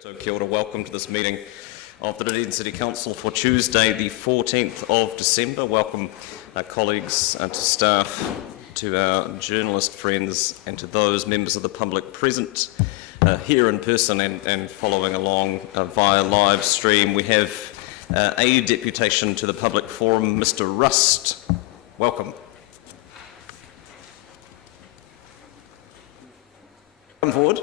Kia ora, welcome to this meeting of the Dunedin City Council for Tuesday the 14th of December. Welcome colleagues, to staff, to our journalist friends and to those members of the public present here in person and following along via live stream. We have a deputation to the public forum, Mr. Rust. Welcome. Come forward.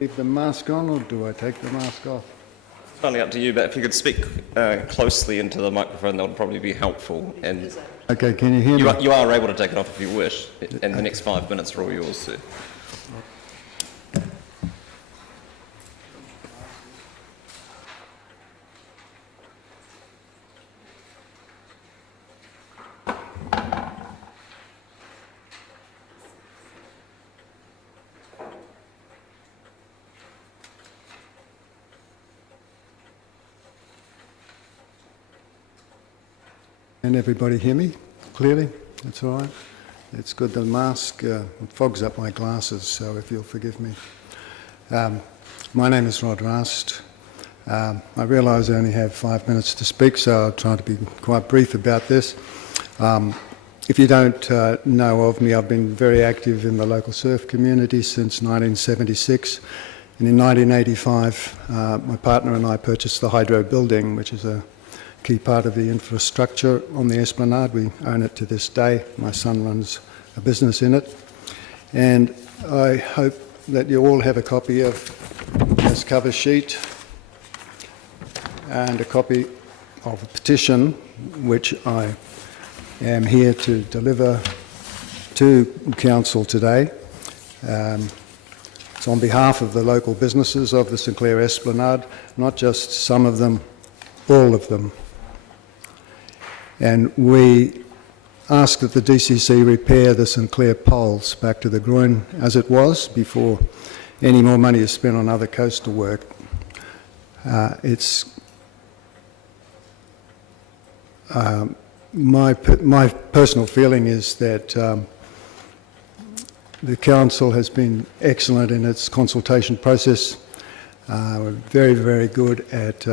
Leave the mask on, or do I take the mask off? It's only up to you, but if you could speak closely into the microphone, that would probably be helpful. And okay, can you hear me? You are able to take it off if you wish, and the next 5 minutes are all yours, sir. Can everybody hear me clearly? That's all right. It's good. The mask fogs up my glasses, so if you'll forgive me. My name is Rod Rust. I realise I only have 5 minutes to speak, so I'll try to be quite brief about this. If you don't know of me, I've been very active in the local surf community since 1976. And in 1985, my partner and I purchased the Hydro building, which is a key part of the infrastructure on the Esplanade. We own it to this day. My son runs a business in it. And I hope that you all have a copy of this cover sheet and a copy of a petition which I am here to deliver to Council today. It's on behalf of the local businesses of the St Clair Esplanade, not just some of them, all of them. And we ask that the DCC repair the St Clair poles back to the groin as it was before any more money is spent on other coastal work. My personal feeling is that the Council has been excellent in its consultation process. We're very, very good at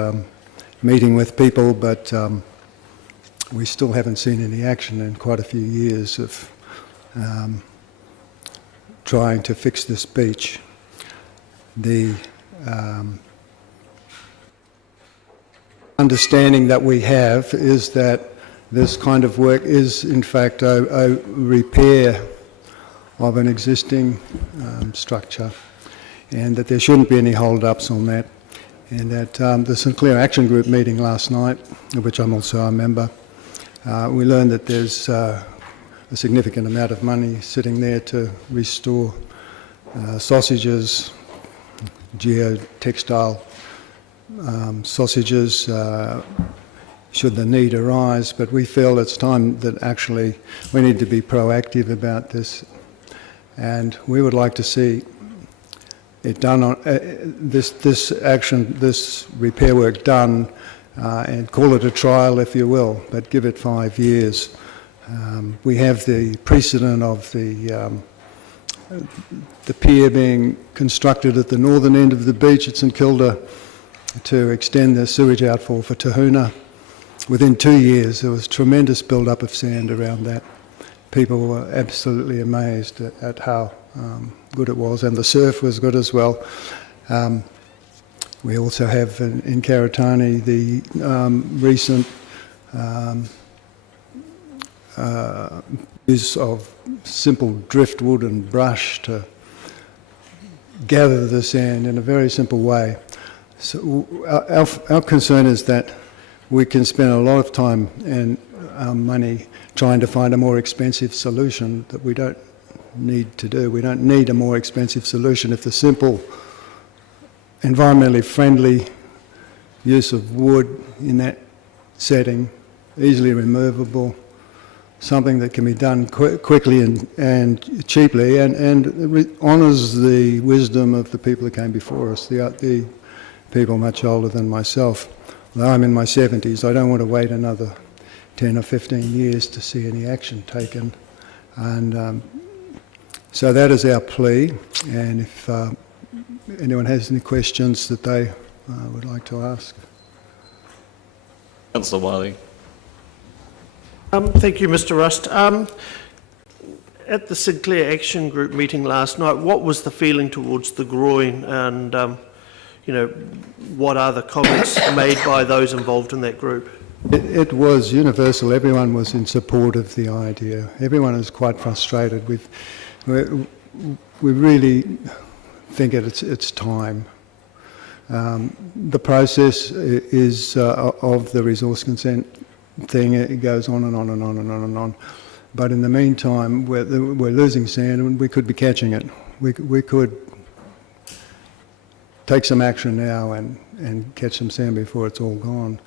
meeting with people, but we still haven't seen any action in quite a few years of trying to fix this beach. The understanding that we have is that this kind of work is in fact a repair of an existing structure, and that there shouldn't be any hold-ups on that. And at the St Clair Action Group meeting last night, of which I'm also a member, we learned that there's a significant amount of money sitting there to restore sausages, geotextile sausages, should the need arise. But we feel it's time that actually we need to be proactive about this, and we would like to see it done on this repair work done, and call it a trial if you will, but give it 5 years. We have the precedent of the pier being constructed at the northern end of the beach at St Kilda to extend the sewage outfall for Tahuna. Within 2 years there was tremendous build-up of sand around that. People were absolutely amazed at how good it was, and the surf was good as well. We also have in Karitani the recent use of simple driftwood and brush to gather the sand in a very simple way. So our concern is that we can spend a lot of time and money trying to find a more expensive solution that we don't need to do. We don't need a more expensive solution. If the simple, environmentally friendly use of wood in that setting, easily removable, something that can be done quickly and cheaply, and honours the wisdom of the people who came before us, the people much older than myself. Though I'm in my 70s, I don't want to wait another 10 or 15 years to see any action taken. And so that is our plea, and if anyone has any questions that they would like to ask. Councillor Wiley. Thank you, Mr. Rust. At the Sinclair Action Group meeting last night, what was the feeling towards the groin, and what are the comments made by those involved in that group? It was universal. Everyone was in support of the idea. Everyone is quite frustrated. We really think it's time. The process is of the resource consent thing. It goes on and on and on and on and on. But in the meantime, we're losing sand, and we could be catching it. We could take some action now and catch some sand before it's all gone.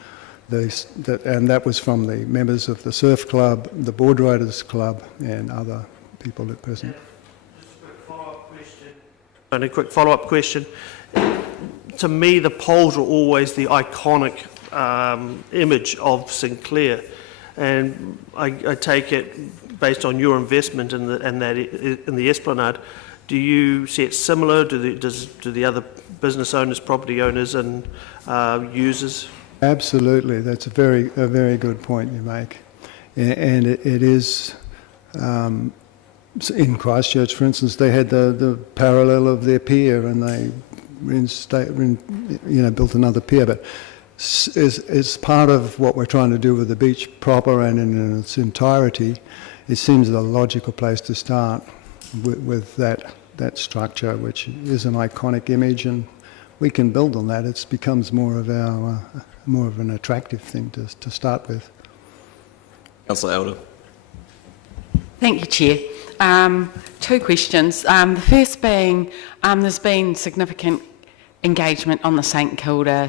And that was from the members of the Surf Club, the Board Riders Club, and other people at present. Just a quick follow-up question. And a quick follow-up question. To me, the poles are always the iconic image of Sinclair, and I take it, based on your investment in the Esplanade, do you see it similar? Do the other business owners, property owners, and users? Absolutely, that's a very good point you make, and it is. In Christchurch, for instance, they had the parallel of their pier, and they built another pier. But it's part of what we're trying to do with the beach proper and in its entirety. It seems the logical place to start with that structure, which is an iconic image, and we can build on that. It becomes more of an attractive thing to start with. Councillor Elder. Thank you, Chair. Two questions. The first being, there's been significant engagement on the St Kilda,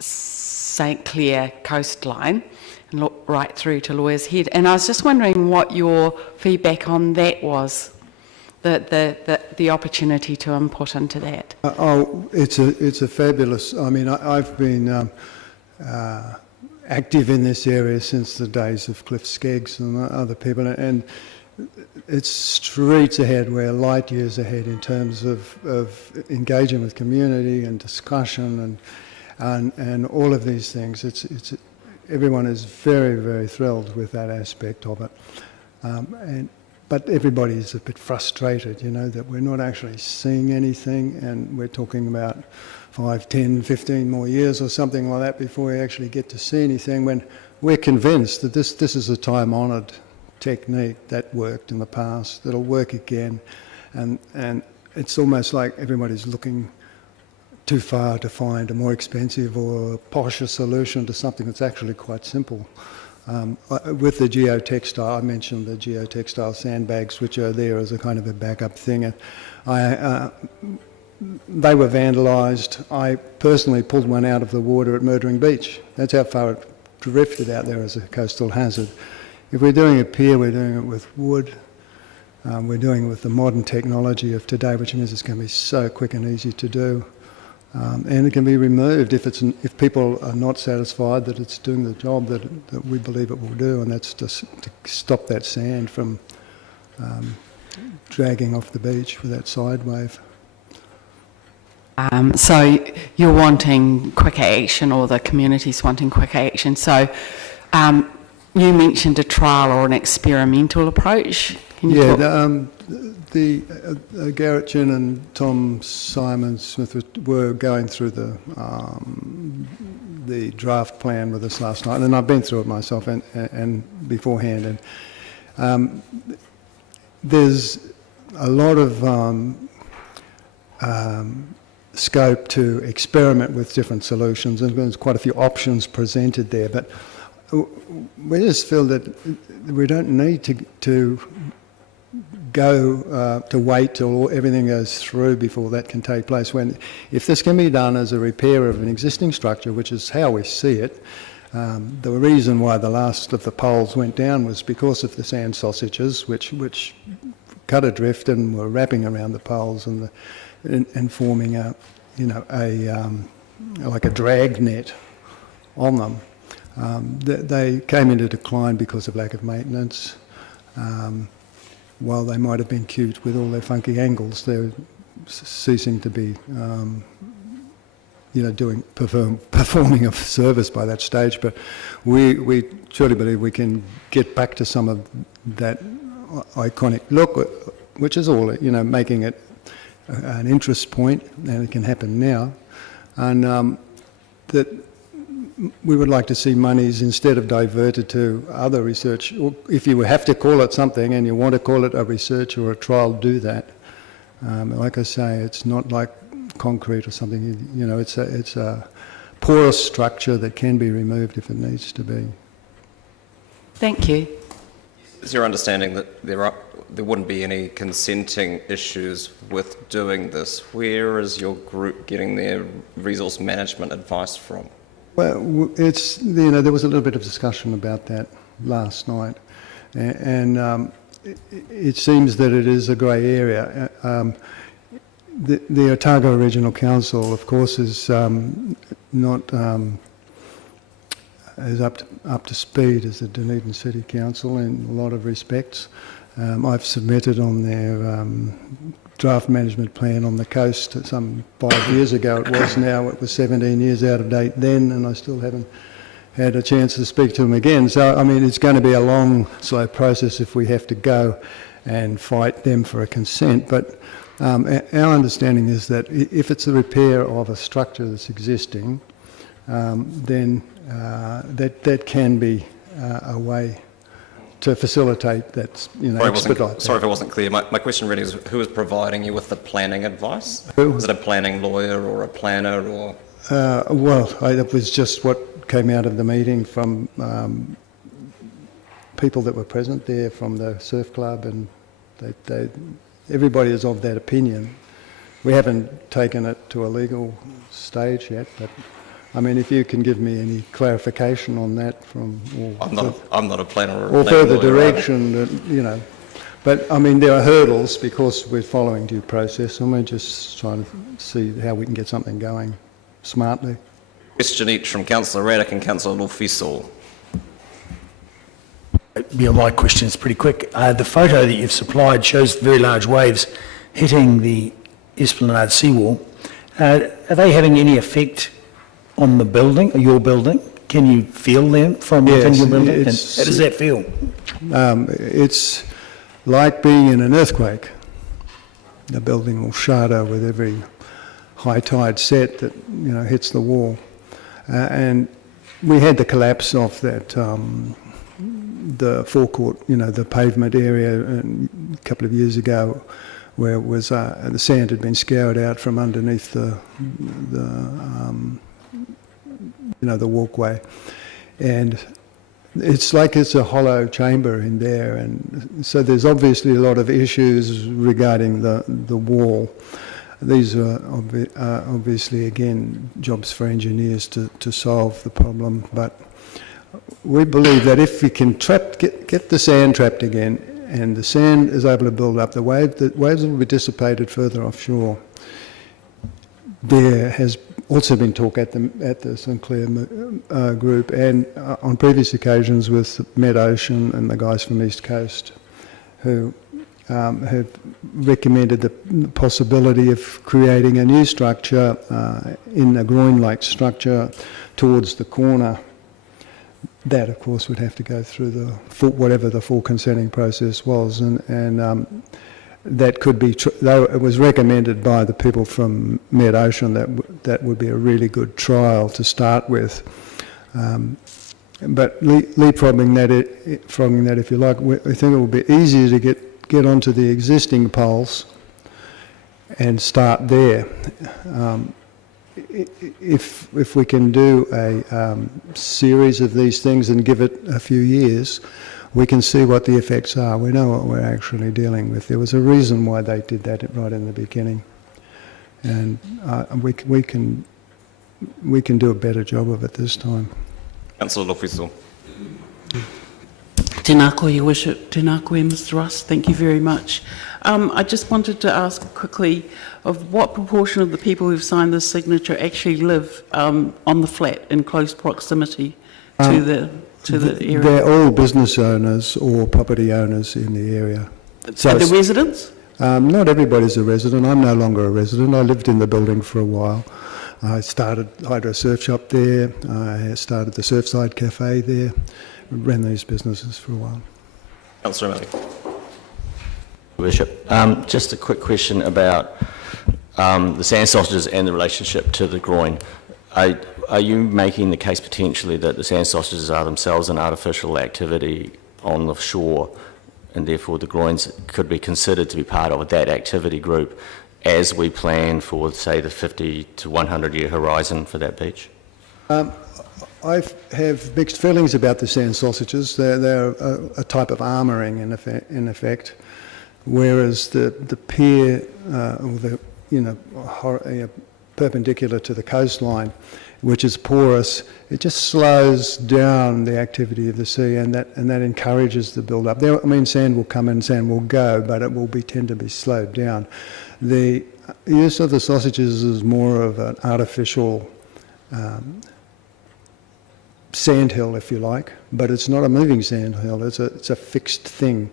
St Clair coastline, and right through to Lawyers Head. And I was just wondering what your feedback on that was, the opportunity to input into that. It's a fabulous. I mean, I've been active in this area since the days of Cliff Skeggs and other people, and it's streets ahead. We're light years ahead in terms of engaging with community and discussion and all of these things. It's everyone is very thrilled with that aspect of it, but everybody is a bit frustrated, that we're not actually seeing anything, and we're talking about 5, 10, 15 more years or something like that before we actually get to see anything, when we're convinced that this is a time-honoured technique that worked in the past, that'll work again, and it's almost like everybody's looking too far to find a more expensive or posher solution to something that's actually quite simple. With the geotextile, I mentioned the geotextile sandbags, which are there as a kind of a backup thing. They were vandalised. I personally pulled one out of the water at Murdering Beach. That's how far it drifted out there as a coastal hazard. If we're doing a pier, we're doing it with wood. We're doing it with the modern technology of today, which means it's going to be so quick and easy to do. And it can be removed if people are not satisfied that it's doing the job that we believe it will do, and that's just to stop that sand from dragging off the beach with that side wave. So you're wanting quicker action, or the community's wanting quicker action. So you mentioned a trial or an experimental approach. Can you talk? Garrett Chin and Tom Simon-Smith were going through the draft plan with us last night, and I've been through it myself and beforehand. And there's a lot of scope to experiment with different solutions, and there's quite a few options presented there. But we just feel that we don't need to to wait till everything goes through before that can take place. If this can be done as a repair of an existing structure, which is how we see it, the reason why the last of the poles went down was because of the sand sausages, which cut adrift and were wrapping around the poles and forming like a drag net on them. They came into decline because of lack of maintenance. While they might have been cute with all their funky angles, they're ceasing to be, performing a service by that stage. But we truly believe we can get back to some of that iconic look, which is all, making it an interest point, and it can happen now. And that we would like to see monies, instead of diverted to other research, or if you have to call it something and you want to call it a research or a trial, do that. Like I say, it's not like concrete or something. It's a porous structure that can be removed if it needs to be. Thank you. Is your understanding that there wouldn't be any consenting issues with doing this? Where is your group getting their resource management advice from? Well, there was a little bit of discussion about that last night, and it seems that it is a grey area. The Otago Regional Council, of course, is not as up to speed as the Dunedin City Council in a lot of respects. I've submitted on their draft management plan on the coast some 5 years ago. It was now. It was 17 years out of date then, and I still haven't had a chance to speak to them again. So, I mean, it's going to be a long, slow process if we have to go and fight them for a consent. But our understanding is that if it's a repair of a structure that's existing, then that can be a way to facilitate that, expedite. Sorry if it wasn't clear. My question really is, who is providing you with the planning advice? Who? Is it a planning lawyer or a planner or? It was just what came out of the meeting from people that were present there from the surf club, and everybody is of that opinion. We haven't taken it to a legal stage yet, but I mean, if you can give me any clarification on that from... I'm not a planner or further direction, But, I mean, there are hurdles because we're following due process, and we're just trying to see how we can get something going smartly. Question each from Councillor Raddick and Councillor Lawfisel. My question is pretty quick. The photo that you've supplied shows very large waves hitting the Esplanade seawall. Are they having any effect on the building, or your building? Can you feel them from within your building? And how does that feel? It's like being in an earthquake. The building will shudder with every high tide set that hits the wall. And we had the collapse of that, the forecourt, the pavement area a couple of years ago, where it was the sand had been scoured out from underneath the walkway, and it's like it's a hollow chamber in there, and so there's obviously a lot of issues regarding the wall. These are obviously, again, jobs for engineers to solve the problem, but we believe that if we can get the sand trapped again, and the sand is able to build up, the waves will be dissipated further offshore. There has also been talk at the Sinclair group and on previous occasions with Med Ocean and the guys from East Coast, who have recommended the possibility of creating a new structure in a groin-like structure towards the corner. That, of course, would have to go through whatever the full consenting process was, and that could be, though it was recommended by the people from Med Ocean that would be a really good trial to start with. But leapfrogging that, if you like, we think it will be easier to get onto the existing poles and start there. If we can do a series of these things and give it a few years, we can see what the effects are. We know what we're actually dealing with. There was a reason why they did that right in the beginning. And we can do a better job of it this time. Councillor Lofiso. Tēnā koe, Your Worship. Tēnā koe, Mr. Russ. Thank you very much. I just wanted to ask quickly of what proportion of the people who've signed this signature actually live on the flat in close proximity to the area? They're all business owners or property owners in the area. So Are the residents? not everybody's a resident. I'm no longer a resident. I lived in the building for a while. I started Hydro Surf Shop there. I started the Surfside Cafe there. Ran these businesses for a while. Councillor O'Malley. Worship. Just a quick question about the sand sausages and the relationship to the groin. Are you making the case potentially that the sand sausages are themselves an artificial activity on the shore, and therefore the groins could be considered to be part of that activity group as we plan for, say, the 50 to 100 year horizon for that beach? I have mixed feelings about the sand sausages. They're a type of armouring in effect, whereas the pier or the perpendicular to the coastline, which is porous, it just slows down the activity of the sea, and that encourages the build-up. Sand will come in, sand will go, but it will tend to be slowed down. The use of the sausages is more of an artificial sandhill, if you like, but it's not a moving sandhill. It's a fixed thing,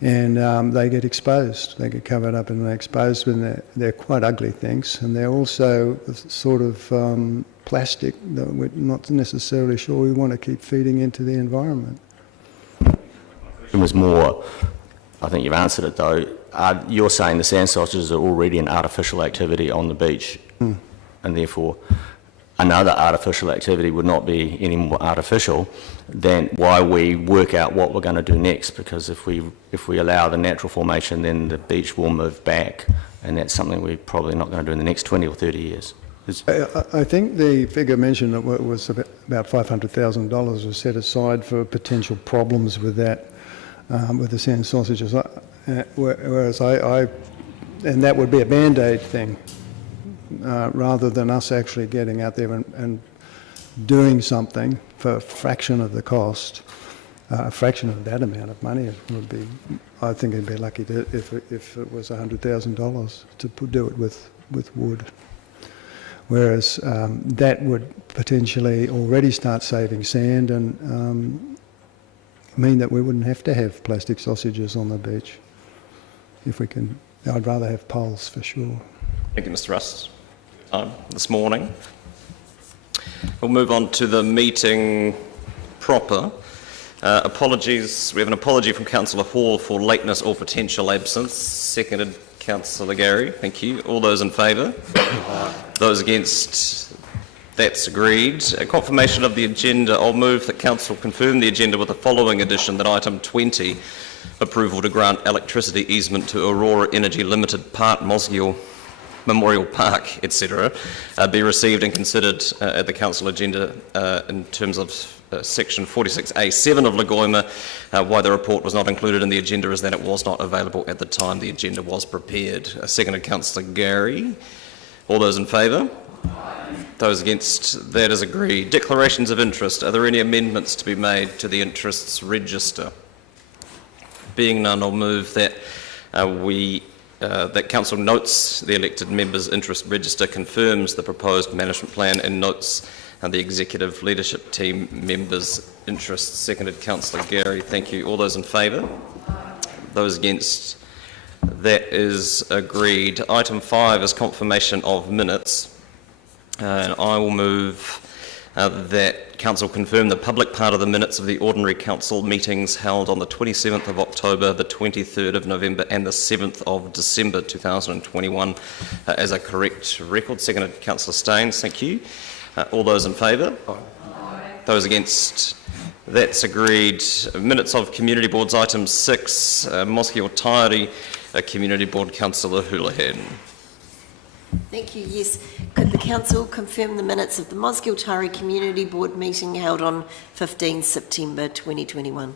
and they get exposed. They get covered up and they're exposed, and they're quite ugly things, and they're also sort of plastic that we're not necessarily sure we want to keep feeding into the environment. It was more, I think you've answered it though, you're saying the sand sausages are already an artificial activity on the beach, and therefore another artificial activity would not be any more artificial than why we work out what we're going to do next, because if we allow the natural formation, then the beach will move back, and that's something we're probably not going to do in the next 20 or 30 years. I think the figure mentioned that was about $500,000 was set aside for potential problems with that, with the sand sausages. Whereas and that would be a band-aid thing, rather than us actually getting out there and doing something for a fraction of the cost, a fraction of that amount of money. It would be, I think it'd be lucky if it was $100,000 to do it with wood. Whereas that would potentially already start saving sand and mean that we wouldn't have to have plastic sausages on the beach. If we can, I'd rather have poles for sure. Thank you, Mr. Russ. This morning. We'll move on to the meeting proper. Apologies. We have an apology from Councillor Hall for lateness or potential absence. Seconded, Councillor Gary. Thank you. All those in favour? Those against? That's agreed. A confirmation of the agenda. I'll move that Council confirm the agenda with the following addition: that item 20, approval to grant electricity easement to Aurora Energy Limited, Part Mosgiel Memorial Park, etc., be received and considered at the Council agenda in terms of section 46A7 of Lagoima. Why the report was not included in the agenda is that it was not available at the time the agenda was prepared. Seconded, Councillor Gary. All those in favour? Those against? That is agreed. Declarations of interest. Are there any amendments to be made to the interests register? Being none, I'll move that that Council notes the elected members' interest register, confirms the proposed management plan, and notes the executive leadership team members' interests. Seconded, Councillor Gary. Thank you. All those in favour? Those against? That is agreed. Item 5 is confirmation of minutes, and I will move that Council confirm the public part of the minutes of the ordinary Council meetings held on the 27th of October, the 23rd of November and the 7th of December 2021 as a correct record. Seconded, Councillor Staines. Thank you. All those in favour? Those against? That's agreed. Minutes of Community Boards, item 6, Mosque Tairi Community Board, Councillor Houlihan. Thank you. Yes. Could the Council confirm the minutes of the Mosgiel Community Board meeting held on 15 September 2021?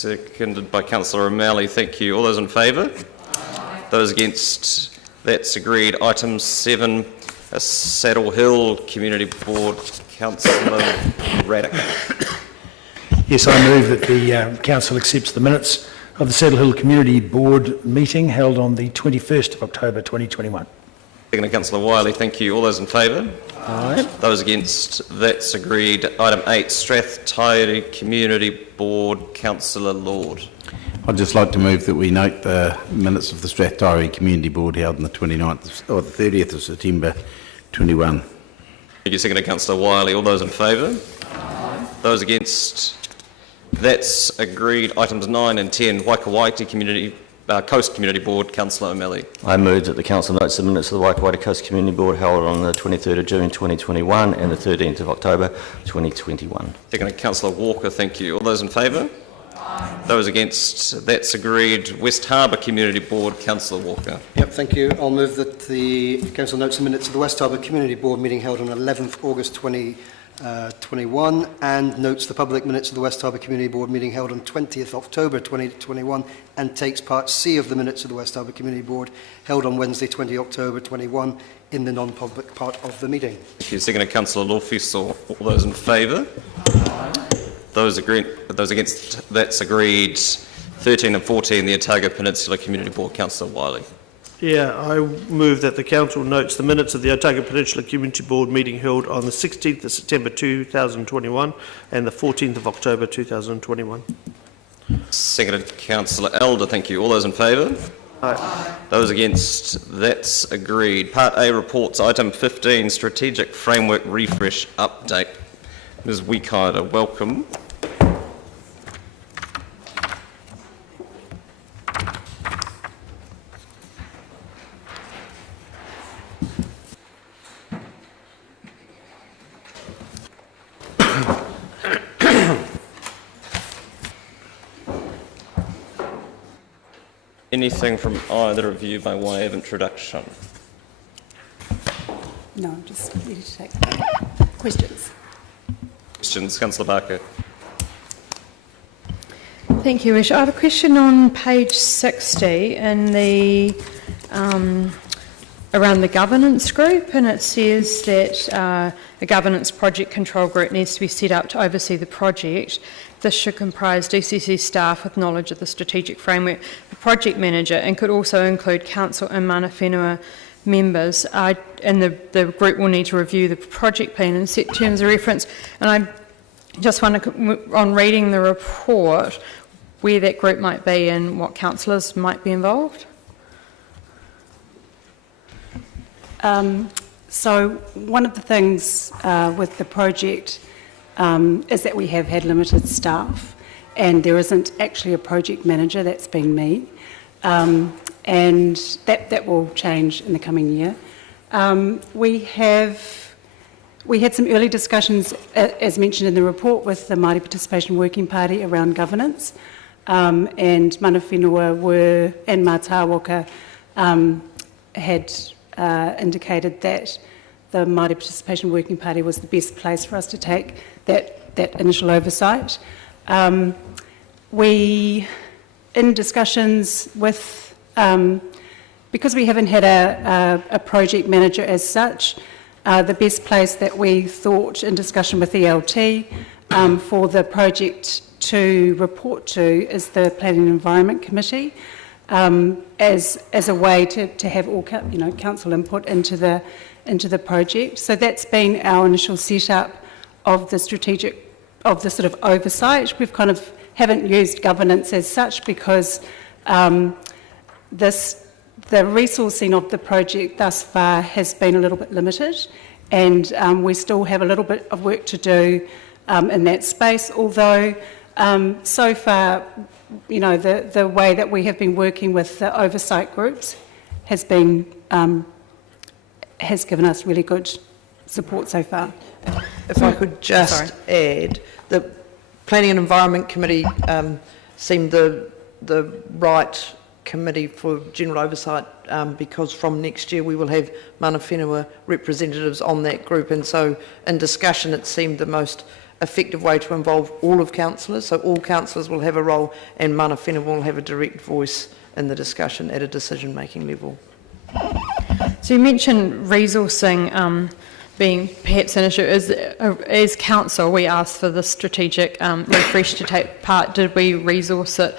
Seconded by Councillor O'Malley. Thank you. All those in favour? Those against? That's agreed. Item 7, Saddle Hill Community Board, Councillor Raddick. Yes, I move that the council accepts the minutes of the Saddle Hill Community Board meeting held on the 21st of October 2021. Seconded Councillor Wiley. Thank you. All those in favour? Aye. Those against? That's agreed. Item 8, Strathtyre Community Board, Councillor Lord. I'd just like to move that we note the minutes of the Strathtyre Community Board held on the 29th or the 30th of September 21. Thank you. Seconded Councillor Wiley. All those in favour? Those against? That's agreed. Items 9 and 10, Waikawaiti Community Coast Community Board, Councillor O'Malley. I move that the council notes the minutes of the Waikawaiti Coast Community Board held on the 23rd of June 2021 and the 13th of October 2021. Seconded Councillor Walker. Thank you. All those in favour? Those against? That's agreed. West Harbour Community Board, Councillor Walker. Yep, thank you. I'll move that the council notes the minutes of the West Harbour Community Board meeting held on 11th August 2021 and notes the public minutes of the West Harbour Community Board meeting held on 20th October 2021 and takes part C of the minutes of the West Harbour Community Board held on Wednesday 20 October 21 in the non-public part of the meeting. Thank you. Seconded Councillor Lawfisel. All those in favour? Those against? That's agreed. 13 and 14, the Otago Peninsula Community Board, Councillor Wiley. Yeah, I move that the council notes the minutes of the Otago Peninsula Community Board meeting held on the 16th of September 2021 and the 14th of October 2021. Seconded Councillor Elder. Thank you. All those in favour? Aye. Those against? That's agreed. Part A reports, item 15, Strategic Framework Refresh Update. Ms. Weekhider, welcome. Anything from either of you by way of introduction? No, I'm just ready to take questions. Questions? Councillor Barker. Thank you, Ish. I have a question on page 60 in the around the governance group, and it says that a governance project control group needs to be set up to oversee the project. This should comprise DCC staff with knowledge of the strategic framework, the project manager, and could also include council and mana whenua members. And the group will need to review the project plan and set terms of reference. And I just wonder, on reading the report, where that group might be and what councillors might be involved? So one of the things with the project is that we have had limited staff and there isn't actually a project manager. That's been me. And that will change in the coming year. We had some early discussions, as mentioned in the report, with the Māori Participation Working Party around governance, and mana whenua and Mātāwaka had indicated that the Māori Participation Working Party was the best place for us to take that initial oversight. We, in discussions with, because we haven't had a project manager as such, the best place that we thought in discussion with ELT for the project to report to is the Planning and Environment Committee, as a way to have all council input into the project. So that's been our initial setup of the sort of oversight. We've kind of haven't used governance as such because the resourcing of the project thus far has been a little bit limited, and we still have a little bit of work to do in that space, although so far, the way that we have been working with the oversight groups has given us really good support so far. If I could just add, the Planning and Environment Committee seemed the right committee for general oversight because from next year we will have mana whenua representatives on that group, and so in discussion it seemed the most effective way to involve all of councillors, so all councillors will have a role and mana whenua will have a direct voice in the discussion at a decision-making level. So you mentioned resourcing being perhaps an issue. As council, we asked for the strategic refresh to take part. Did we resource it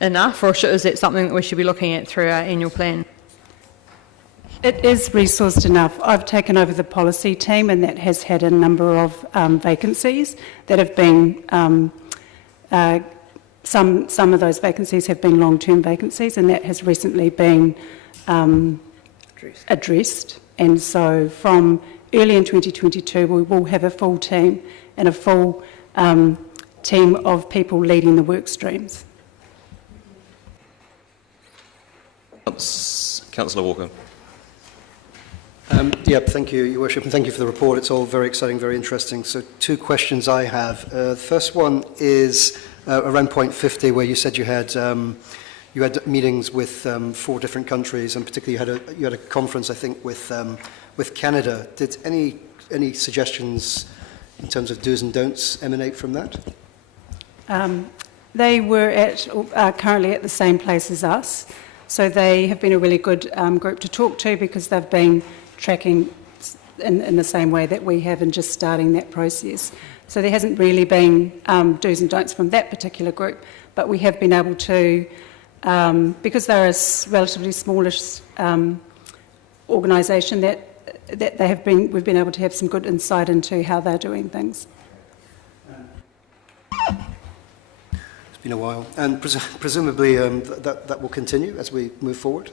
enough, or is that something that we should be looking at through our annual plan? It is resourced enough. I've taken over the policy team, and that has had a number of vacancies that have been, some of those vacancies have been long-term vacancies, and that has recently been addressed. And so from early in 2022, we will have a full team and a full team of people leading the work streams. Councillor Walker. Thank you, Your Worship, and thank you for the report. It's all very exciting, very interesting. So 2 questions I have. The first one is around point 50, where you said you had meetings with 4 different countries, and particularly you had a conference, I think, with Canada. Did any suggestions in terms of do's and don'ts emanate from that? They were currently at the same place as us, so they have been a really good group to talk to, because they've been tracking in the same way that we have and just starting that process. So there hasn't really been do's and don'ts from that particular group, but we have been able to, because they're a relatively smallish organisation, we've been able to have some good insight into how they're doing things. It's been a while, and presumably that will continue as we move forward.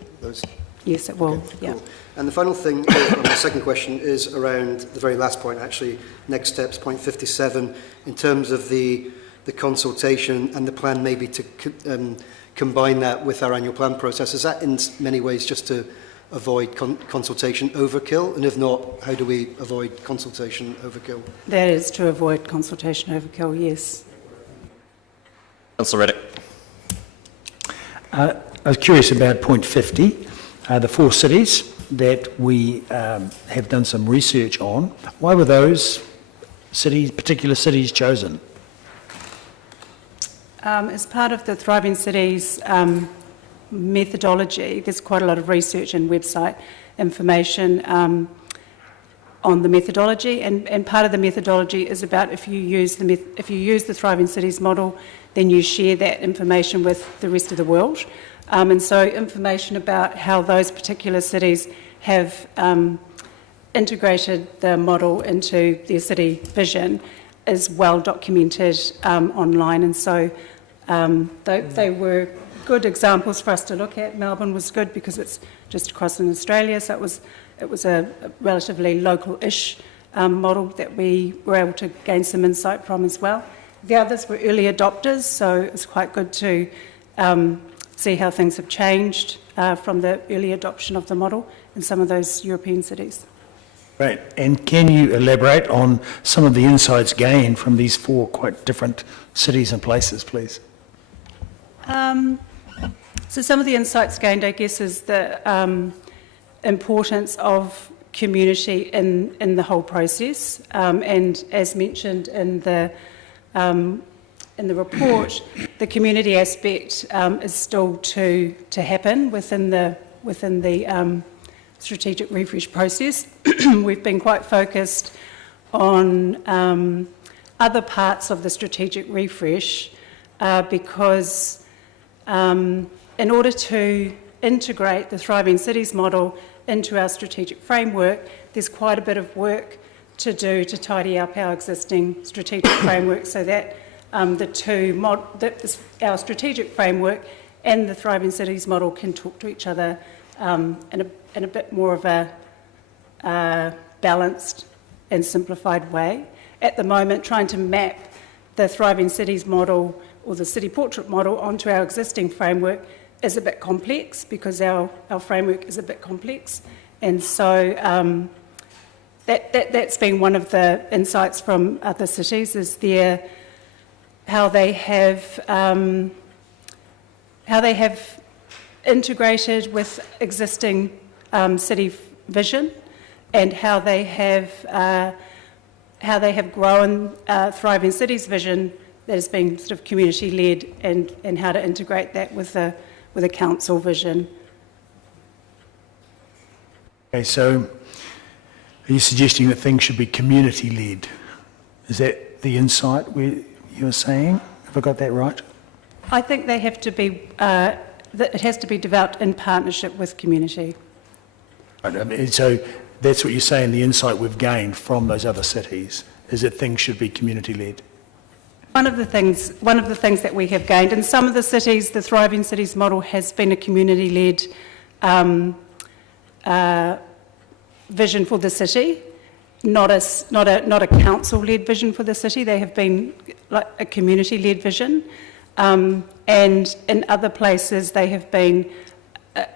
Yes, it will. Okay, yeah. Cool. And the final thing, my second question, is around the very last point, actually, next steps, point 57, in terms of the consultation and the plan maybe to combine that with our annual plan process. Is that in many ways just to avoid consultation overkill? And if not, how do we avoid consultation overkill? That is to avoid consultation overkill, yes. Councillor Reddick. I was curious about point 50, the 4 cities that we have done some research on. Why were those particular cities chosen? As part of the Thriving Cities methodology, there's quite a lot of research and website information on the methodology, and part of the methodology is about if you use the Thriving Cities model, then you share that information with the rest of the world. And so information about how those particular cities have integrated the model into their city vision is well documented online, and so they were good examples for us to look at. Melbourne was good because it's just across in Australia, so it was a relatively local-ish model that we were able to gain some insight from as well. The others were early adopters, so it's quite good to see how things have changed from the early adoption of the model in some of those European cities. Right, and can you elaborate on some of the insights gained from these 4 quite different cities and places, please? So some of the insights gained, I guess, is the importance of community in the whole process, and as mentioned in the report, the community aspect is still to happen within the strategic refresh process. We've been quite focused on other parts of the strategic refresh because in order to integrate the Thriving Cities model into our strategic framework, there's quite a bit of work to do to tidy up our existing strategic framework so that our strategic framework and the Thriving Cities model can talk to each other in a bit more of a balanced and simplified way. At the moment, trying to map the Thriving Cities model or the City Portrait model onto our existing framework is a bit complex because our framework is a bit complex. And so that's been one of the insights from other cities, is how they have integrated with existing city vision, and how they have how they have grown Thriving Cities vision that has been sort of community-led, and how to integrate that with a council vision. Okay, so are you suggesting that things should be community-led? Is that the insight you're saying? Have I got that right? I think they have to be, that it has to be developed in partnership with community. Right, I mean, so that's what you're saying, the insight we've gained from those other cities, is that things should be community-led? One of the things that we have gained in some of the cities, the Thriving Cities model has been a community-led vision for the city, not a council-led vision for the city. They have been like a community-led vision, and in other places they have been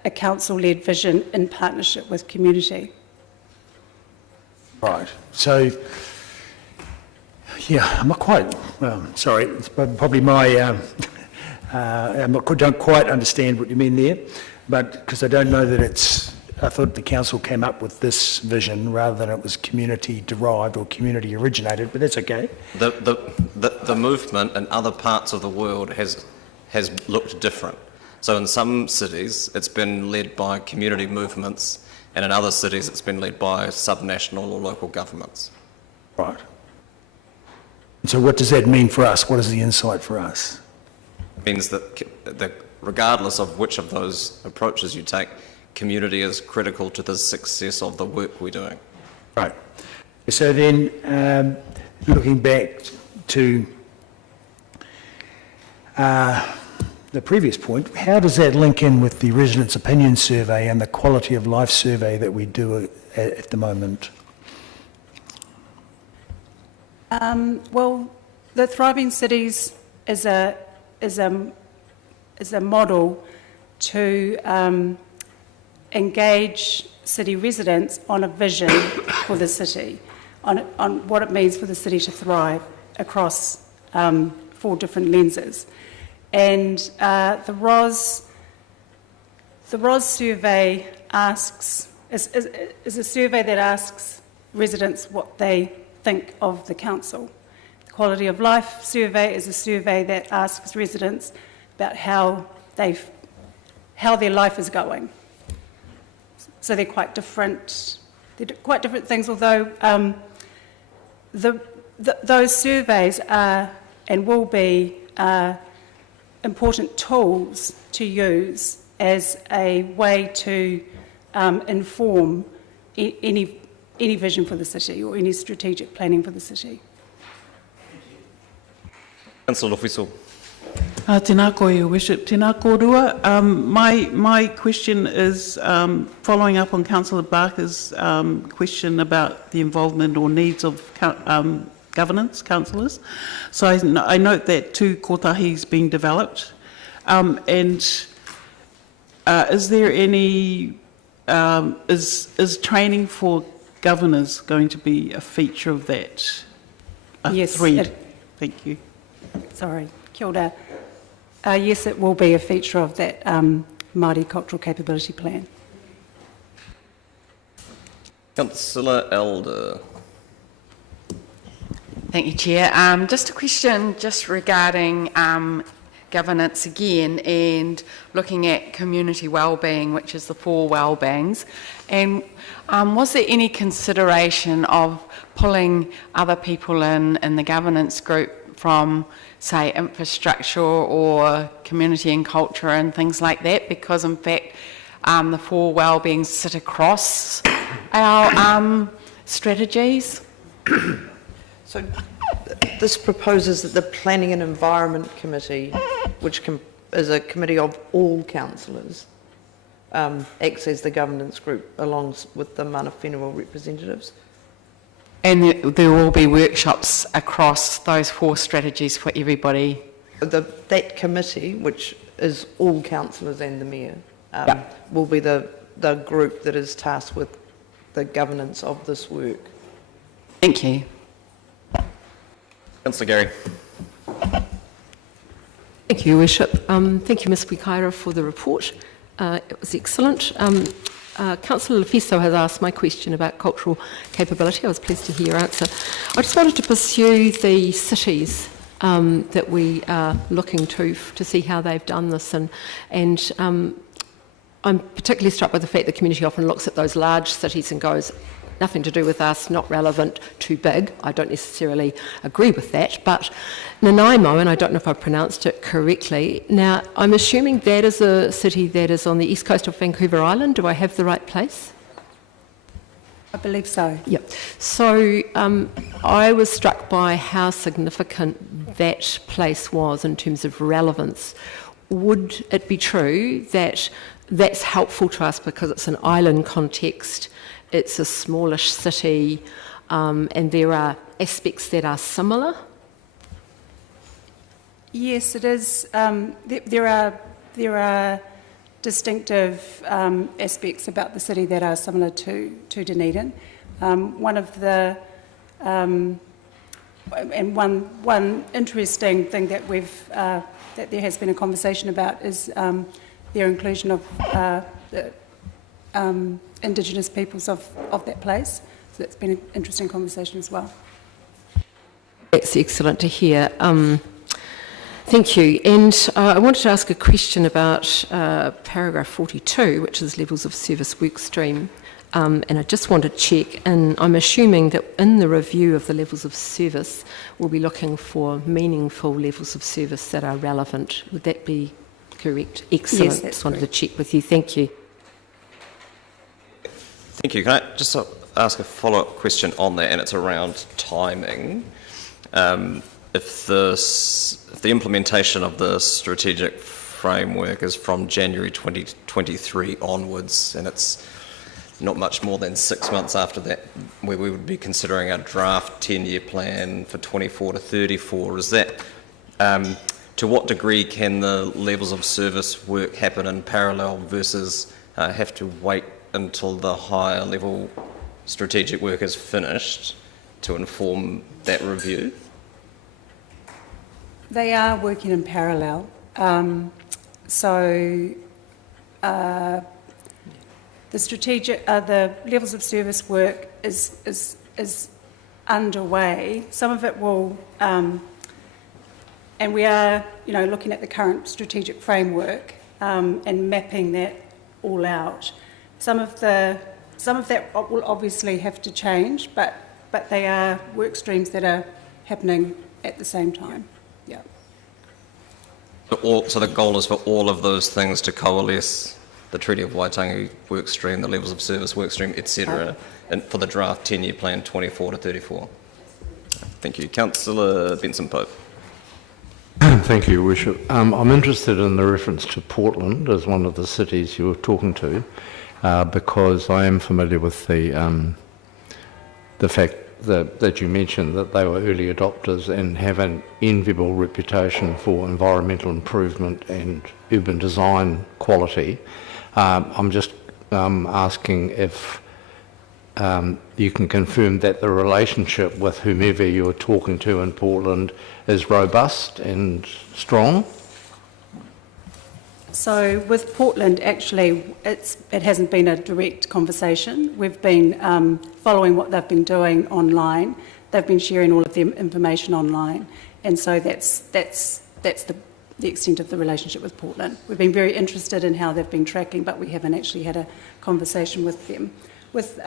a council-led vision in partnership with community. Right. So, yeah, I'm not quite, well, sorry, it's probably my, don't quite understand what you mean there, but because I don't know that it's, I thought the council came up with this vision rather than it was community derived or community originated, but that's okay. The movement in other parts of the world has looked different. So in some cities, it's been led by community movements, and in other cities, it's been led by subnational or local governments. Right. So what does that mean for us? What is the insight for us? It means that regardless of which of those approaches you take, community is critical to the success of the work we're doing. Right. So then, looking back to the previous point, how does that link in with the residents' opinion survey and the quality of life survey that we do at the moment? Well, the Thriving Cities is a model to engage city residents on a vision for the city, on what it means for the city to thrive across 4 different lenses. And the ROS survey is a survey that asks residents what they think of the council. The Quality of Life survey is a survey that asks residents about how their life is going. So they're quite different. They're quite different things, although those surveys are and will be important tools to use as a way to inform any vision for the city or any strategic planning for the city. Councillor Lofisel. Tēnā koe, Your Worship. Tēnā kōrua. My question is following up on Councillor Barker's question about the involvement or needs of governance, councillors. So I note that 2 kotahis being developed. And is there any, is training for governors going to be a feature of that? Yes. Thread. Thank you. Sorry, kia ora. Yes, it will be a feature of that Māori Cultural Capability Plan. Councillor Elder. Thank you, Chair. Just a question just regarding governance again and looking at community wellbeing, which is the 4 wellbeings. And was there any consideration of pulling other people in the governance group from, say, infrastructure or community and culture and things like that? Because in fact, the 4 wellbeings sit across our strategies. So this proposes that the Planning and Environment Committee, which is a committee of all councillors, acts as the governance group along with the mana whenua representatives. And there will be workshops across those 4 strategies for everybody. That committee, which is all councillors and the mayor, will be the group that is tasked with the governance of this work. Thank you. Councillor Gary. Thank you, Your Worship. Thank you, Ms Wikaira, for the report. It was excellent. Councillor Lefiso has asked my question about cultural capability. I was pleased to hear your answer. I just wanted to pursue the cities that we are looking to see how they've done this, and I'm particularly struck by the fact the community often looks at those large cities and goes, nothing to do with us, not relevant, too big. I don't necessarily agree with that, but Nanaimo, and I don't know if I pronounced it correctly, now I'm assuming that is a city that is on the east coast of Vancouver Island. Do I have the right place? I believe so. Yep. So I was struck by how significant that place was in terms of relevance. Would it be true that that's helpful to us because it's an island context, it's a smallish city, and there are aspects that are similar? Yes, it is. There are distinctive aspects about the city that are similar to Dunedin. One of the and one interesting thing that that there has been a conversation about is their inclusion of the Indigenous peoples of that place. So that's been an interesting conversation as well. That's excellent to hear. Thank you. And I wanted to ask a question about paragraph 42, which is levels of service work stream. And I just want to check, and I'm assuming that in the review of the levels of service, we'll be looking for meaningful levels of service that are relevant. Would that be correct? Excellent. Yes, that's just wanted correct. to check with you. Thank you. Thank you. Can I just ask a follow-up question on that, and it's around timing? If the implementation of the strategic framework is from January 2023 onwards, and it's not much more than 6 months after that where we would be considering a draft 10-year plan for 24 to 34, is that, to what degree can the levels of service work happen in parallel versus have to wait until the higher level strategic work is finished to inform that review? They are working in parallel. The levels of service work is underway. Some of it will, and we are, looking at the current strategic framework and mapping that all out. Some of that will obviously have to change, but they are work streams that are happening at the same time. Yeah. So the goal is for all of those things to coalesce, the Treaty of Waitangi work stream, the levels of service work stream, etc., and for the draft 10-year plan 24 to 34. Thank you. Councillor Benson-Pope. Thank you, Your Worship. I'm interested in the reference to Portland as one of the cities you were talking to, because I am familiar with the fact that you mentioned that they were early adopters and have an enviable reputation for environmental improvement and urban design quality. I'm just asking if you can confirm that the relationship with whomever you're talking to in Portland is robust and strong? So with Portland, actually, it hasn't been a direct conversation. We've been following what they've been doing online. They've been sharing all of their information online, and so that's the extent of the relationship with Portland. We've been very interested in how they've been tracking, but we haven't actually had a conversation with them. With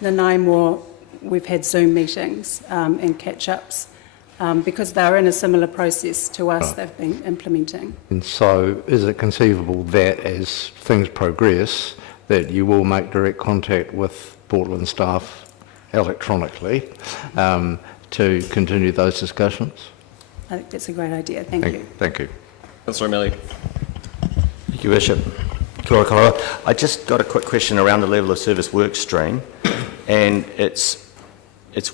Nanaimo, we've had Zoom meetings and catch-ups. Because they're in a similar process to us, they've been implementing. And so is it conceivable that as things progress, that you will make direct contact with Portland staff electronically to continue those discussions? I think that's a great idea. Thank you. Thank you. Councillor O'Malley. Thank you, Bishop. Kia ora koroa. I just got a quick question around the level of service work stream, and it's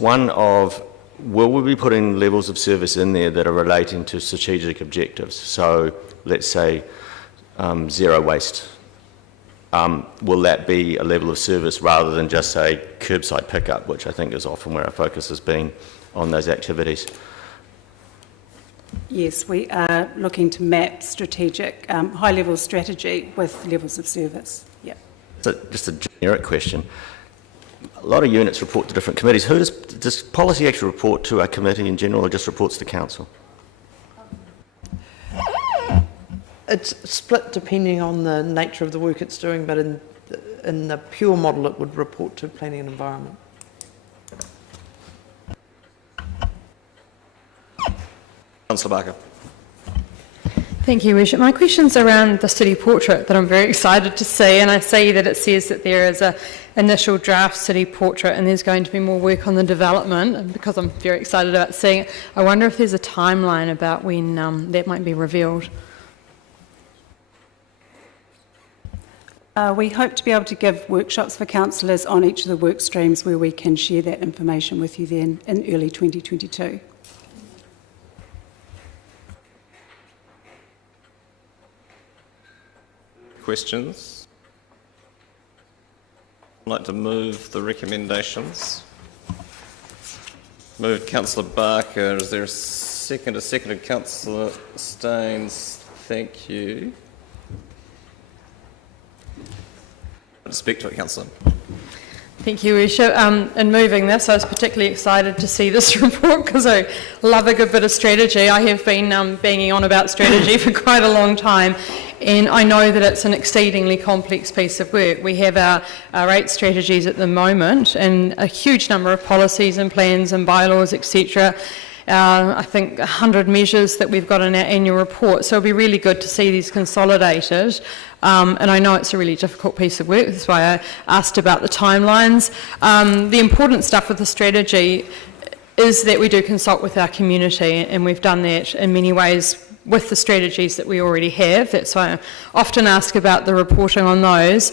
one of, will we be putting levels of service in there that are relating to strategic objectives? So let's say zero waste. Will that be a level of service rather than just say curbside pickup, which I think is often where our focus has been on those activities? Yes, we are looking to map strategic, high-level strategy with levels of service. Yeah. So just a generic question. A lot of units report to different committees. Does policy actually report to a committee in general, or just reports to council? It's split depending on the nature of the work it's doing, but in the pure model it would report to planning and environment. Councillor Barker. Thank you, Worship. My question's around the city portrait that I'm very excited to see, and I see that it says that there is an initial draft city portrait and there's going to be more work on the development, and because I'm very excited about seeing it, I wonder if there's a timeline about when that might be revealed. We hope to be able to give workshops for councillors on each of the work streams where we can share that information with you then in early 2022. Questions? I'd like to move the recommendations. Moved Councillor Barker. Is there a second? A seconded Councillor Staines. Thank you. Speak to it, Councillor. Thank you, Worship. In moving this, I was particularly excited to see this report because I love a good bit of strategy. I have been banging on about strategy for quite a long time, and I know that it's an exceedingly complex piece of work. We have our 8 strategies at the moment and a huge number of policies and plans and bylaws, etc. I think 100 measures that we've got in our annual report, so it'll be really good to see these consolidated. And I know it's a really difficult piece of work, that's why I asked about the timelines. The important stuff with the strategy is that we do consult with our community, and we've done that in many ways with the strategies that we already have. That's why I often ask about the reporting on those.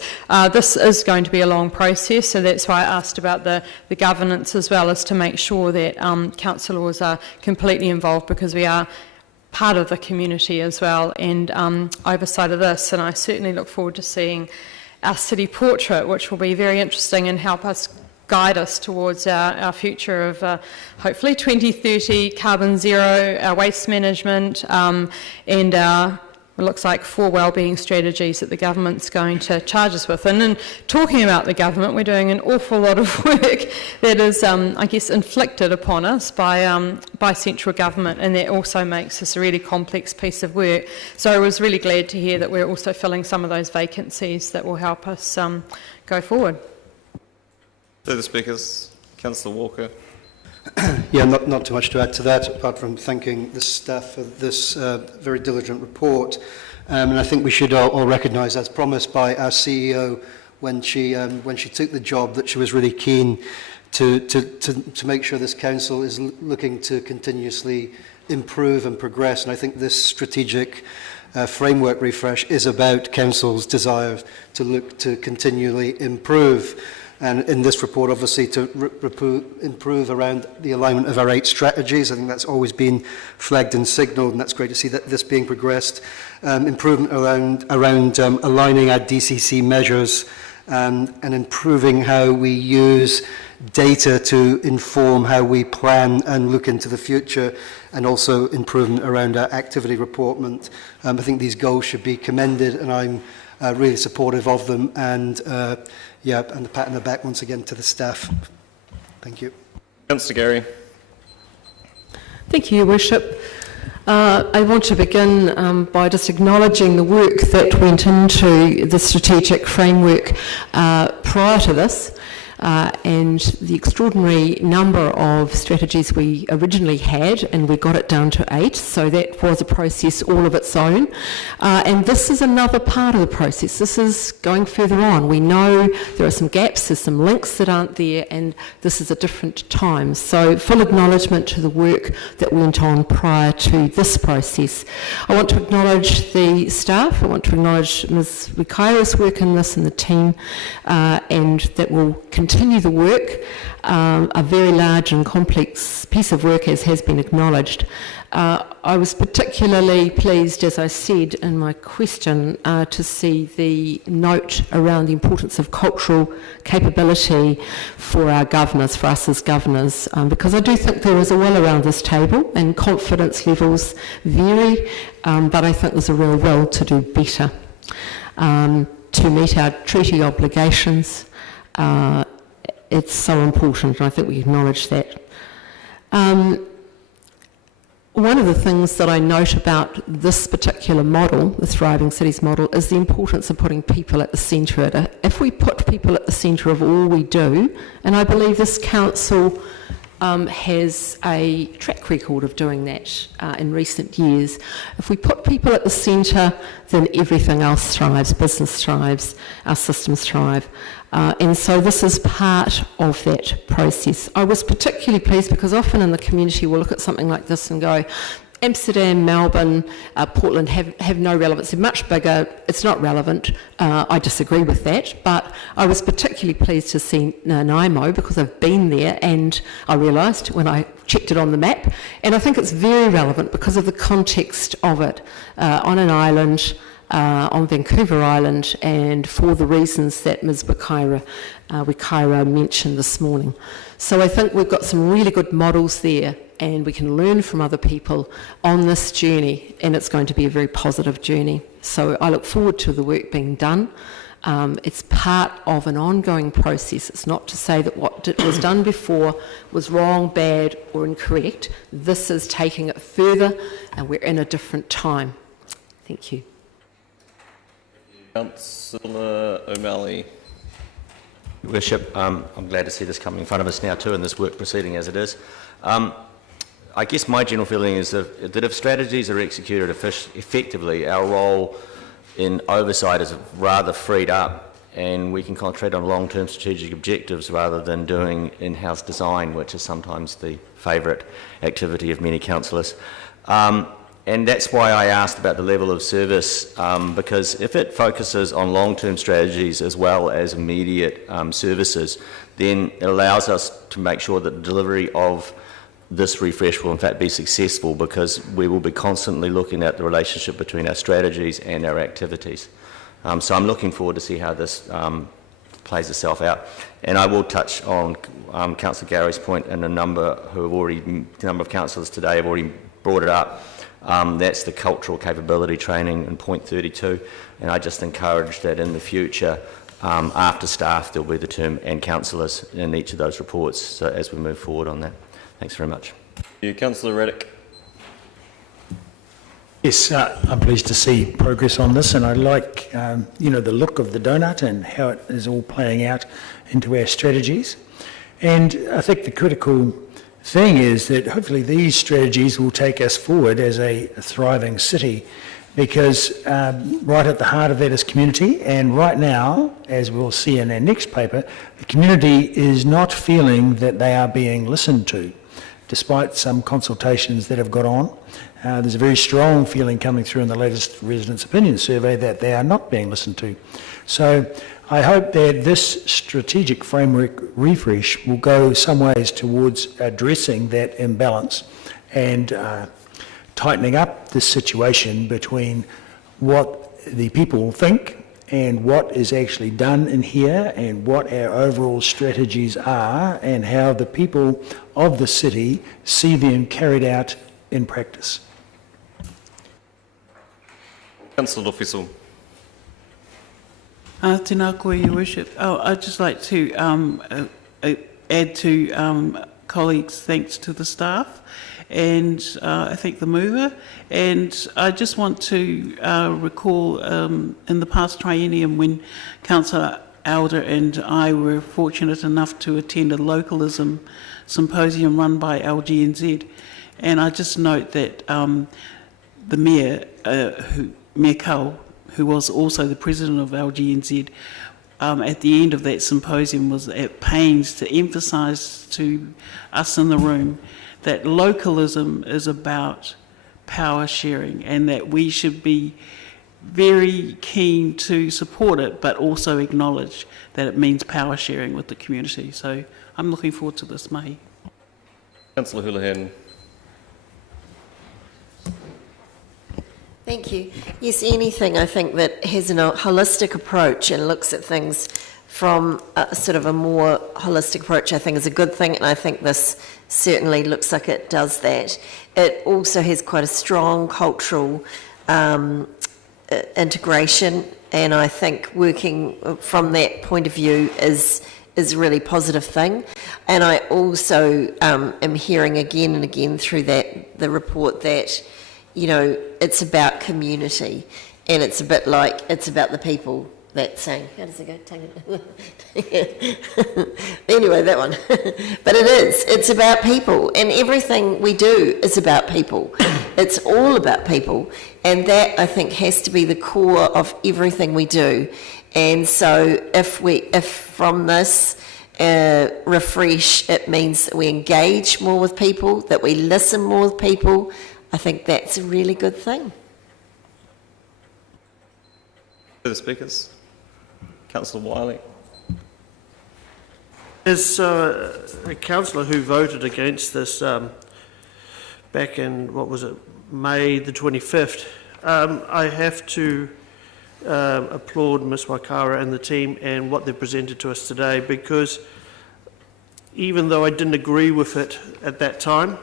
This is going to be a long process, so that's why I asked about the governance as well, as to make sure that councillors are completely involved, because we are part of the community as well, and oversight of this. And I certainly look forward to seeing our city portrait, which will be very interesting and help us guide us towards our future of hopefully 2030 carbon zero, our waste management, and our, it looks like 4 wellbeing strategies that the government's going to charge us with. And in talking about the government, we're doing an awful lot of work that is, I guess, inflicted upon us by central government, and that also makes this a really complex piece of work. So I was really glad to hear that we're also filling some of those vacancies that will help us go forward. Further speakers? Councillor Walker. Yeah, not too much to add to that, apart from thanking the staff for this very diligent report. And I think we should all recognise, as promised by our CEO when she took the job, that she was really keen to make sure this council is looking to continuously improve and progress. And I think this strategic framework refresh is about council's desire to look to continually improve. And in this report, obviously, to improve around the alignment of our 8 strategies. I think that's always been flagged and signalled, and that's great to see that this being progressed. Improvement around aligning our DCC measures and improving how we use data to inform how we plan and look into the future, and also improvement around our activity reportment. I think these goals should be commended, and I'm really supportive of them, and and the pat on the back once again to the staff. Thank you. Councillor Gary. Thank you, Your Worship. I want to begin by just acknowledging the work that went into the strategic framework prior to this, and the extraordinary number of strategies we originally had, and we got it down to 8, so that was a process all of its own. And this is another part of the process. This is going further on. We know there are some gaps, there's some links that aren't there, and this is a different time. So full acknowledgement to the work that went on prior to this process. I want to acknowledge the staff. I want to acknowledge Ms. Wikaira's work in this and the team, and that will continue the work, a very large and complex piece of work, as has been acknowledged. I was particularly pleased, as I said in my question, to see the note around the importance of cultural capability for our governors, for us as governors, because I do think there is a will around this table, and confidence levels vary, but I think there's a real will to do better. to meet our treaty obligations. It's so important, and I think we acknowledge that. One of the things that I note about this particular model, the Thriving Cities model, is the importance of putting people at the centre of it. If we put people at the centre of all we do, and I believe this council has a track record of doing that in recent years. If we put people at the centre, then everything else thrives, business thrives, our systems thrive. And so this is part of that process. I was particularly pleased because often in the community we'll look at something like this and go, Amsterdam, Melbourne, Portland have no relevance. They're much bigger. It's not relevant. I disagree with that. But I was particularly pleased to see Nanaimo because I've been there and I realised when I checked it on the map. And I think it's very relevant because of the context of it on an island, on Vancouver Island, and for the reasons that Ms. Wikaira mentioned this morning. So I think we've got some really good models there, and we can learn from other people on this journey, and it's going to be a very positive journey. So I look forward to the work being done. It's part of an ongoing process. It's not to say that what was done before was wrong, bad, or incorrect. This is taking it further, and we're in a different time. Thank you. Councillor O'Malley. Your Worship, I'm glad to see this coming in front of us now too, and this work proceeding as it is. I guess my general feeling is that if strategies are executed effectively, our role in oversight is rather freed up, and we can concentrate on long-term strategic objectives rather than doing in-house design, which is sometimes the favourite activity of many councillors. And that's why I asked about the level of service, because if it focuses on long-term strategies as well as immediate services, then it allows us to make sure that the delivery of this refresh will in fact be successful, because we will be constantly looking at the relationship between our strategies and our activities. So I'm looking forward to see how this plays itself out. And I will touch on Councillor Gary's point, and a number of councillors today have already brought it up. That's the cultural capability training in point 32, and I just encourage that in the future, after staff, there'll be the term and councillors in each of those reports, so as we move forward on that. Thanks very much. You, Councillor Reddick. Yes, I'm pleased to see progress on this, and I like, the look of the donut and how it is all playing out into our strategies. And I think the critical thing is that hopefully these strategies will take us forward as a thriving city, because right at the heart of that is community, and right now, as we'll see in our next paper, the community is not feeling that they are being listened to, despite some consultations that have got on. There's a very strong feeling coming through in the latest Residents' Opinion Survey that they are not being listened to. So I hope that this strategic framework refresh will go some ways towards addressing that imbalance and tightening up the situation between what the people think and what is actually done in here, and what our overall strategies are, and how the people of the city see them carried out in practice. Councillor Official. Tēnā koe, Your Worship. I'd just like to add to colleagues' thanks to the staff, and I thank the mover. And I just want to recall in the past triennium when Councillor Elder and I were fortunate enough to attend a localism symposium run by LGNZ. And I just note that the Mayor, Mayor Cull, who was also the president of LGNZ, at the end of that symposium was at pains to emphasise to us in the room that localism is about power sharing, and that we should be very keen to support it, but also acknowledge that it means power sharing with the community. So I'm looking forward to this, mahi. Councillor Houlihan. Thank you. Yes, anything I think that has a holistic approach and looks at things from a sort of a more holistic approach, I think is a good thing, and I think this certainly looks like it does that. It also has quite a strong cultural integration And I think working from that point of view is a really positive thing. And I also am hearing again and again through the report that, you know, it's about community, and it's a bit like it's about the people. That saying, how does it go? Anyway, that one. But it's about people, and everything we do is about people. It's all about people, and that, I think, has to be the core of everything we do. And so if from this refresh, it means that we engage more with people, that we listen more with people, I think that's a really good thing. Further speakers? Councillor Wiley. As a councillor who voted against this back in, what was it, May the 25th, I have to applaud Ms Waikawa and the team and what they presented to us today, because even though I didn't agree with it at that time,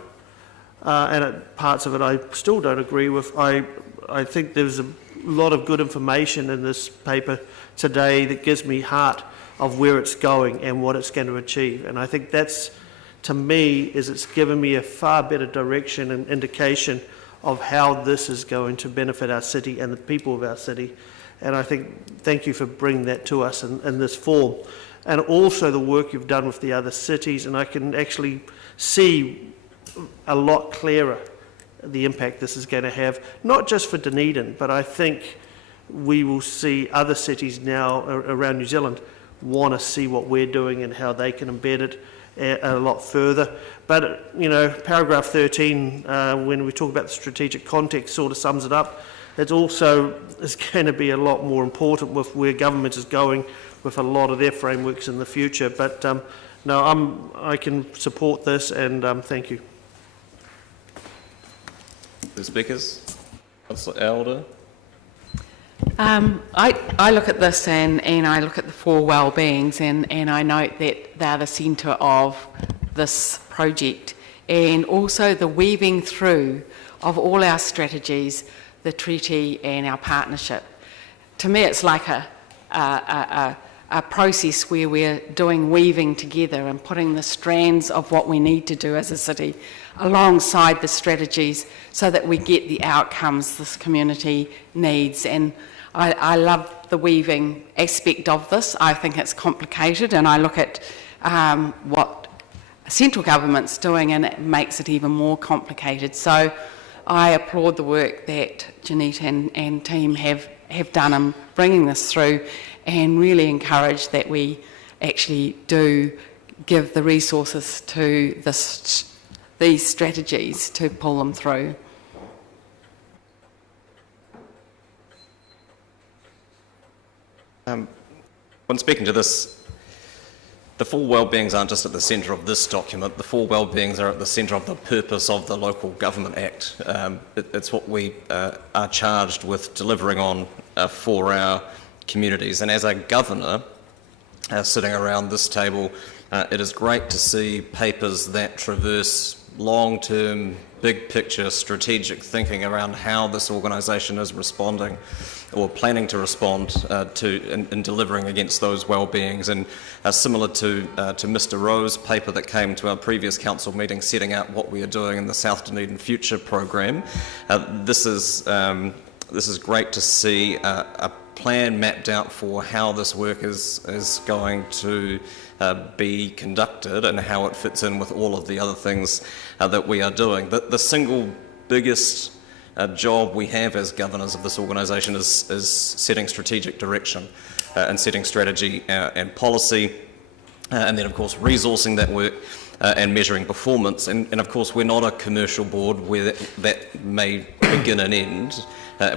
and parts of it I still don't agree with, I think there's a lot of good information in this paper today that gives me heart of where it's going and what it's going to achieve. And I think that's, to me, it's given me a far better direction and indication of how this is going to benefit our city and the people of our city. And I think, thank you for bringing that to us in this form. And also the work you've done with the other cities, and I can actually see a lot clearer the impact this is going to have, not just for Dunedin, but I think we will see other cities now around New Zealand want to see what we're doing and how they can embed it a lot further. But, you know, paragraph 13, when we talk about the strategic context, sort of sums it up. It also is going to be a lot more important with where government is going with a lot of their frameworks in the future. But no, I can support this, and thank you. The speakers? Councillor Elder. I look at this and I look at the four well-beings, and I note that they're the centre of this project, and also the weaving through of all our strategies, the treaty and our partnership. To me, it's like a process where we're doing weaving together and putting the strands of what we need to do as a city alongside the strategies so that we get the outcomes this community needs. And I love the weaving aspect of this. I think it's complicated, and I look at what central government's doing, and it makes it even more complicated. So I applaud the work that Jeanette and team have done in bringing this through, and really encourage that we actually do give the resources to these strategies to pull them through. When speaking to this, the four well-beings aren't just at the centre of this document. The four well-beings are at the centre of the purpose of the Local Government Act. It's what we are charged with delivering on for our communities. And as a governor sitting around this table, it is great to see papers that traverse long-term, big-picture, strategic thinking around how this organisation is responding or planning to respond in delivering against those well-beings. And similar to Mr Rowe's paper that came to our previous council meeting setting out what we are doing in the South Dunedin Future programme, this is great to see a plan mapped out for how this work is going to be conducted and how it fits in with all of the other things that we are doing. The single biggest job we have as governors of this organisation is setting strategic direction and setting strategy and policy, and then of course resourcing that work and measuring performance. And of course we're not a commercial board where that may begin and end.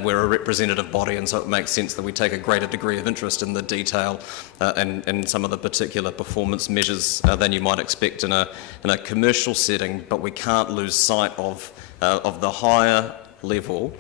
We're a representative body, and so it makes sense that we take a greater degree of interest in the detail and some of the particular performance measures than you might expect in a commercial setting. But we can't lose sight of the higher level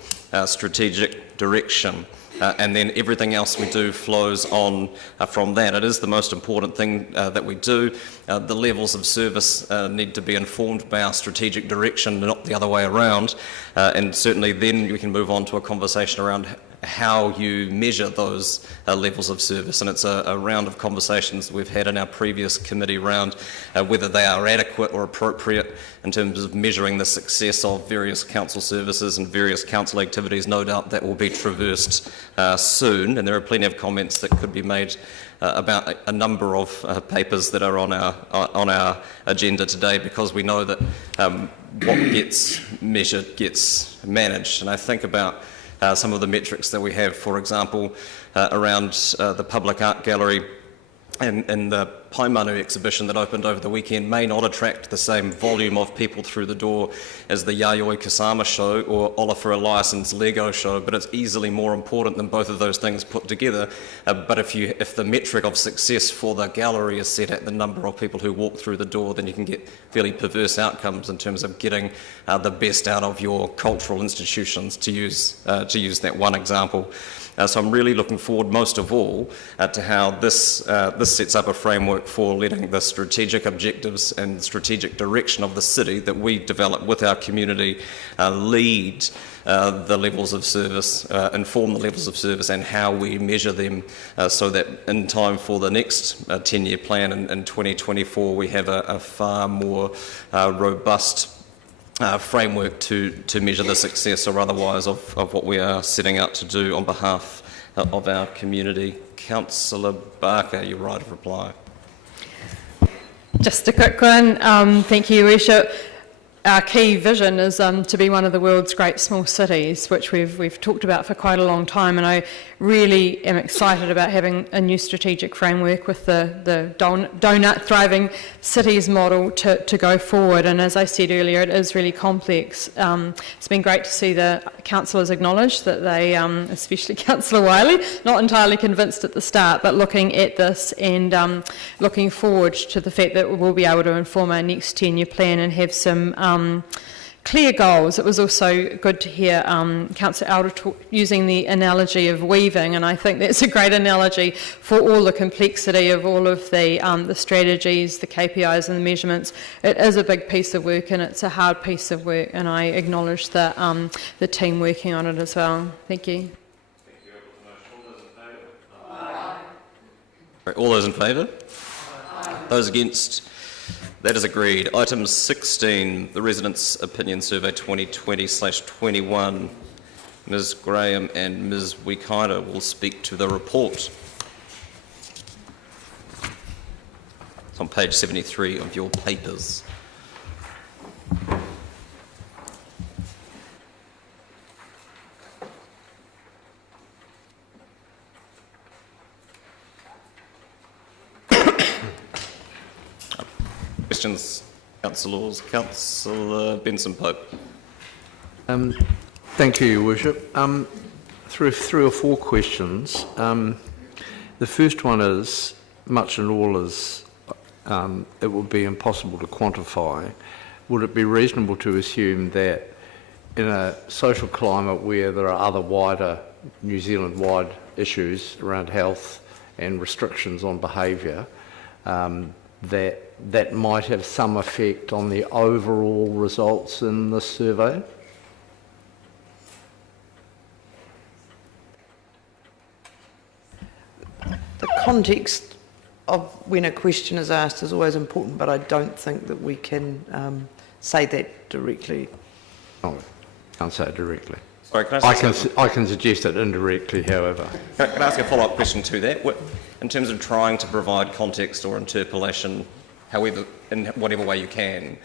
strategic direction. And then everything else we do flows on from that. It is the most important thing that we do. The levels of service need to be informed by our strategic direction, not the other way around. And certainly then we can move on to a conversation around how you measure those levels of service. And it's a round of conversations we've had in our previous committee round, whether they are adequate or appropriate in terms of measuring the success of various council services and various council activities. No doubt that will be traversed soon, and there are plenty of comments that could be made about a number of papers that are on our agenda today, because we know that what gets measured gets managed. And I think about some of the metrics that we have, for example, around the public art gallery and the Paimanu exhibition that opened over the weekend may not attract the same volume of people through the door as the Yayoi Kusama show or Oliver Eliasson's Lego show, but it's easily more important than both of those things put together. But if the metric of success for the gallery is set at the number of people who walk through the door, then you can get fairly perverse outcomes in terms of getting the best out of your cultural institutions, to use that one example. So I'm really looking forward, most of all, to how this sets up a framework for letting the strategic objectives and strategic direction of the city that we develop with our community lead the levels of service, inform the levels of service and how we measure them, so that in time for the next 10-year plan in 2024 we have a far more robust framework to measure the success or otherwise of what we are setting out to do on behalf of our community. Councillor Barker, your right of reply. Just a quick one. Thank you, Your Worship. Our key vision is to be one of the world's great small cities, which we've talked about for quite a long time, and I really am excited about having a new strategic framework with the donut thriving cities model to go forward. And as I said earlier, it is really complex. It's been great to see the councillors acknowledge that they, especially Councillor Wiley, not entirely convinced at the start, but looking at this and looking forward to the fact that we'll be able to inform our next 10-year plan and have some clear goals. It was also good to hear Councillor Elder using the analogy of weaving, and I think that's a great analogy for all the complexity of all of the strategies, the KPIs and the measurements. It is a big piece of work and it's a hard piece of work, and I acknowledge the team working on it as well. Thank you. All those in favour? Those against? That is agreed. Item 16, the Residents' Opinion Survey 2020/21. Ms Graham and Ms Wikaida will speak to the report. It's on page 73 of your papers. Questions, councillors? Councillor Benson-Pope. Thank you, Your Worship. Three or four questions. The first one is, much and all as it would be impossible to quantify, would it be reasonable to assume that in a social climate where there are other wider, New Zealand-wide issues around health and restrictions on behaviour, that might have some effect on the overall results in this survey? The context of when a question is asked is always important, but I don't think that we can say that directly. Oh, can't say it directly. Sorry, I can suggest it indirectly, however. Can I ask a follow-up question to that? In terms of trying to provide context or interpolation, however, in whatever way you can,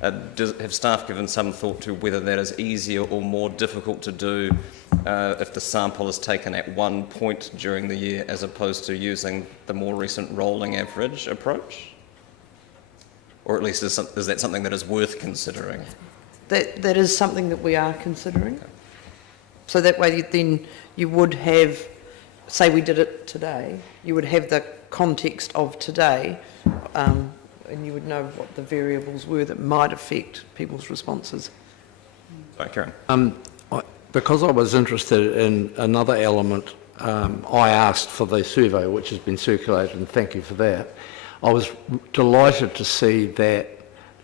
have staff given some thought to whether that is easier or more difficult to do if the sample is taken at one point during the year as opposed to using the more recent rolling average approach? Or at least is that something that is worth considering? That is something that we are considering. So that way then you would have, say we did it today, you would have the context of today, and you would know what the variables were that might affect people's responses. Sorry, Karen. Because I was interested in another element, I asked for the survey, which has been circulated, and thank you for that. I was delighted to see that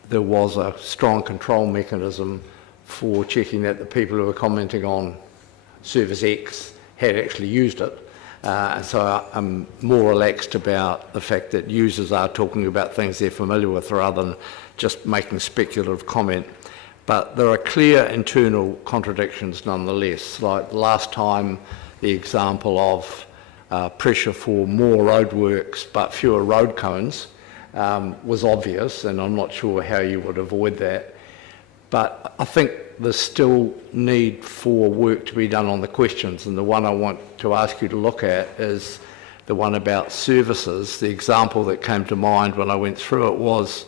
there was a strong control mechanism for checking that the people who were commenting on Service X had actually used it. So I'm more relaxed about the fact that users are talking about things they're familiar with rather than just making speculative comment. But there are clear internal contradictions nonetheless. Like last time, the example of pressure for more roadworks but fewer road cones was obvious, and I'm not sure how you would avoid that. But I think there's still need for work to be done on the questions, and the one I want to ask you to look at is the one about services. The example that came to mind when I went through it was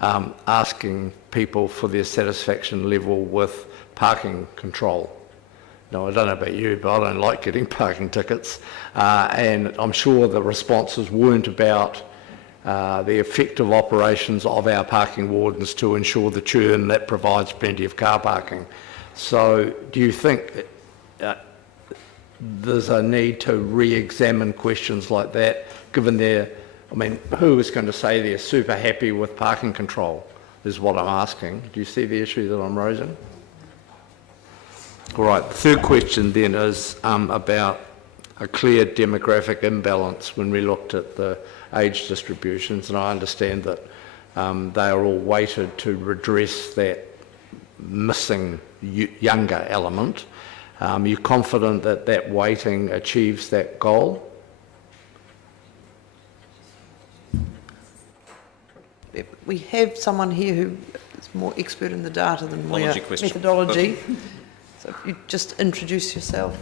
asking people for their satisfaction level with parking control. Now, I don't know about you, but I don't like getting parking tickets, and I'm sure the responses weren't about the effective operations of our parking wardens to ensure the churn that provides plenty of car parking. So do you think there's a need to re-examine questions like that, given who is going to say they're super happy with parking control is what I'm asking. Do you see the issue that I'm raising? All right, the third question then is about a clear demographic imbalance when we looked at the age distributions, and I understand that they are all weighted to redress that missing younger element. Are you confident that that weighting achieves that goal? We have someone here who is more expert in the data than we are. Question. Methodology. So if you just introduce yourself.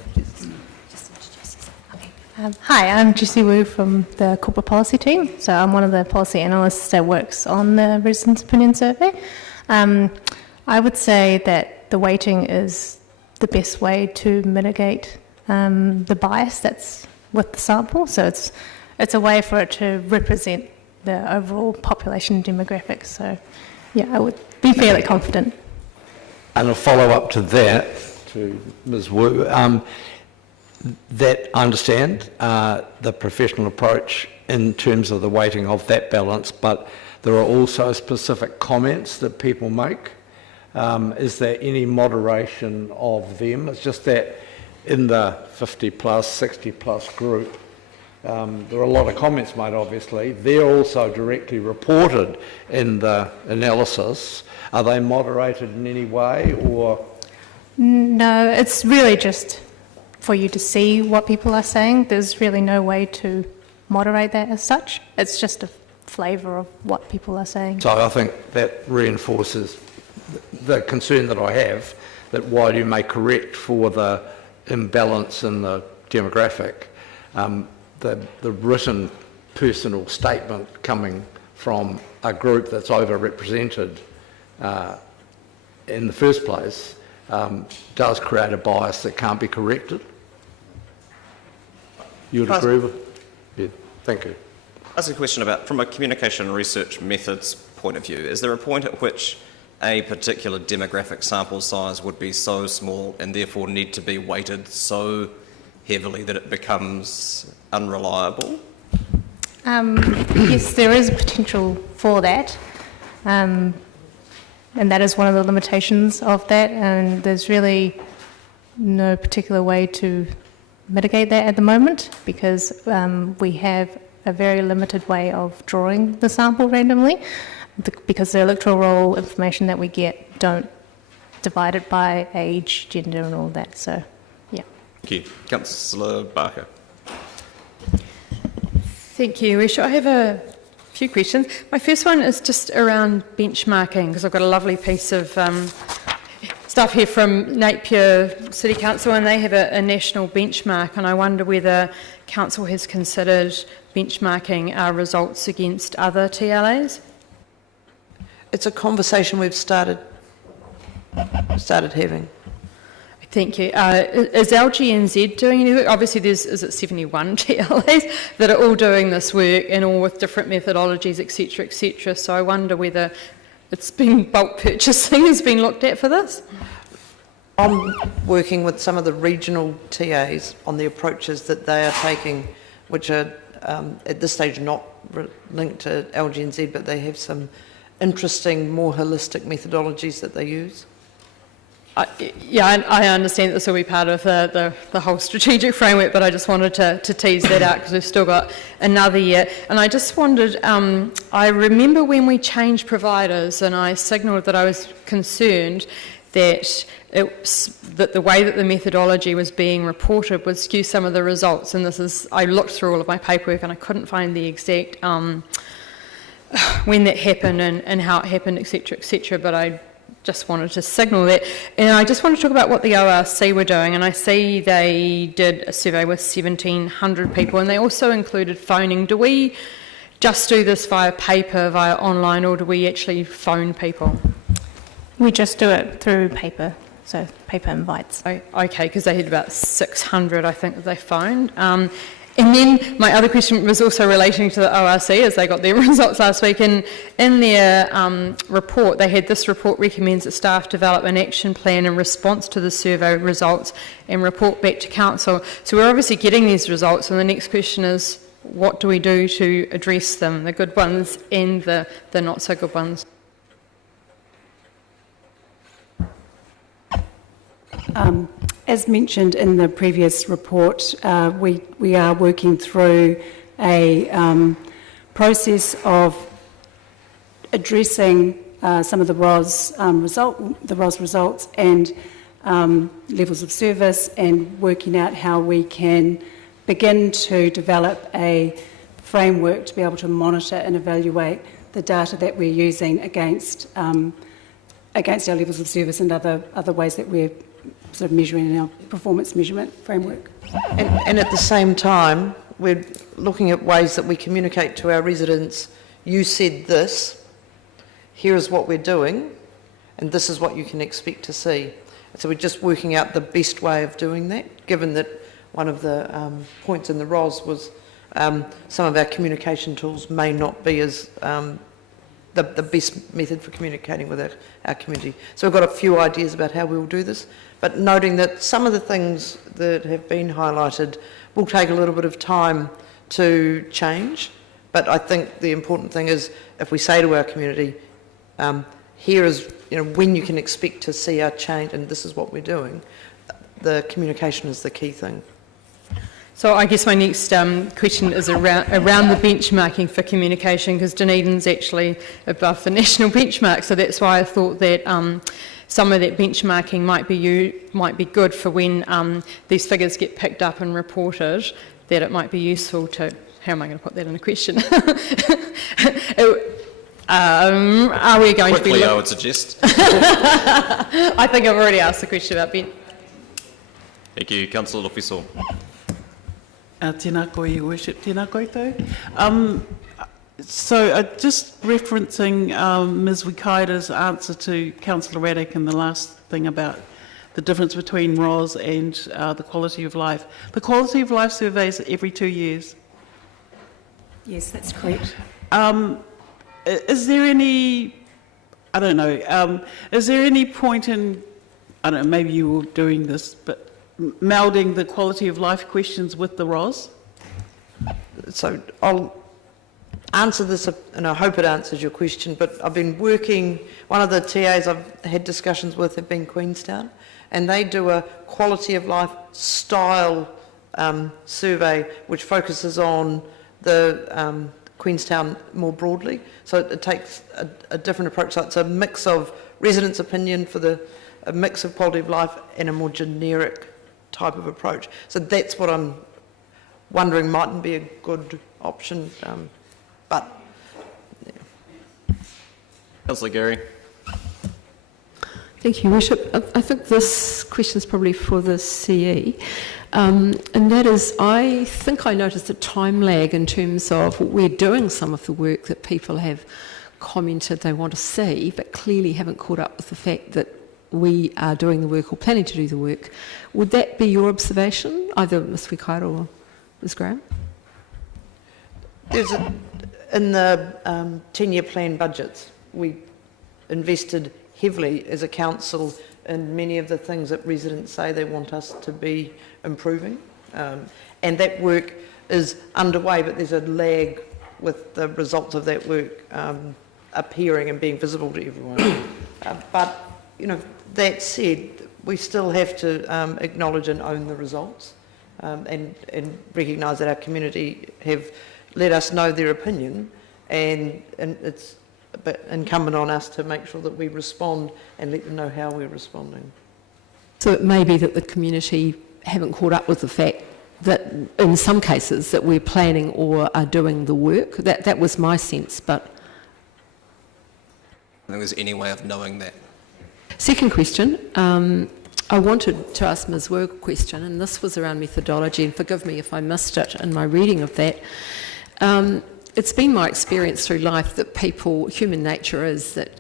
Hi, I'm Jessie Wu from the Corporate Policy team. So I'm one of the policy analysts that works on the Residents' Opinion Survey. I would say that the weighting is the best way to mitigate the bias that's with the sample. So it's a way for it to represent the overall population demographics. So yeah, I would be fairly confident. And a follow-up to that, to Ms. Wu, that I understand the professional approach in terms of the weighting of that balance, but there are also specific comments that people make. Is there any moderation of them? It's just that in the 50 plus, 60 plus group, there are a lot of comments made, obviously. They're also directly reported in the analysis. Are they moderated in any way, or? No, it's really just for you to see what people are saying. There's really no way to moderate that as such. It's just a flavour of what people are saying. So I think that reinforces the concern that I have, that while you may correct for the imbalance in the demographic, the written personal statement coming from a group that's overrepresented in the first place does create a bias that can't be corrected. You would agree with? Yeah, thank you. That's a question about, from a communication and research methods point of view, is there a point at which a particular demographic sample size would be so small and therefore need to be weighted so heavily that it becomes unreliable? Yes, there is potential for that. And that is one of the limitations of that, and there's really no particular way to mitigate that at the moment, because we have a very limited way of drawing the sample randomly, because the electoral roll information that we get don't divide it by age, gender and all that, so yeah. Thank you. Councillor Barker. Thank you, Wish. I have a few questions. My first one is just around benchmarking, because I've got a lovely piece of stuff here from Napier City Council, and they have a national benchmark, and I wonder whether Council has considered benchmarking our results against other TLAs? It's a conversation we've started having. Thank you. Is LGNZ doing any work? Obviously is it 71 TLAs that are all doing this work and all with different methodologies, etc., etc. So I wonder whether it's been bulk purchasing has been looked at for this? I'm working with some of the regional TAs on the approaches that they are taking, which are at this stage not linked to LGNZ, but they have some interesting, more holistic methodologies that they use. I understand that this will be part of the whole strategic framework, but I just wanted to tease that out because we've still got another year. And I just wondered, I remember when we changed providers and I signalled that I was concerned that that the way that the methodology was being reported would skew some of the results. And this is, I looked through all of my paperwork and I couldn't find the exact when that happened and how it happened, etc. But I just wanted to signal that. And I just want to talk about what the ORC were doing. And I see they did a survey with 1,700 people, and they also included phoning. Do we just do this via paper, via online, or do we actually phone people? We just do it through paper, so paper invites. Okay, because they had about 600, I think, that they phoned. And then my other question was also relating to the ORC, as they got their results last week. And in their report, they had this report recommends that staff develop an action plan in response to the survey results and report back to council. So we're obviously getting these results, and the next question is, what do we do to address them, the good ones and the not so good ones? As mentioned in the previous report, we are working through a process of addressing some of the ROS results and levels of service, and working out how we can begin to develop a framework to be able to monitor and evaluate the data that we're using against our levels of service and other ways that we're sort of measuring in our performance measurement framework. And at the same time, we're looking at ways that we communicate to our residents, you said this, here is what we're doing, and this is what you can expect to see. So we're just working out the best way of doing that, given that one of the points in the ROS was some of our communication tools may not be as the best method for communicating with our community. So we've got a few ideas about how we'll do this, but noting that some of the things that have been highlighted will take a little bit of time to change. But I think the important thing is, if we say to our community, here is when you can expect to see our change, and this is what we're doing, the communication is the key thing. So I guess my next question is around the benchmarking for communication, because Dunedin's actually above the national benchmark, so that's why I thought that some of that benchmarking might be good for when these figures get picked up and reported, that it might be useful to, how am I going to put that in a question? Are we going Quickly, to be... I would suggest. I think I've already asked the question about Ben. Thank you, Councillor Lofiso. Tēnā koe, Your Worship, tēnā koutou. So just referencing Ms Wikaida's answer to Councillor Raddick and the last thing about the difference between ROS and the quality of life. The quality of life surveys every 2 years. Yes, that's correct. Is there any, I don't know, is there any point in, I don't know, maybe you were doing this, but melding the quality of life questions with the ROS? So I'll answer this, and I hope it answers your question, but I've been working, one of the TAs I've had discussions with have been Queenstown, and they do a quality of life style survey which focuses on the Queenstown more broadly. So it takes a different approach. So it's a mix of residents' opinion for a mix of quality of life and a more generic type of approach. So that's what I'm wondering mightn't be a good option, but... Yeah. Councillor Gary. Thank you, Worship. I think this question is probably for the CE, and that is, I think I noticed a time lag in terms of we're doing some of the work that people have commented they want to see, but clearly haven't caught up with the fact that we are doing the work or planning to do the work. Would that be your observation, either Ms Wikaira or Ms Graham? There's in the 10-year plan budgets, we invested heavily as a council in many of the things that residents say they want us to be improving. And that work is underway, but there's a lag with the results of that work appearing and being visible to everyone. But, that said, we still have to acknowledge and own the results, and recognise that our community have let us know their opinion, and it's incumbent on us to make sure that we respond and let them know how we're responding. So it may be that the community haven't caught up with the fact that in some cases that we're planning or are doing the work. That was my sense, but... I think there's any way of knowing that. Second question, I wanted to ask Ms. Werg a question, and this was around methodology, and forgive me if I missed it in my reading of that. It's been my experience through life that human nature is that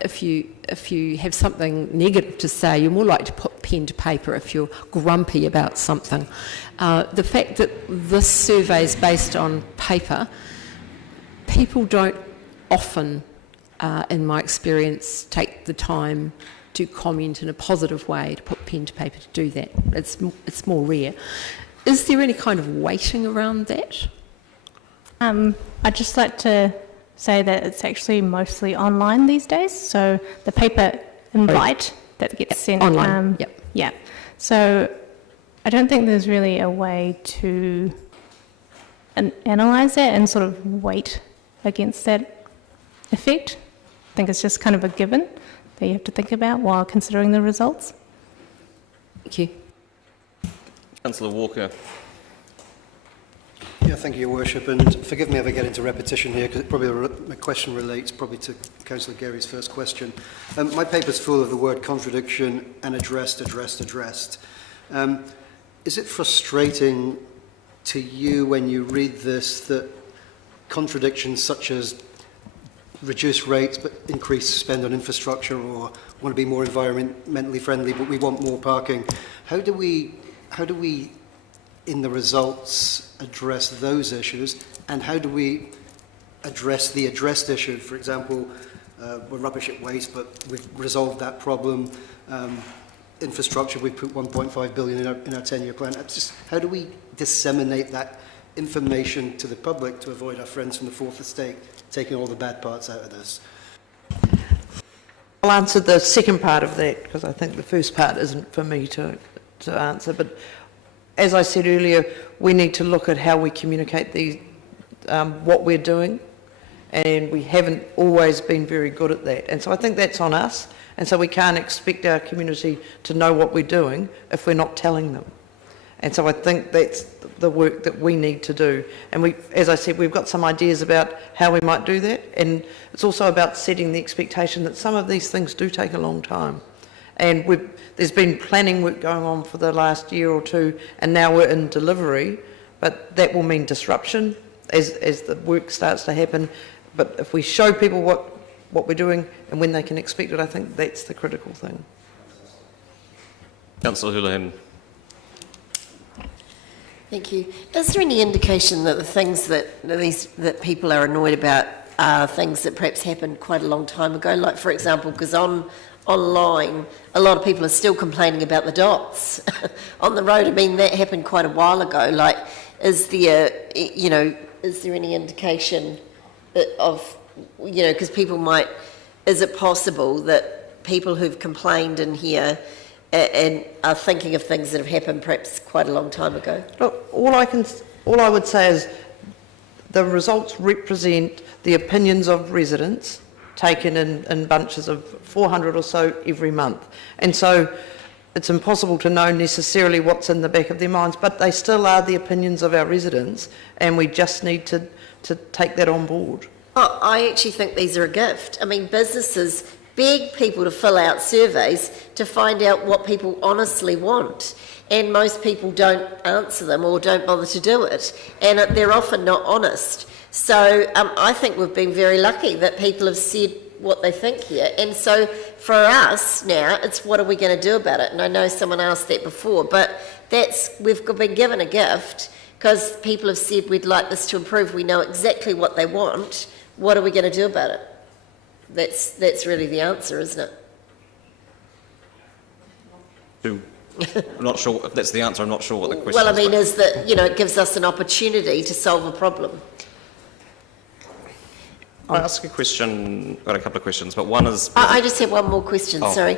if you have something negative to say, you're more likely to put pen to paper if you're grumpy about something. The fact that this survey is based on paper, people don't often, in my experience, take the time to comment in a positive way, to put pen to paper to do that. It's more rare. Is there any kind of weighting around that? I'd just like to say that it's actually mostly online these days. So the paper invite that gets sent online. Yeah. So I don't think there's really a way to analyse that and sort of weight against that effect. I think it's just kind of a given that you have to think about while considering the results. Thank you. Councillor Walker. Yeah, thank you, Your Worship, and forgive me if I get into repetition here, because my question relates probably to Councillor Gary's first question. My paper's full of the word contradiction and addressed. Is it frustrating to you when you read this that contradictions such as reduce rates but increase spend on infrastructure, or want to be more environmentally friendly but we want more parking, how do we in the results address those issues, and how do we address the addressed issue? For example, we're rubbish at waste, but we've resolved that problem. Infrastructure, we've put 1.5 billion in our 10-year plan. Just how do we disseminate that information to the public to avoid our friends from the Fourth Estate taking all the bad parts out of this? I'll answer the second part of that, because I think the first part isn't for me to answer, but as I said earlier, we need to look at how we communicate what we're doing, and we haven't always been very good at that. And so I think that's on us, and so we can't expect our community to know what we're doing if we're not telling them. And so I think that's the work that we need to do. And as I said, we've got some ideas about how we might do that, and it's also about setting the expectation that some of these things do take a long time. And there's been planning work going on for the last year or two, and now we're in delivery, but that will mean disruption as the work starts to happen. But if we show people what we're doing and when they can expect it, I think that's the critical thing. Councillor Houlihan. Thank you. Is there any indication that the things that people are annoyed about are things that perhaps happened quite a long time ago? Like, for example, because online, a lot of people are still complaining about the dots on the road. I mean, that happened quite a while ago. Like, is there any indication of, because people might, is it possible that people who've complained in here and are thinking of things that have happened perhaps quite a long time ago? Look, all I would say is the results represent the opinions of residents taken in bunches of 400 or so every month. And so it's impossible to know necessarily what's in the back of their minds, but they still are the opinions of our residents, and we just need to take that on board. Oh, I actually think these are a gift. I mean, businesses beg people to fill out surveys to find out what people honestly want, and most people don't answer them or don't bother to do it, and they're often not honest. So I think we've been very lucky that people have said what they think here, and so for us now, it's what are we going to do about it? And I know someone asked that before, but we've been given a gift because people have said we'd like this to improve. We know exactly what they want. What are we going to do about it? That's really the answer, isn't it? I'm not sure if that's the answer. I'm not sure what the question is. Well, I mean, is that, it gives us an opportunity to solve a problem. I'll ask a question, got a couple of questions, but one is... I just have one more question, sorry.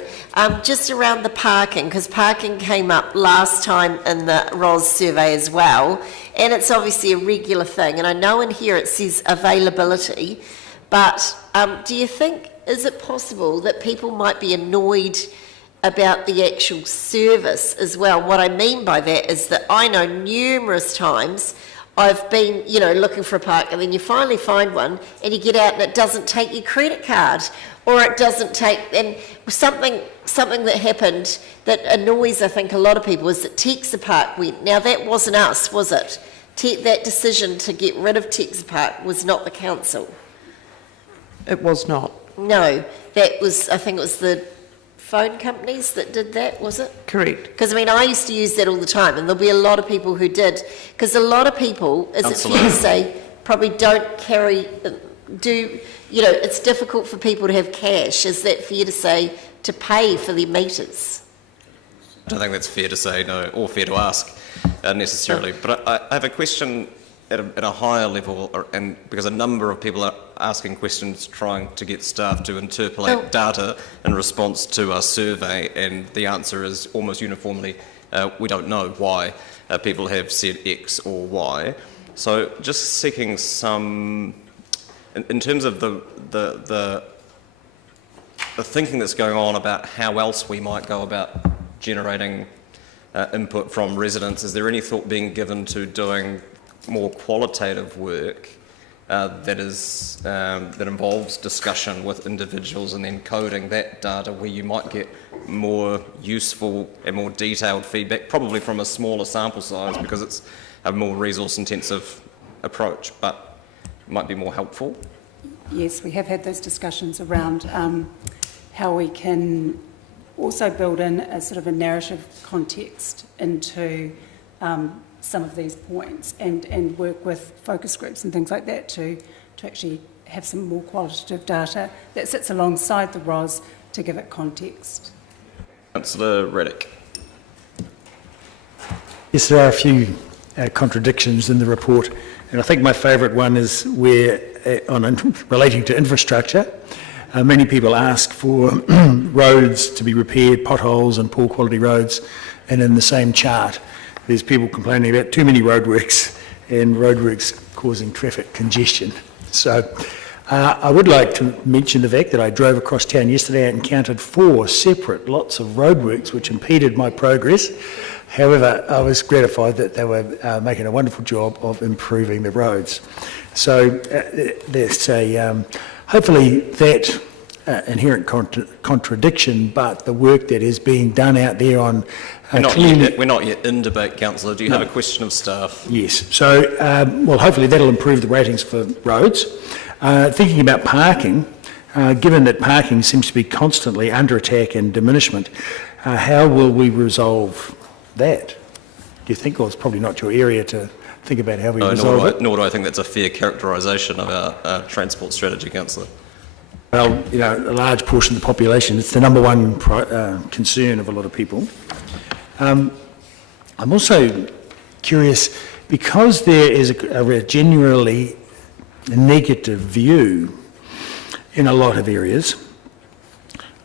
Just around the parking, because parking came up last time in the ROS survey as well, and it's obviously a regular thing, and I know in here it says availability, but do you think, is it possible that people might be annoyed about the actual service as well? What I mean by that is that I know numerous times I've been, you know, looking for a park, and then you finally find one and you get out and it doesn't take your credit card, or it doesn't take, and something that happened that annoys, I think, a lot of people is that Texas Park went. Now that wasn't us, was it? That decision to get rid of Texas Park was not the council. It was not. No, that was, I think it was the phone companies that did that, was it? Correct. Because, I mean, I used to use that all the time, and there'll be a lot of people who did. Because a lot of people, is it fair to say, probably don't carry, you know, it's difficult for people to have cash. Is that fair to say, to pay for their meters? I don't think that's fair to say, no, or fair to ask necessarily. But I have a question at a higher level, and because a number of people are asking questions trying to get staff to interpolate data in response to our survey, and the answer is almost uniformly, we don't know why people have said X or Y. So just seeking some, in terms of the thinking that's going on about how else we might go about generating input from residents, is there any thought being given to doing more qualitative work that involves discussion with individuals and then coding that data, where you might get more useful and more detailed feedback, probably from a smaller sample size because it's a more resource intensive approach, but it might be more helpful? Yes, we have had those discussions around how we can also build in a sort of a narrative context into some of these points, and work with focus groups and things like that to actually have some more qualitative data that sits alongside the ROS to give it context. Councillor Reddick. Yes, there are a few contradictions in the report, and I think my favourite one is where, relating to infrastructure, many people ask for roads to be repaired, potholes and poor quality roads, and in the same chart there's people complaining about too many roadworks and roadworks causing traffic congestion. So I would like to mention the fact that I drove across town yesterday and encountered 4 separate lots of roadworks which impeded my progress. However, I was gratified that they were making a wonderful job of improving the roads. So there's a, hopefully that inherent contradiction, but the work that is being done out there on... We're not yet in debate, Councillor. Do you have a question of staff? Yes. So, well, hopefully that'll improve the ratings for roads. Thinking about parking, given that parking seems to be constantly under attack and diminishment, how will we resolve that? Do you think? Well, it's probably not your area to think about how we resolve it. Nor do I think that's a fair characterisation of our transport strategy, Councillor. Well, you know, a large portion of the population, it's the number one concern of a lot of people. I'm also curious, because there is a genuinely negative view in a lot of areas.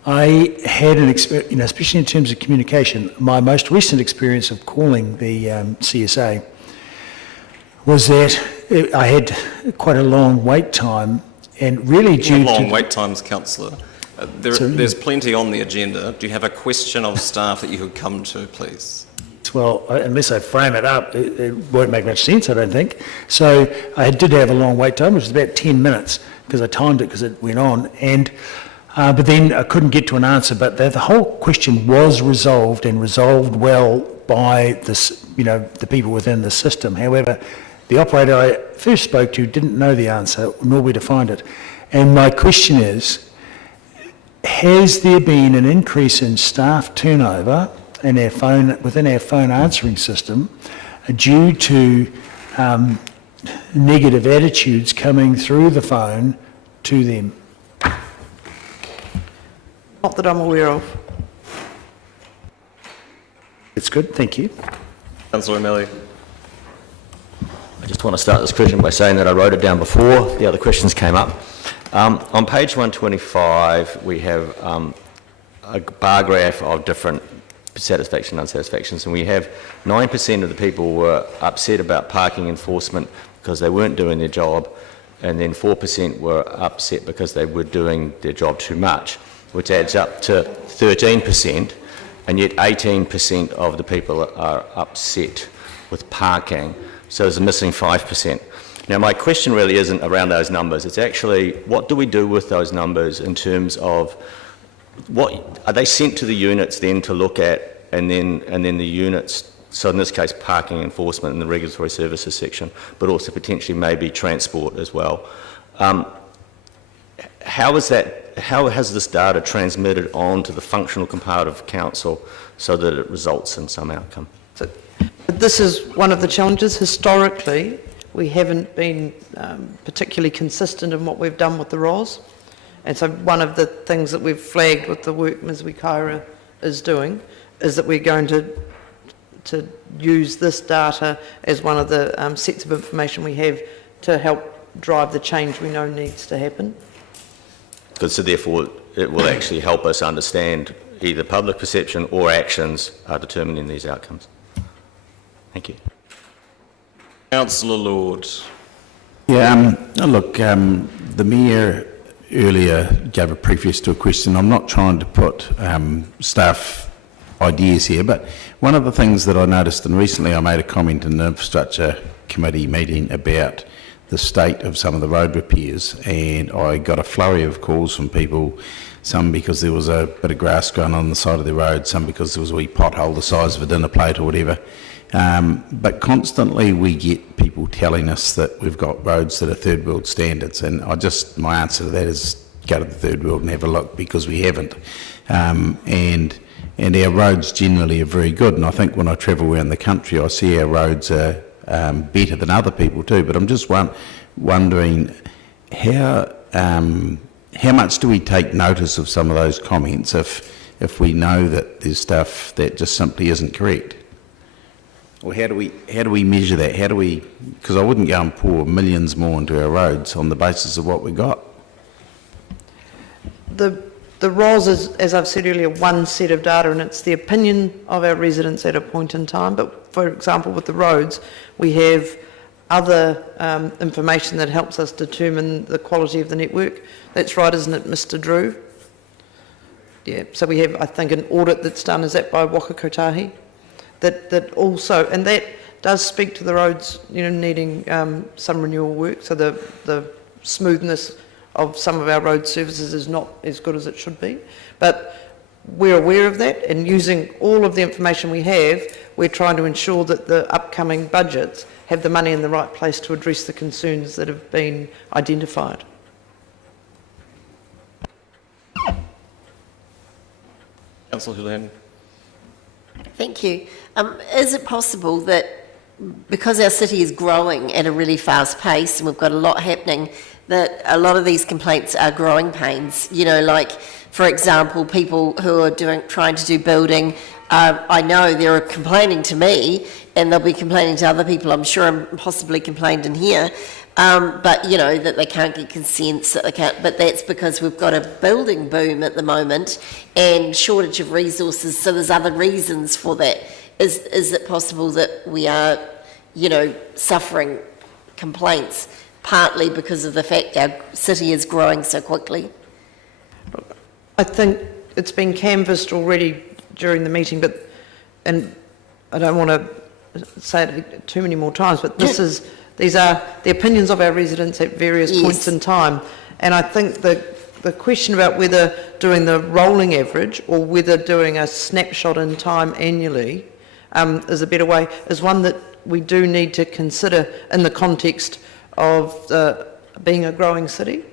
I had an experience, you know, especially in terms of communication, my most recent experience of calling the CSA was that I had quite a long wait time, and really due to... Long wait times, Councillor. There's plenty on the agenda. Do you have a question of staff that you could come to, please? Well, unless I frame it up, it won't make much sense, I don't think. So I did have a long wait time, which was about 10 minutes, because I timed it because it went on. And but then I couldn't get to an answer. But the whole question was resolved, and resolved well by this, you know, the people within the system. However, the operator I first spoke to didn't know the answer, nor where to find it. And my question is, has there been an increase in staff turnover in our phone, within our phone answering system, due to negative attitudes coming through the phone to them? Not that I'm aware of. It's good, thank you. Councillor O'Malley. I just want to start this question by saying that I wrote it down before the other questions came up. On page 125, we have a bar graph of different satisfaction and unsatisfactions, and we have 9% of the people were upset about parking enforcement because they weren't doing their job, and then 4% were upset because they were doing their job too much, which adds up to 13%, and yet 18% of the people are upset with parking, so there's a missing 5%. Now, my question really isn't around those numbers. It's actually, what do we do with those numbers in terms of what are they sent to the units then to look at, and then the units, so in this case parking enforcement in the regulatory services section, but also potentially maybe transport as well. How has this data transmitted on to the functional comparative council so that it results in some outcome? So, this is one of the challenges. Historically, we haven't been particularly consistent in what we've done with the ROS. And so one of the things that we've flagged with the work Ms Wikaira is doing is that we're going to use this data as one of the sets of information we have to help drive the change we know needs to happen. Good, so therefore it will actually help us understand either public perception or actions are determining these outcomes. Thank you. Councillor Lord. Yeah, look, the Mayor earlier gave a preface to a question. I'm not trying to put staff ideas here, but one of the things that I noticed, and recently I made a comment in the Infrastructure Committee meeting about the state of some of the road repairs, and I got a flurry of calls from people, some because there was a bit of grass growing on the side of the road, some because there was a wee pothole the size of a dinner plate or whatever. But constantly we get people telling us that we've got roads that are third world standards, and my answer to that is go to the third world and have a look, because we haven't. And our roads generally are very good, and I think when I travel around the country I see our roads are better than other people too, but I'm just wondering how much do we take notice of some of those comments if we know that there's stuff that just simply isn't correct? Or how do we measure that? Because I wouldn't go and pour millions more into our roads on the basis of what we got. The ROS is, as I've said earlier, one set of data, and it's the opinion of our residents at a point in time. But for example, with the roads, we have other information that helps us determine the quality of the network. That's right, isn't it, Mr. Drew? Yeah, so we have, I think, an audit that's done, is that by Waka Kotahi? That also, and that does speak to the roads, needing some renewal work. So the smoothness of some of our road services is not as good as it should be. But we're aware of that, and using all of the information we have, we're trying to ensure that the upcoming budgets have the money in the right place to address the concerns that have been identified. Councillor Houlihan. Thank you. Is it possible that because our city is growing at a really fast pace and we've got a lot happening, that a lot of these complaints are growing pains? Like, for example, people who are trying to do building, I know they're complaining to me and they'll be complaining to other people, I'm sure, and possibly complained in here, but, that they can't get consents, that they can't, but that's because we've got a building boom at the moment and shortage of resources, so there's other reasons for that. Is it possible that we are, suffering complaints partly because of the fact our city is growing so quickly? I think it's been canvassed already during the meeting, and I don't want to say it too many more times, but these are the opinions of our residents at various points in time. And I think the question about whether doing the rolling average or whether doing a snapshot in time annually is a better way, is one that we do need to consider in the context of being a growing city,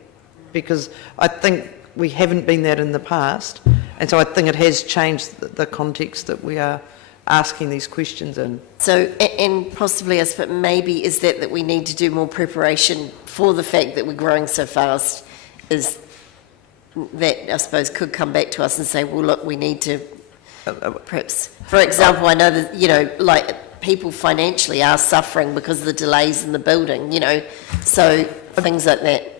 because I think we haven't been that in the past, and so I think it has changed the context that we are asking these questions in. So, and possibly, but maybe is that we need to do more preparation for the fact that we're growing so fast, is that I suppose could come back to us and say, well, look, we need to perhaps, for example, I know that, like people financially are suffering because of the delays in the building, so things like that.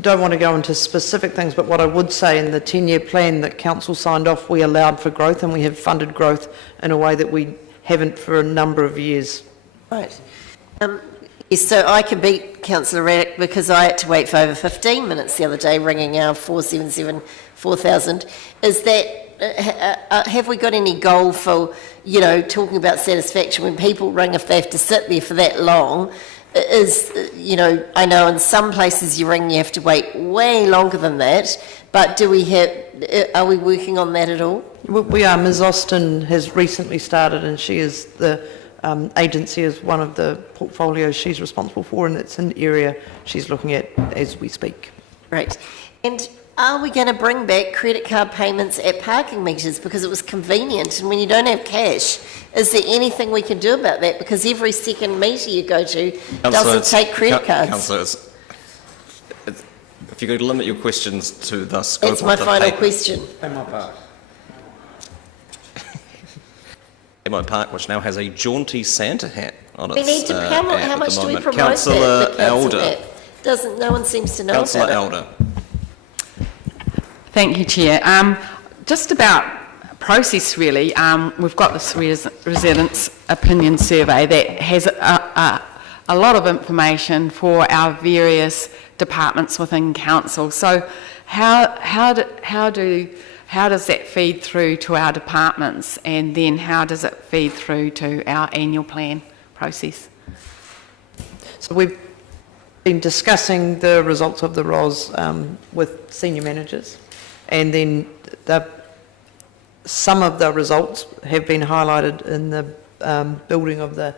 don't want to go into specific things, but what I would say, in the 10-year plan that council signed off, we allowed for growth, and we have funded growth in a way that we haven't for a number of years. Right. Yes, so I can beat Councillor Raddick because I had to wait for over 15 minutes the other day ringing our 477 4000. Is that, have we got any goal for, you know, talking about satisfaction when people ring if they have to sit there for that long? Is, you know, I know in some places you ring, you have to wait way longer than that, but do we have, are we working on that at all? We are. Ms Austin has recently started, and she is the agency is one of the portfolios she's responsible for, and it's an area she's looking at as we speak. Right. And are we going to bring back credit card payments at parking meters because it was convenient, and when you don't have cash, is there anything we can do about that? Because every second meter you go to doesn't take credit cards. Councillor, if you could limit your questions to the scope of the That's my final paper. question. Emo Park, which now has a jaunty Santa hat on its We need to, how much do we promote Councillor that? Elder. No one seems to know Councillor about Elder. Thank you, Chair. Just about process, really. We've got this residents' opinion survey that has a lot of information for our various departments within council. So, how does that feed through to our departments, and then how does it feed through to our annual plan process? So we've been discussing the results of the ROS with senior managers, and then some of the results have been highlighted in the building of the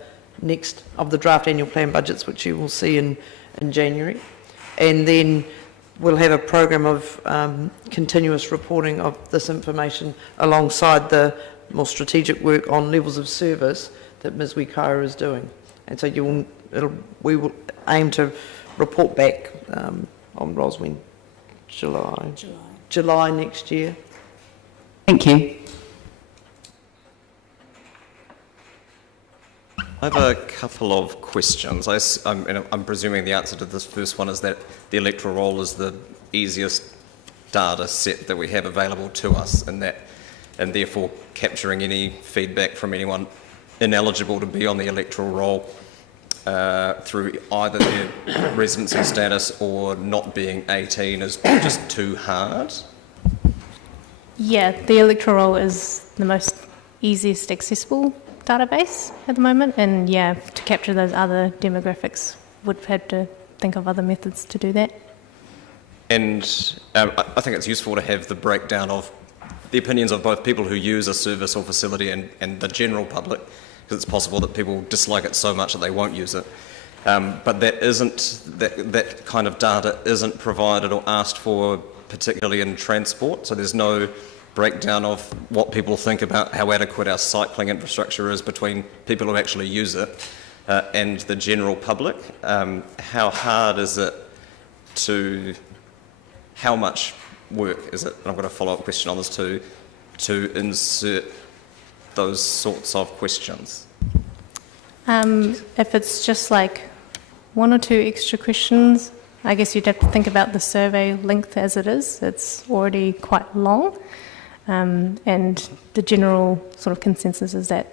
draft annual plan budgets, which you will see in January. And then we'll have a program of continuous reporting of this information alongside the more strategic work on levels of service that Ms Wikaira is doing. And so we will aim to report back on Roswell July next year. Thank you. I have a couple of questions. I'm presuming the answer to this first one is that the electoral roll is the easiest data set that we have available to us, and therefore capturing any feedback from anyone ineligible to be on the electoral roll through either their residency status or not being 18 is just too hard? Yeah, the electoral roll is the most easiest accessible database at the moment, and yeah, to capture those other demographics, would have to think of other methods to do that. And I think it's useful to have the breakdown of the opinions of both people who use a service or facility and the general public, because it's possible that people dislike it so much that they won't use it. But that kind of data isn't provided or asked for, particularly in transport, so there's no breakdown of what people think about how adequate our cycling infrastructure is between people who actually use it and the general public. How hard is it how much work is it, and I've got a follow-up question on this too, to insert those sorts of questions? If it's just like one or two extra questions, I guess you'd have to think about the survey length as it is. It's already quite long. And the general sort of consensus is that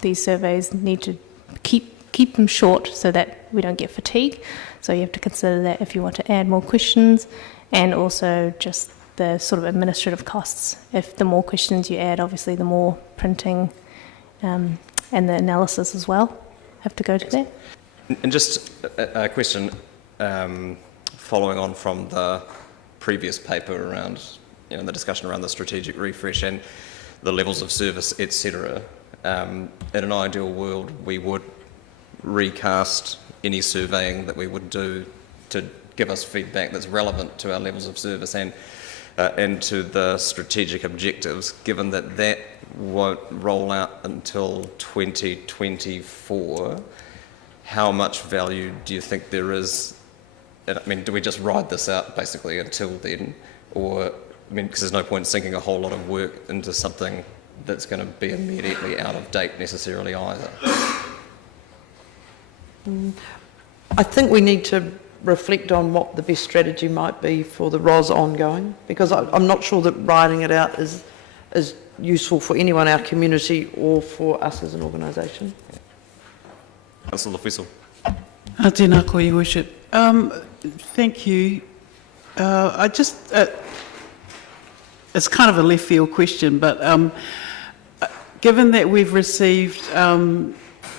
these surveys need to keep them short so that we don't get fatigue. So you have to consider that if you want to add more questions, and also just the sort of administrative costs. If the more questions you add, obviously the more printing and the analysis as well have to go to that. And just a question following on from the previous paper around the discussion around the strategic refresh and the levels of service, etc. In an ideal world, we would recast any surveying that we would do to give us feedback that's relevant to our levels of service and to the strategic objectives, given that won't roll out until 2024. How much value do you think there is? I mean, do we just ride this out basically until then? Or, because there's no point sinking a whole lot of work into something that's going to be immediately out of date necessarily either. I think we need to reflect on what the best strategy might be for the ROS ongoing? Because I'm not sure that writing it out is useful for anyone in our community or for us as an organisation. Councillor Whistle. Tēnā koe, Your Worship. Thank you. It's kind of a left field question, but given that we've received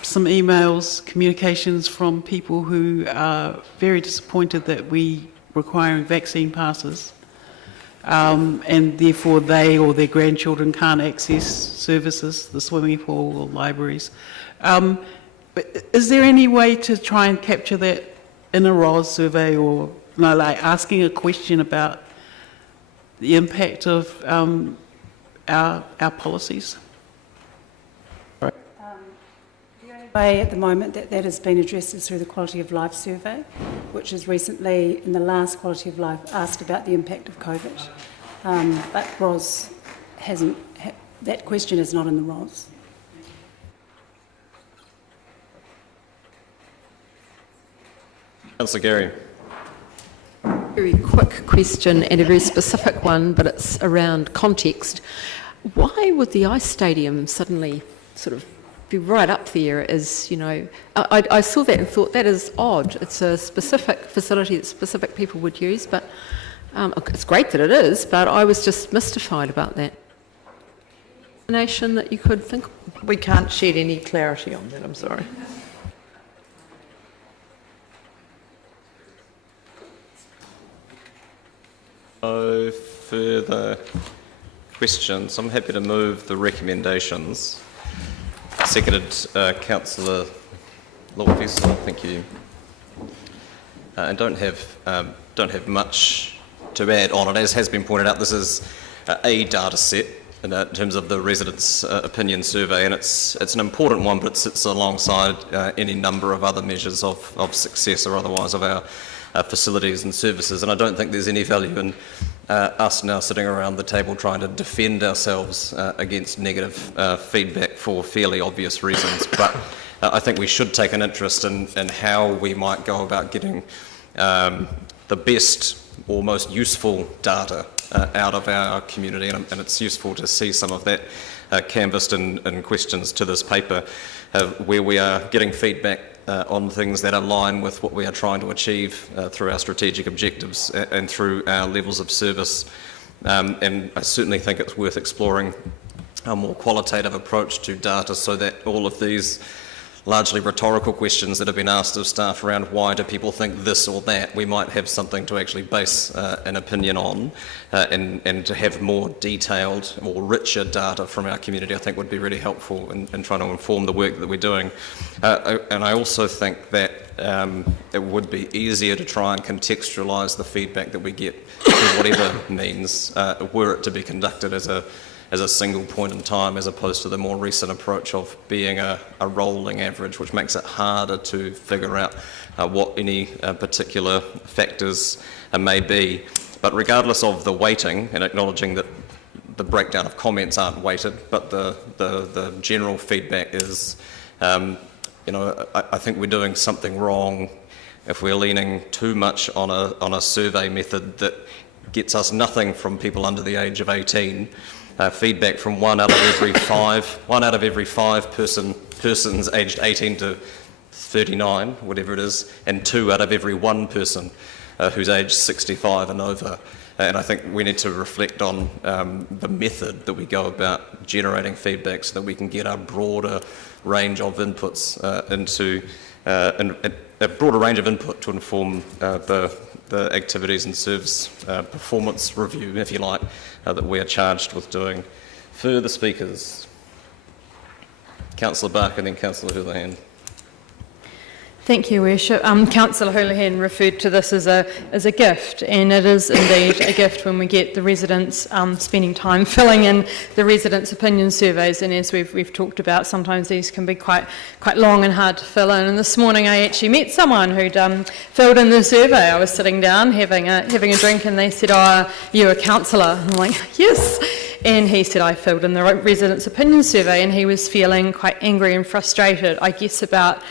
some emails, communications from people who are very disappointed that we requiring vaccine passes, and therefore they or their grandchildren can't access services, the swimming pool or libraries. But is there any way to try and capture that in a ROS survey, or like asking a question about the impact of our policies? The only way at the moment that has been addressed is through the Quality of Life survey, which has recently, in the last Quality of Life, asked about the impact of COVID. But ROS hasn't, that question is not in the ROS. Councillor Gary. Very quick question and a very specific one, but it's around context. Why would the ice stadium suddenly sort of be right up there as, you know, I saw that and thought that is odd. It's a specific facility that specific people would use, but it's great that it is, but I was just mystified about that. Explanation that you could think of? We can't shed any clarity on that, I'm sorry. No further questions. I'm happy to move the recommendations. Seconded, Councillor Lawfess. Thank you. And don't have much to add on it. As has been pointed out, this is a data set in terms of the residents' opinion survey, and it's an important one, but it sits alongside any number of other measures of success or otherwise of our facilities and services. And I don't think there's any value in us now sitting around the table trying to defend ourselves against negative feedback for fairly obvious reasons. But I think we should take an interest in how we might go about getting the best or most useful data out of our community, and it's useful to see some of that canvassed in questions to this paper, where we are getting feedback on things that align with what we are trying to achieve through our strategic objectives and through our levels of service. And I certainly think it's worth exploring a more qualitative approach to data so that all of these largely rhetorical questions that have been asked of staff around why do people think this or that, we might have something to actually base an opinion on, and to have more detailed or richer data from our community I think would be really helpful in trying to inform the work that we're doing. And I also think that it would be easier to try and contextualise the feedback that we get, for whatever means, were it to be conducted as a single point in time, as opposed to the more recent approach of being a rolling average, which makes it harder to figure out what any particular factors may be. But regardless of the weighting, and acknowledging that the breakdown of comments aren't weighted, but the general feedback is, I think we're doing something wrong if we're leaning too much on a survey method that gets us nothing from people under the age of 18. Feedback from one out of every five persons aged 18 to 39, whatever it is, and 2 out of every 1 person who's aged 65 and over. And I think we need to reflect on the method that we go about generating feedback so that we can get a broader range of inputs a broader range of input to inform the activities and service performance review, if you like, that we are charged with doing. Further speakers? Councillor Barker and then Councillor Houlihan. Thank you, Worship. Councillor Houlihan referred to this as a gift, and it is indeed a gift when we get the residents spending time filling in the residents' opinion surveys. And as we've talked about, sometimes these can be quite long and hard to fill in. And this morning, I actually met someone who'd filled in the survey. I was sitting down having a drink, and they said, "Oh, are you a councillor?" I'm like, "Yes." And he said, "I filled in the residents' opinion survey," and he was feeling quite angry and frustrated, I guess, about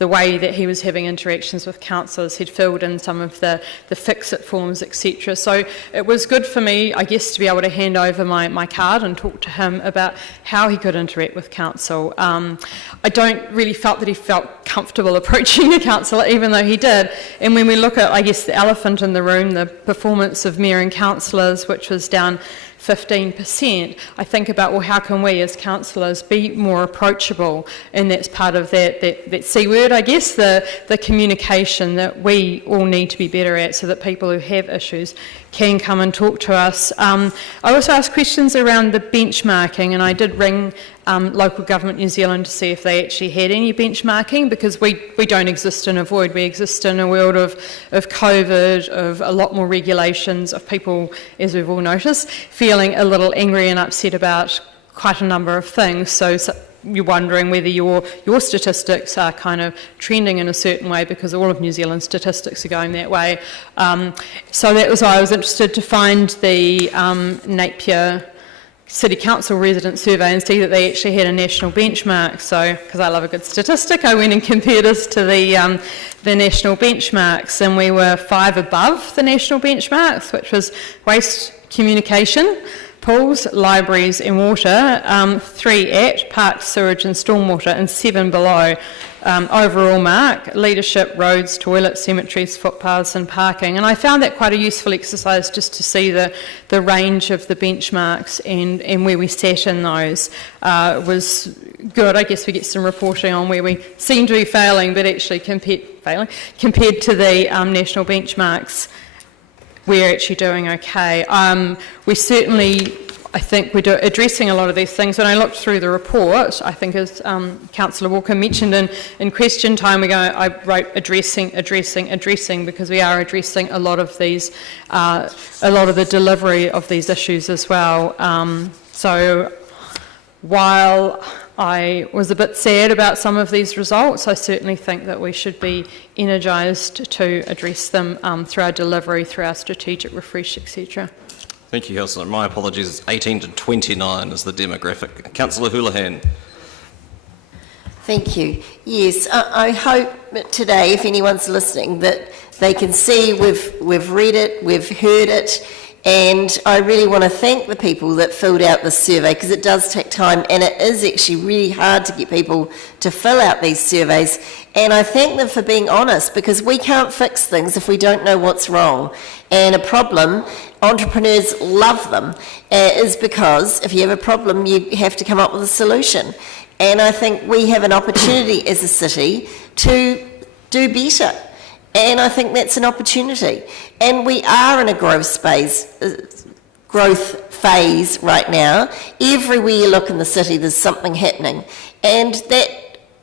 the way that he was having interactions with councillors. He'd filled in some of the fix-it forms, etc. So it was good for me, I guess, to be able to hand over my card and talk to him about how he could interact with council. I don't really felt that he felt comfortable approaching a councillor, even though he did. And when we look at, I guess, the elephant in the room, the performance of mayor and councillors, which was down 15%, I think about, well, how can we as councillors be more approachable? And that's part of that C word, I guess, the communication that we all need to be better at, so that people who have issues can come and talk to us. I also asked questions around the benchmarking, and I did ring Local Government New Zealand to see if they actually had any benchmarking, because we don't exist in a void. We exist in a world of COVID, of a lot more regulations, of people, as we've all noticed, feeling a little angry and upset about quite a number of things. So you're wondering whether your statistics are kind of trending in a certain way, because all of New Zealand's statistics are going that way. So that was why I was interested to find the Napier City Council resident survey and see that they actually had a national benchmark. So, because I love a good statistic, I went and compared us to the national benchmarks, and we were 5 above the national benchmarks, which was waste communication, pools, libraries and water, 3 at parks, sewage and stormwater, and 7 below. Overall mark, leadership, roads, toilets, cemeteries, footpaths and parking. And I found that quite a useful exercise, just to see the range of the benchmarks and where we sat in those. Was good. I guess we get some reporting on where we seem to be failing, but actually compared to the national benchmarks, we're actually doing okay. We certainly, I think we're addressing a lot of these things. When I looked through the report, I think as Councillor Walker mentioned in question time ago, I wrote addressing, because we are addressing a lot of these, a lot of the delivery of these issues as well. So while I was a bit sad about some of these results, I certainly think that we should be energised to address them through our delivery, through our strategic refresh, etc. Thank you, Councillor. My apologies, 18 to 29 is the demographic. Councillor Houlihan. Thank you. Yes, I hope today, if anyone's listening, that they can see we've read it, we've heard it, and I really want to thank the people that filled out this survey, because it does take time, and it is actually really hard to get people to fill out these surveys. And I thank them for being honest, because we can't fix things if we don't know what's wrong. And a problem, entrepreneurs love them, is because if you have a problem, you have to come up with a solution. And I think we have an opportunity as a city to do better. And I think that's an opportunity. And we are in a growth phase right now. Everywhere you look in the city, there's something happening. And that,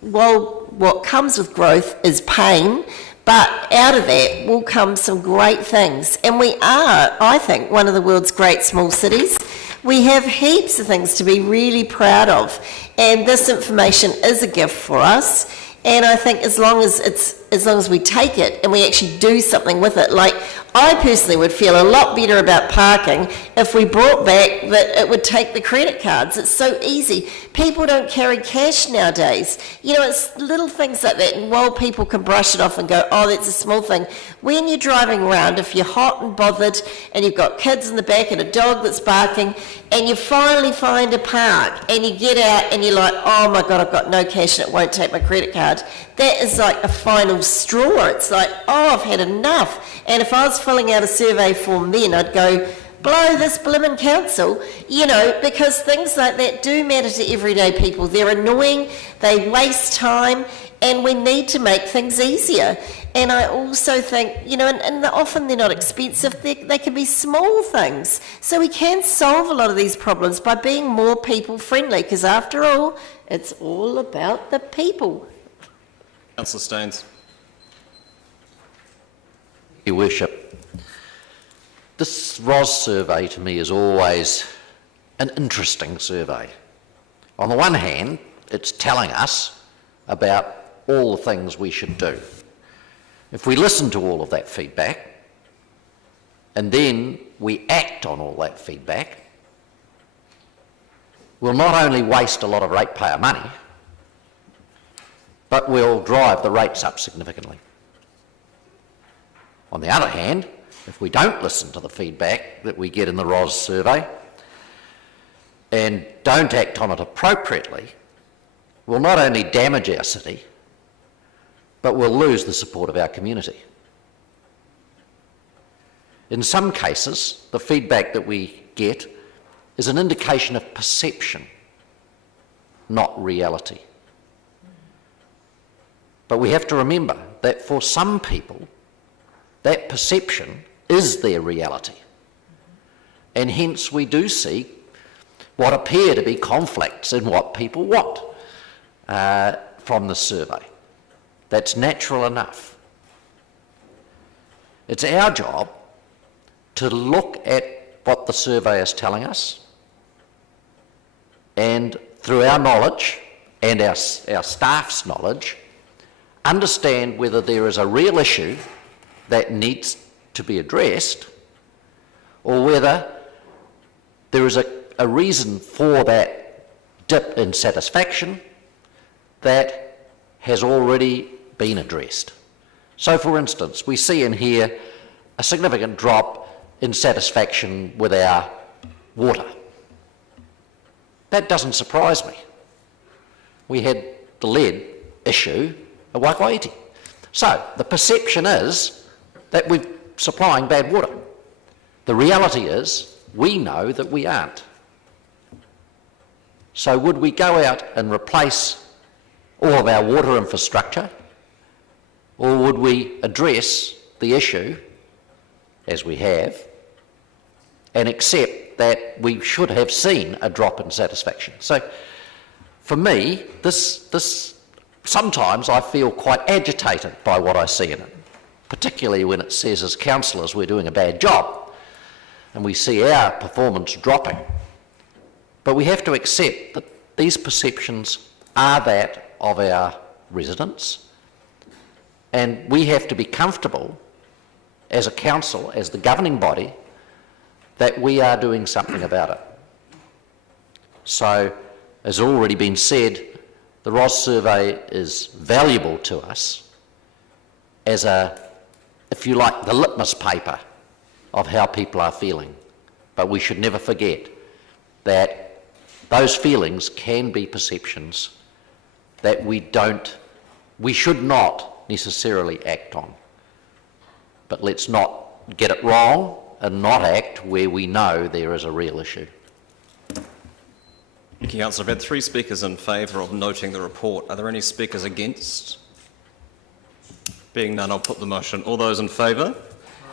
while what comes with growth is pain, but out of that will come some great things. And we are, I think, one of the world's great small cities. We have heaps of things to be really proud of. And this information is a gift for us. And I think as long as we take it and we actually do something with it, like I personally would feel a lot better about parking if we brought back that it would take the credit cards. It's so easy. People don't carry cash nowadays. You know, it's little things like that. And while people can brush it off and go, oh, that's a small thing, when you're driving around, if you're hot and bothered and you've got kids in the back and a dog that's barking, and you finally find a park and you get out and you're like, oh my God, I've got no cash and it won't take my credit card. That is like a final straw. It's like, oh, I've had enough. And if I was filling out a survey form then, I'd go, blow this blimmin' council, you know, because things like that do matter to everyday people. They're annoying, they waste time, and we need to make things easier. And I also think, you know, and often they're not expensive, they can be small things. So we can solve a lot of these problems by being more people friendly, because after all, it's all about the people. Councillor Staines. Your Worship, this ROS survey to me is always an interesting survey. On the one hand, it's telling us about all the things we should do. If we listen to all of that feedback and then we act on all that feedback, we'll not only waste a lot of ratepayer money, but will drive the rates up significantly. On the other hand, if we don't listen to the feedback that we get in the ROS survey and don't act on it appropriately, we'll not only damage our city, but we'll lose the support of our community. In some cases, the feedback that we get is an indication of perception, not reality. But we have to remember that for some people, that perception is their reality. And hence we do see what appear to be conflicts in what people want from the survey. That's natural enough. It's our job to look at what the survey is telling us, and through our knowledge and our staff's knowledge, understand whether there is a real issue that needs to be addressed, or whether there is a reason for that dip in satisfaction that has already been addressed. So, for instance, we see in here a significant drop in satisfaction with our water. That doesn't surprise me. We had the lead issue at Waikaiti. So, the perception is that we're supplying bad water. The reality is, we know that we aren't. So would we go out and replace all of our water infrastructure, or would we address the issue, as we have, and accept that we should have seen a drop in satisfaction? So for me, this sometimes I feel quite agitated by what I see in it, particularly when it says as councillors we're doing a bad job and we see our performance dropping. But we have to accept that these perceptions are that of our residents, and we have to be comfortable as a council, as the governing body, that we are doing something about it. So, as already been said, the ROS survey is valuable to us as if you like, the litmus paper of how people are feeling. But we should never forget that those feelings can be perceptions that we should not necessarily act on. But let's not get it wrong and not act where we know there is a real issue. Thank you, Councillor. I've had 3 speakers in favour of noting the report. Are there any speakers against? Being none, I'll put the motion. All those in favour?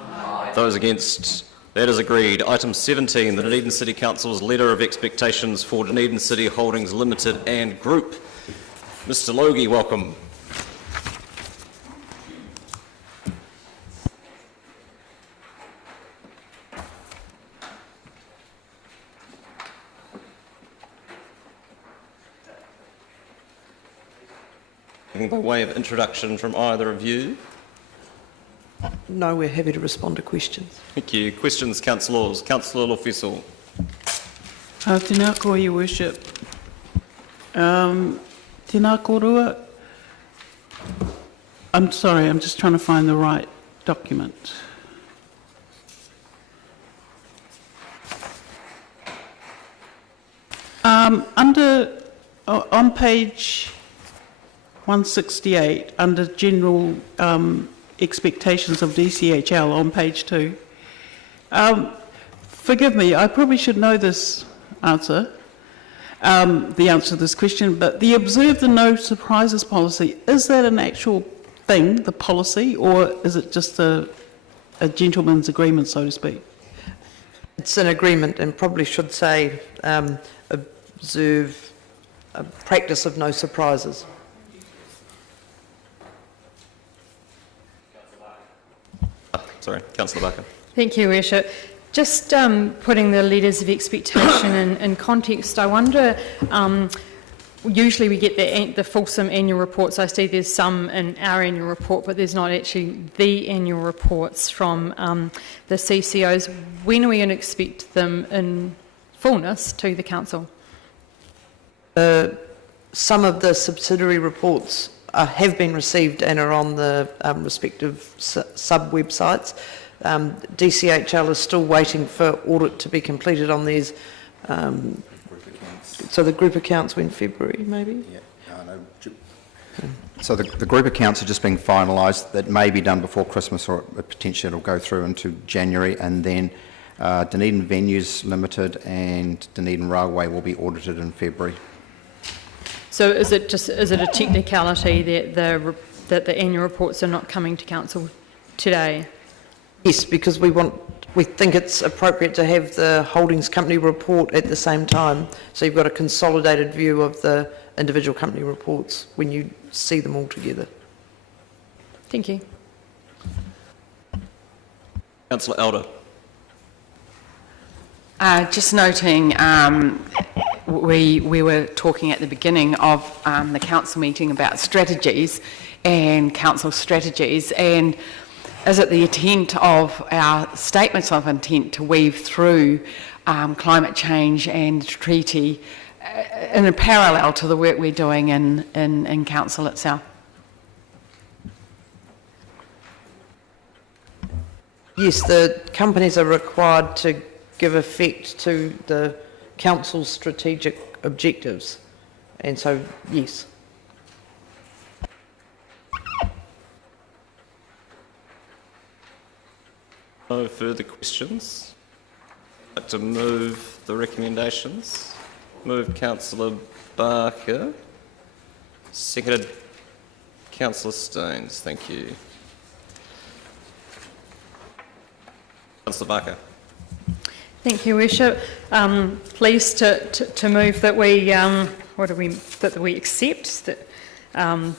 Aye. Those against? That is agreed. Item 17, the Dunedin City Council's Letter of Expectations for Dunedin City Holdings Limited and Group. Mr Logie, welcome. By way of introduction from either of you? No, we're happy to respond to questions. Thank you. Questions, councillors. Councillor Lofisel. Tēnā koe, Your Worship. Tēnā korua. I'm sorry, I'm just trying to find the right document. On page 168, under general expectations of DCHL on page 2. Forgive me, I probably should know this answer, the answer to this question, but the observe the no surprises policy, is that an actual thing, the policy, or is it just a gentleman's agreement, so to speak? It's an agreement, and probably should say observe a practice of no surprises. Sorry, Councillor Barker. Thank you, Worship. Just putting the letters of expectation in context, I wonder, usually we get the fulsome annual reports. I see there's some in our annual report, but there's not actually the annual reports from the CCOs. When are we going to expect them in fullness to the Council? Some of the subsidiary reports have been received and are on the respective sub-websites. DCHL is still waiting for audit to be completed on theirs. So the group accounts were in February, maybe? So the group accounts are just being finalised. That may be done before Christmas, or potentially it'll go through into January, and then Dunedin Venues Limited and Dunedin Railway will be audited in February. So is it a technicality that the annual reports are not coming to council today? Yes, because we think it's appropriate to have the holdings company report at the same time, so you've got a consolidated view of the individual company reports when you see them all together. Thank you. Councillor Elder. Just noting, we were talking at the beginning of the council meeting about strategies and council strategies, and is it the intent of our statements of intent to weave through climate change and the treaty in a parallel to the work we're doing in council itself? Yes, the companies are required to give effect to the council's strategic objectives, and so yes. No further questions. I'd like to move the recommendations. Move Councillor Barker. Seconded Councillor Stones. Thank you. Councillor Barker. Thank you, Worship. Pleased to move that we accept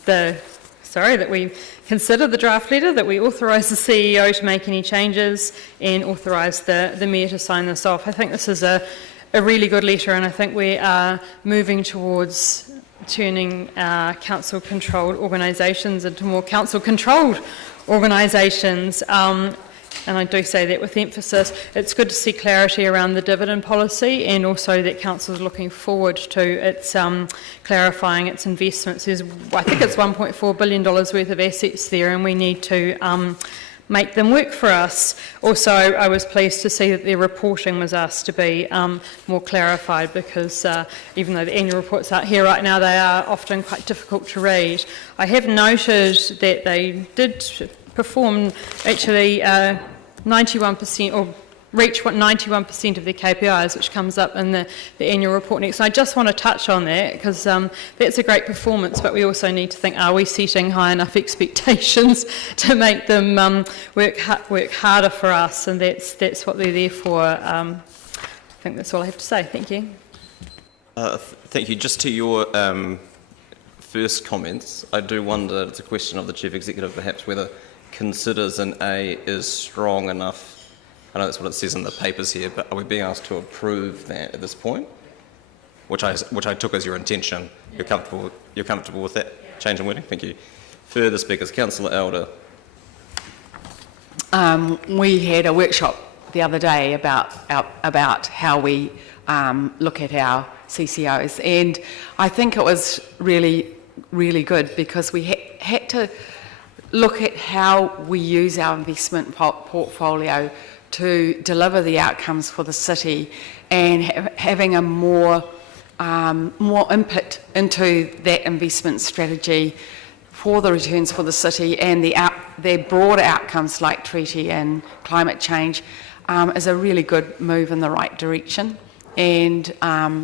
that we consider the draft letter, that we authorise the CEO to make any changes and authorise the Mayor to sign this off. I think this is a really good letter, and I think we are moving towards turning council-controlled organisations into more council-controlled organisations. And I do say that with emphasis. It's good to see clarity around the dividend policy, and also that council is looking forward to its clarifying its investments. I think it's $1.4 billion worth of assets there, and we need to make them work for us. Also, I was pleased to see that their reporting was asked to be more clarified, because even though the annual reports aren't here right now, they are often quite difficult to read. I have noted that they did perform actually 91% or reach 91% of their KPIs, which comes up in the annual report next. And I just want to touch on that, because that's a great performance, but we also need to think, are we setting high enough expectations to make them work harder for us? And that's what they're there for. I think that's all I have to say. Thank you. Thank you. Just to your first comments, I do wonder, it's a question of the Chief Executive perhaps, whether considers an A is strong enough. I know that's what it says in the papers here, but are we being asked to approve that at this point? Which I took as your intention. You're comfortable with that change in wording? Thank you. Further speakers, Councillor Elder. We had a workshop the other day about how we look at our CCOs, and I think it was really, really good, because we had to look at how we use our investment portfolio to deliver the outcomes for the city, and having a more input into that investment strategy for the returns for the city and their broader outcomes like treaty and climate change is a really good move in the right direction. And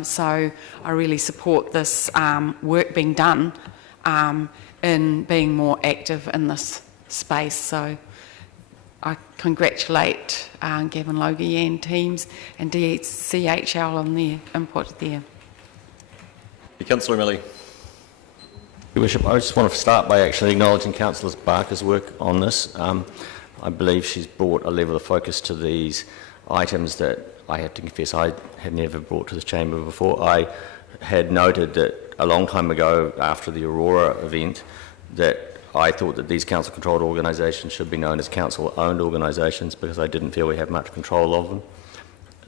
so I really support this work being done in being more active in this space. So I congratulate Gavin Logie and teams and DCHL on their input there. Councillor Millie. Your Worship, I just want to start by actually acknowledging Councillor Barker's work on this. I believe she's brought a level of focus to these items that I have to confess I had never brought to the Chamber before. I had noted that a long time ago, after the Aurora event, that I thought that these council-controlled organisations should be known as council-owned organisations, because I didn't feel we have much control of them.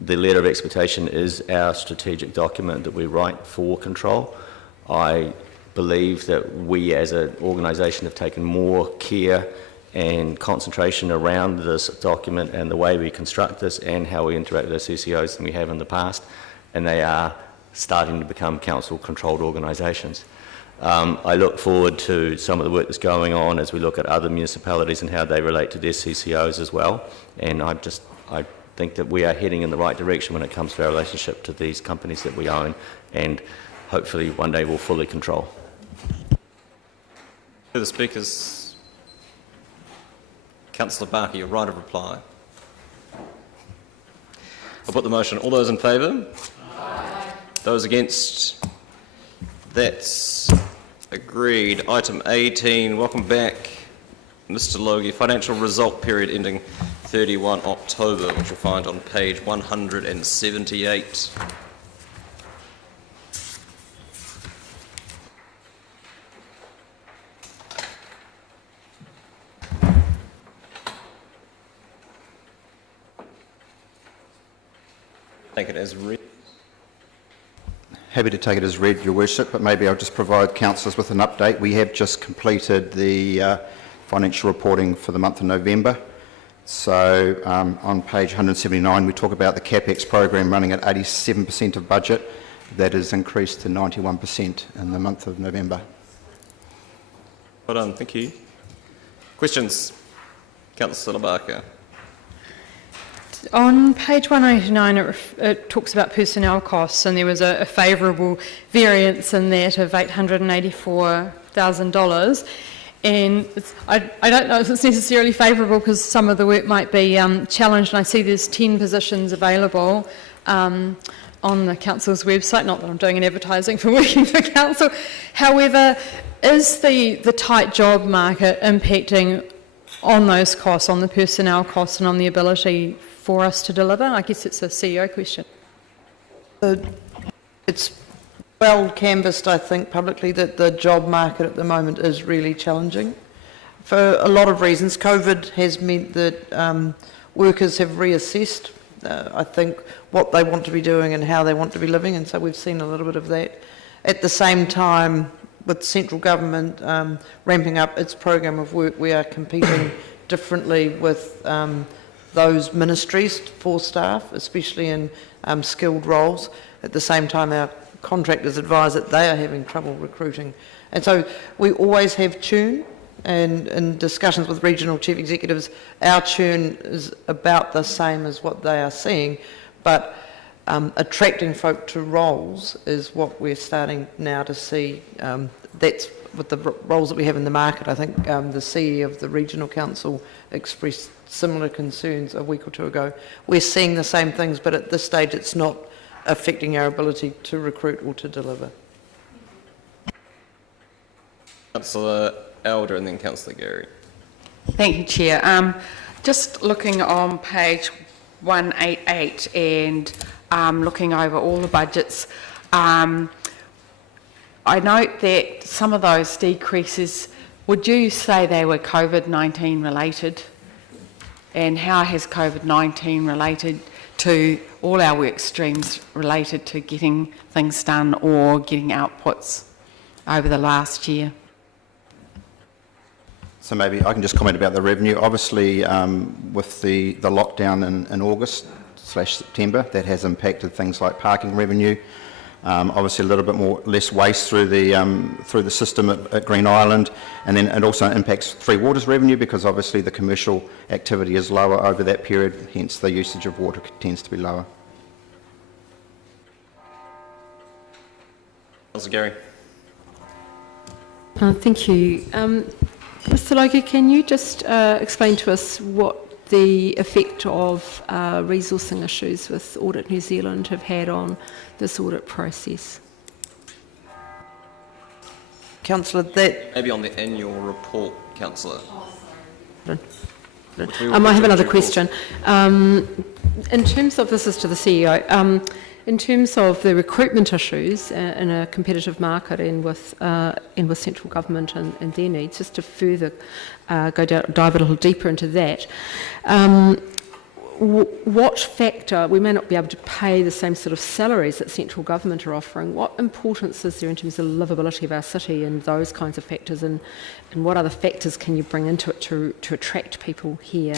The letter of expectation is our strategic document that we write for control. I believe that we as an organisation have taken more care and concentration around this document and the way we construct this and how we interact with our CCOs than we have in the past, and they are starting to become council-controlled organisations. I look forward to some of the work that's going on as we look at other municipalities and how they relate to their CCOs as well, and I think that we are heading in the right direction when it comes to our relationship to these companies that we own, and hopefully one day we'll fully control. To the speakers. Councillor Barker, your right of reply. I'll put the motion. All those in favour? Aye. Those against? That's agreed. Item 18, welcome back, Mr Logie. Financial result period ending 31 October, which you'll find on page 178. Take it as read. Happy to take it as read, Your Worship, but maybe I'll just provide councillors with an update. We have just completed the financial reporting for the month of November. So on page 179, we talk about the CapEx program running at 87% of budget. That has increased to 91% in the month of November. Well done, thank you. Questions? Councillor Barker. On page 189, it talks about personnel costs, and there was a favourable variance in that of $884,000. And I don't know if it's necessarily favourable because some of the work might be challenged, and I see there's 10 positions available on the council's website. Not that I'm doing an advertising for working for council. However, is the tight job market impacting on those costs, on the personnel costs and on the ability for us to deliver? I guess it's a CEO question. It's well canvassed, I think, publicly that the job market at the moment is really challenging for a lot of reasons. COVID has meant that workers have reassessed, I think, what they want to be doing and how they want to be living, and so we've seen a little bit of that. At the same time, with central government ramping up its program of work, we are competing differently with those ministries for staff, especially in skilled roles. At the same time, our contractors advise that they are having trouble recruiting. And so we always have churn, and in discussions with regional chief executives, our churn is about the same as what they are seeing, but attracting folk to roles is what we're starting now to see. That's with the roles that we have in the market. I think the CEO of the Regional Council expressed similar concerns a week or two ago. We're seeing the same things, but at this stage it's not affecting our ability to recruit or to deliver. Councillor Elder and then Councillor Gary. Thank you, Chair. Just looking on page 188 and looking over all the budgets, I note that some of those decreases, would you say they were COVID-19 related? And how has COVID-19 related to all our work streams related to getting things done or getting outputs over the last year? So maybe I can just comment about the revenue. Obviously, with the lockdown in August/September, that has impacted things like parking revenue. Obviously, a little bit less waste through the system at Green Island, and then it also impacts Three Waters revenue because obviously the commercial activity is lower over that period. Hence, the usage of water tends to be lower. Councillor Gary. Thank you. Mr Logie, can you just explain to us what the effect of resourcing issues with Audit New Zealand have had on this audit process? Councillor, that... Maybe on the annual report, Councillor. I have another question. In terms of, this is to the CEO, in terms of the recruitment issues in a competitive market and with central government and their needs, just to further dive a little deeper into that, what factor, we may not be able to pay the same sort of salaries that central government are offering, what importance is there in terms of the livability of our city and those kinds of factors, and what other factors can you bring into it to attract people here?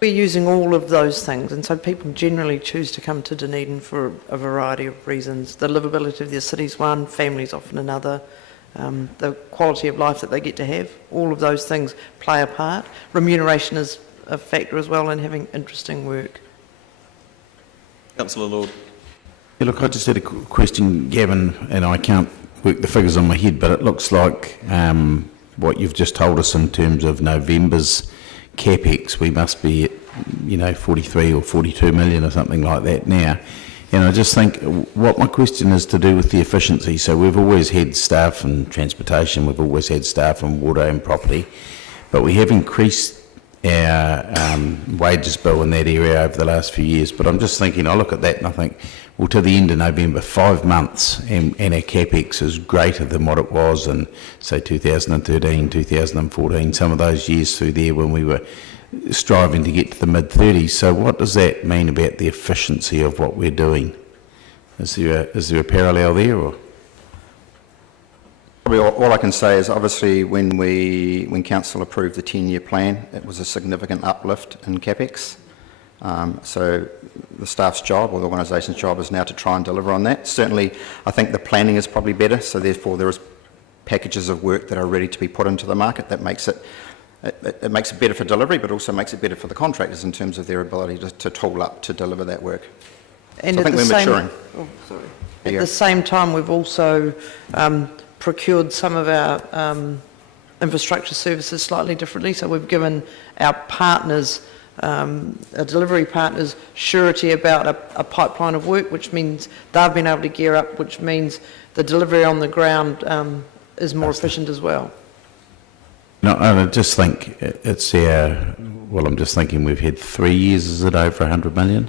We're using all of those things, and so people generally choose to come to Dunedin for a variety of reasons. The livability of their city's one, families often another, the quality of life that they get to have, all of those things play a part. Remuneration is a factor as well in having interesting work. Councillor Lord. Yeah, look, I just had a question, Gavin, and I can't work the figures on my head, but it looks like what you've just told us in terms of November's CapEx, we must be at, 43 or 42 million or something like that now. And I just think what my question is to do with the efficiency. So we've always had staff and transportation, we've always had staff and water and property, but we have increased our wages bill in that area over the last few years. But I'm just thinking, I look at that and I think, well, to the end of November, 5 months, and our CapEx is greater than what it was in, say, 2013, 2014, some of those years through there when we were striving to get to the mid-30s. So what does that mean about the efficiency of what we're doing? Is there a parallel there? Or? Probably all I can say is obviously when Council approved the 10-year plan, it was a significant uplift in CapEx. So the staff's job or the organisation's job is now to try and deliver on that. Certainly, I think the planning is probably better, so therefore there is packages of work that are ready to be put into the market. That makes it better for delivery, but also makes it better for the contractors in terms of their ability to tool up to deliver that work. And so I think we're maturing. At the same time, we've also procured some of our infrastructure services slightly differently. So we've given our partners, our delivery partners, surety about a pipeline of work, which means they've been able to gear up, which means the delivery on the ground is more efficient as well. No, I just think it's I'm just thinking we've had 3 years, is it, over 100 million?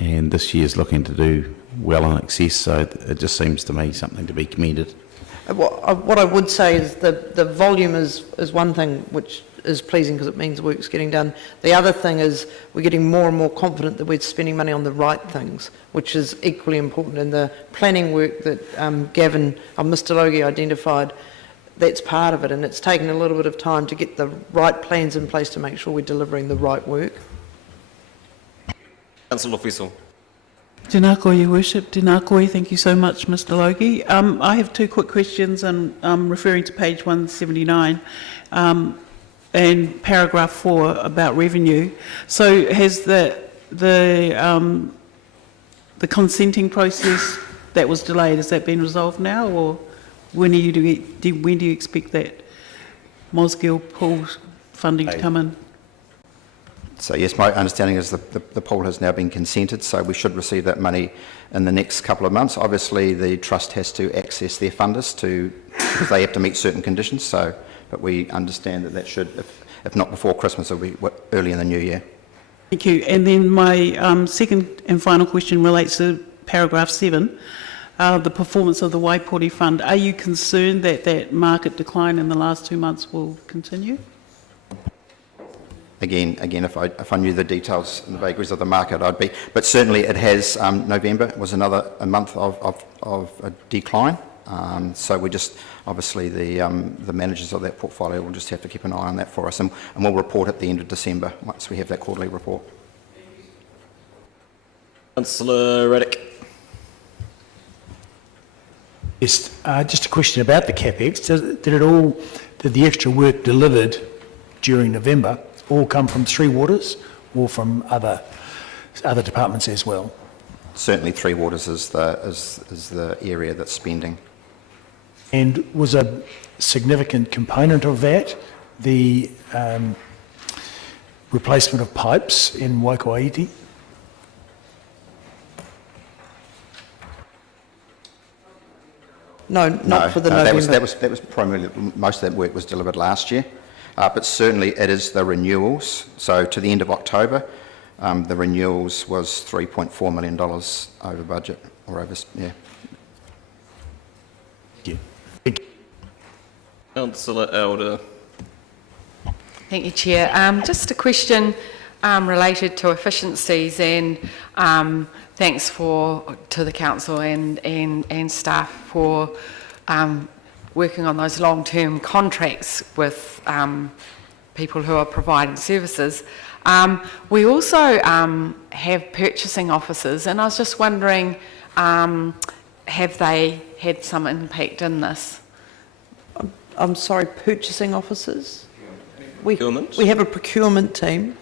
And this year's looking to do well in excess, so it just seems to me something to be commended. What I would say is the volume is one thing which is pleasing because it means work's getting done. The other thing is we're getting more and more confident that we're spending money on the right things, which is equally important. And the planning work that Gavin, Mr Logie, identified, that's part of it, and it's taken a little bit of time to get the right plans in place to make sure we're delivering the right work. Councillor Fiesel. Tēnā koe, Your Worship. Tēnā koe. Thank you so much, Mr Logie. I have two quick questions, and I'm referring to page 179 and paragraph 4 about revenue. So has the consenting process that was delayed, has that been resolved now, or when do you expect that Mosgiel pool funding to come in? So yes, my understanding is the pool has now been consented, so we should receive that money in the next couple of months. Obviously, the trust has to access their funders because they have to meet certain conditions. So, but we understand that should, if not before Christmas, it'll be early in the new year. Thank you. And then my second and final question relates to paragraph 7. The performance of the Waipori Fund. Are you concerned that that market decline in the last 2 months will continue? Again, if I knew the details and the vagaries of the market, I'd be. But certainly, it has. November was a month of a decline. So we just obviously the managers of that portfolio will just have to keep an eye on that for us, and we'll report at the end of December once we have that quarterly report. Councillor Reddick. Yes, just a question about the CapEx. Did the extra work delivered during November all come from Three Waters or from other departments as well? Certainly, Three Waters is the area that's spending. And was a significant component of that the replacement of pipes in Waikoaiti? No, not for the November. That was primarily, most of that work was delivered last year. But certainly it is the renewals. So to the end of October, the renewals was $3.4 million over budget, or over, yeah. Councillor Elder. Thank you, Chair. Just a question related to efficiencies, and thanks to the council and staff for working on those long-term contracts with people who are providing services. We also have purchasing officers, and I was just wondering, have they had some impact in this? I'm sorry, purchasing officers? Procurement? We have a procurement team.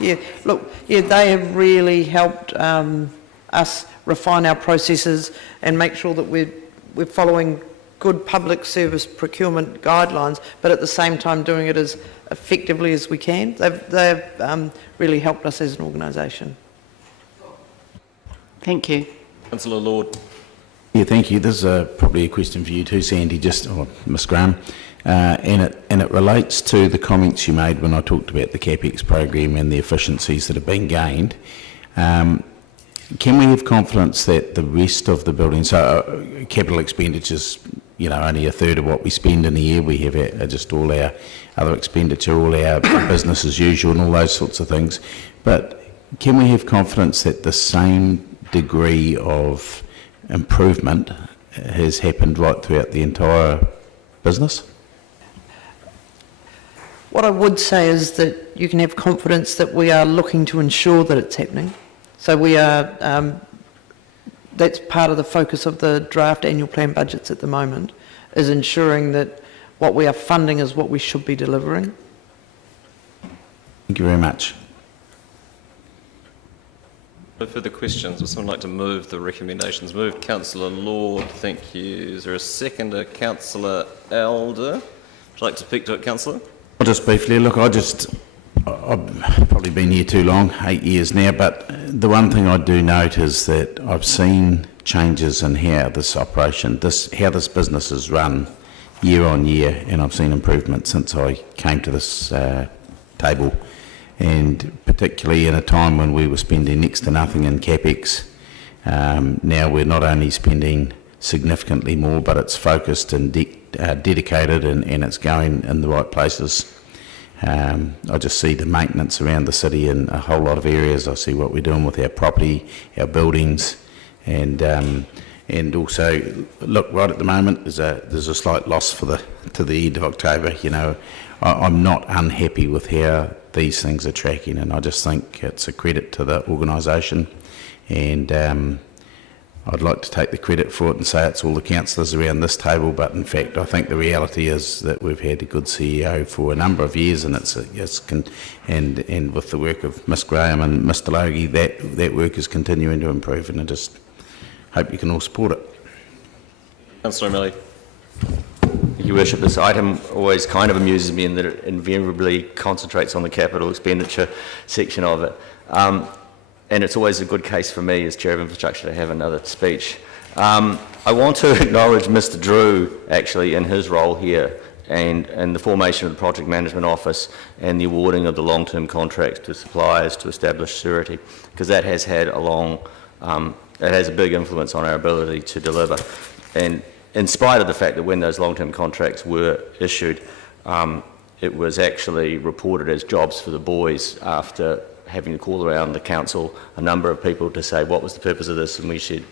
Yeah, look, yeah, they have really helped us refine our processes and make sure that we're following good public service procurement guidelines, but at the same time doing it as effectively as we can. They've really helped us as an organisation. Thank you. Councillor Lord. Yeah, thank you. This is probably a question for you too, Sandy, or Ms Graham, and it relates to the comments you made when I talked about the CapEx program and the efficiencies that have been gained. Can we have confidence that the rest of the buildings, so capital expenditures, only a third of what we spend in a year, we have just all our other expenditure, all our business as usual and all those sorts of things, but can we have confidence that the same degree of improvement has happened right throughout the entire business? What I would say is that you can have confidence that we are looking to ensure that it's happening. So we are, that's part of the focus of the draft annual plan budgets at the moment, is ensuring that what we are funding is what we should be delivering. Thank you very much. No further questions. Would someone like to move the recommendations? Move Councillor Lord, thank you. Is there a seconder? Councillor Elder. Would you like to speak to it, Councillor? I'll just briefly, look, I've probably been here too long, 8 years now, but the one thing I do note is that I've seen changes in how this operation, how this business is run year on year, and I've seen improvement since I came to this table, and particularly in a time when we were spending next to nothing in CapEx. Now we're not only spending significantly more, but it's focused and dedicated, and it's going in the right places. I just see the maintenance around the city in a whole lot of areas. I see what we're doing with our property, our buildings, and also, look, right at the moment there's a slight loss to the end of October. I'm not unhappy with how these things are tracking, and I just think it's a credit to the organisation, and I'd like to take the credit for it and say it's all the councillors around this table, but in fact I think the reality is that we've had a good CEO for a number of years, and and with the work of Miss Graham and Mr Logie, that work is continuing to improve, and I just hope you can all support it. Councillor O'Malley. Your Worship, this item always kind of amuses me in that it invariably concentrates on the capital expenditure section of it. And it's always a good case for me as Chair of Infrastructure to have another speech. I want to acknowledge Mr Drew, actually, in his role here, and the formation of the Project Management Office and the awarding of the long-term contracts to suppliers to establish surety, because that has had it has a big influence on our ability to deliver. And in spite of the fact that when those long-term contracts were issued, it was actually reported as jobs for the boys after having to call around the council a number of people to say what was the purpose of this, and we said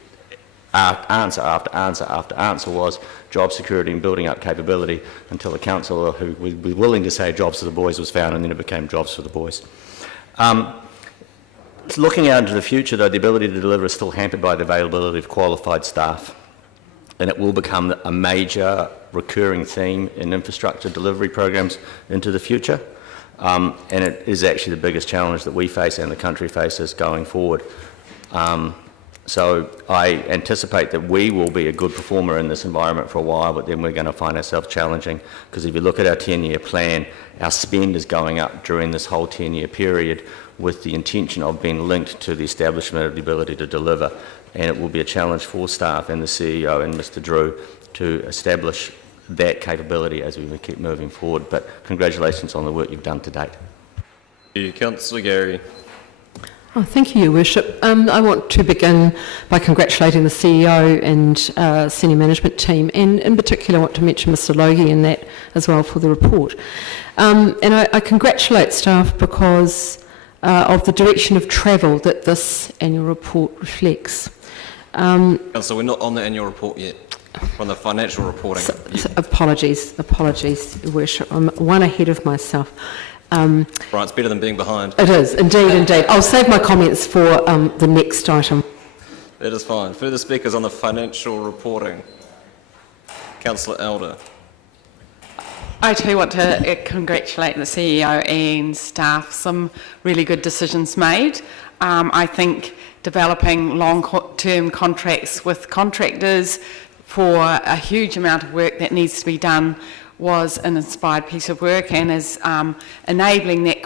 answer after answer after answer was job security and building up capability, until a councillor who was willing to say jobs for the boys was found, and then it became jobs for the boys. Looking out into the future, though, the ability to deliver is still hampered by the availability of qualified staff, and it will become a major recurring theme in infrastructure delivery programs into the future. And it is actually the biggest challenge that we face and the country faces going forward. So I anticipate that we will be a good performer in this environment for a while, but then we're going to find ourselves challenging, because if you look at our 10-year plan, our spend is going up during this whole 10-year period with the intention of being linked to the establishment of the ability to deliver. And it will be a challenge for staff and the CEO and Mr Drew to establish that capability as we keep moving forward. But congratulations on the work you've done to date. Thank you, Councillor Gary. Oh, thank you, Your Worship. I want to begin by congratulating the CEO and senior management team, and in particular I want to mention Mr Logie in that as well for the report. And I congratulate staff because of the direction of travel that this annual report reflects. Councillor, we're not on the annual report yet. We're on the financial reporting. Apologies, Your Worship. I'm one ahead of myself. Right, it's better than being behind. It is, indeed. I'll save my comments for the next item. That is fine. Further speakers on the financial reporting. Councillor Elder. I too want to congratulate the CEO and staff. Some really good decisions made. I think developing long-term contracts with contractors for a huge amount of work that needs to be done was an inspired piece of work, and is enabling that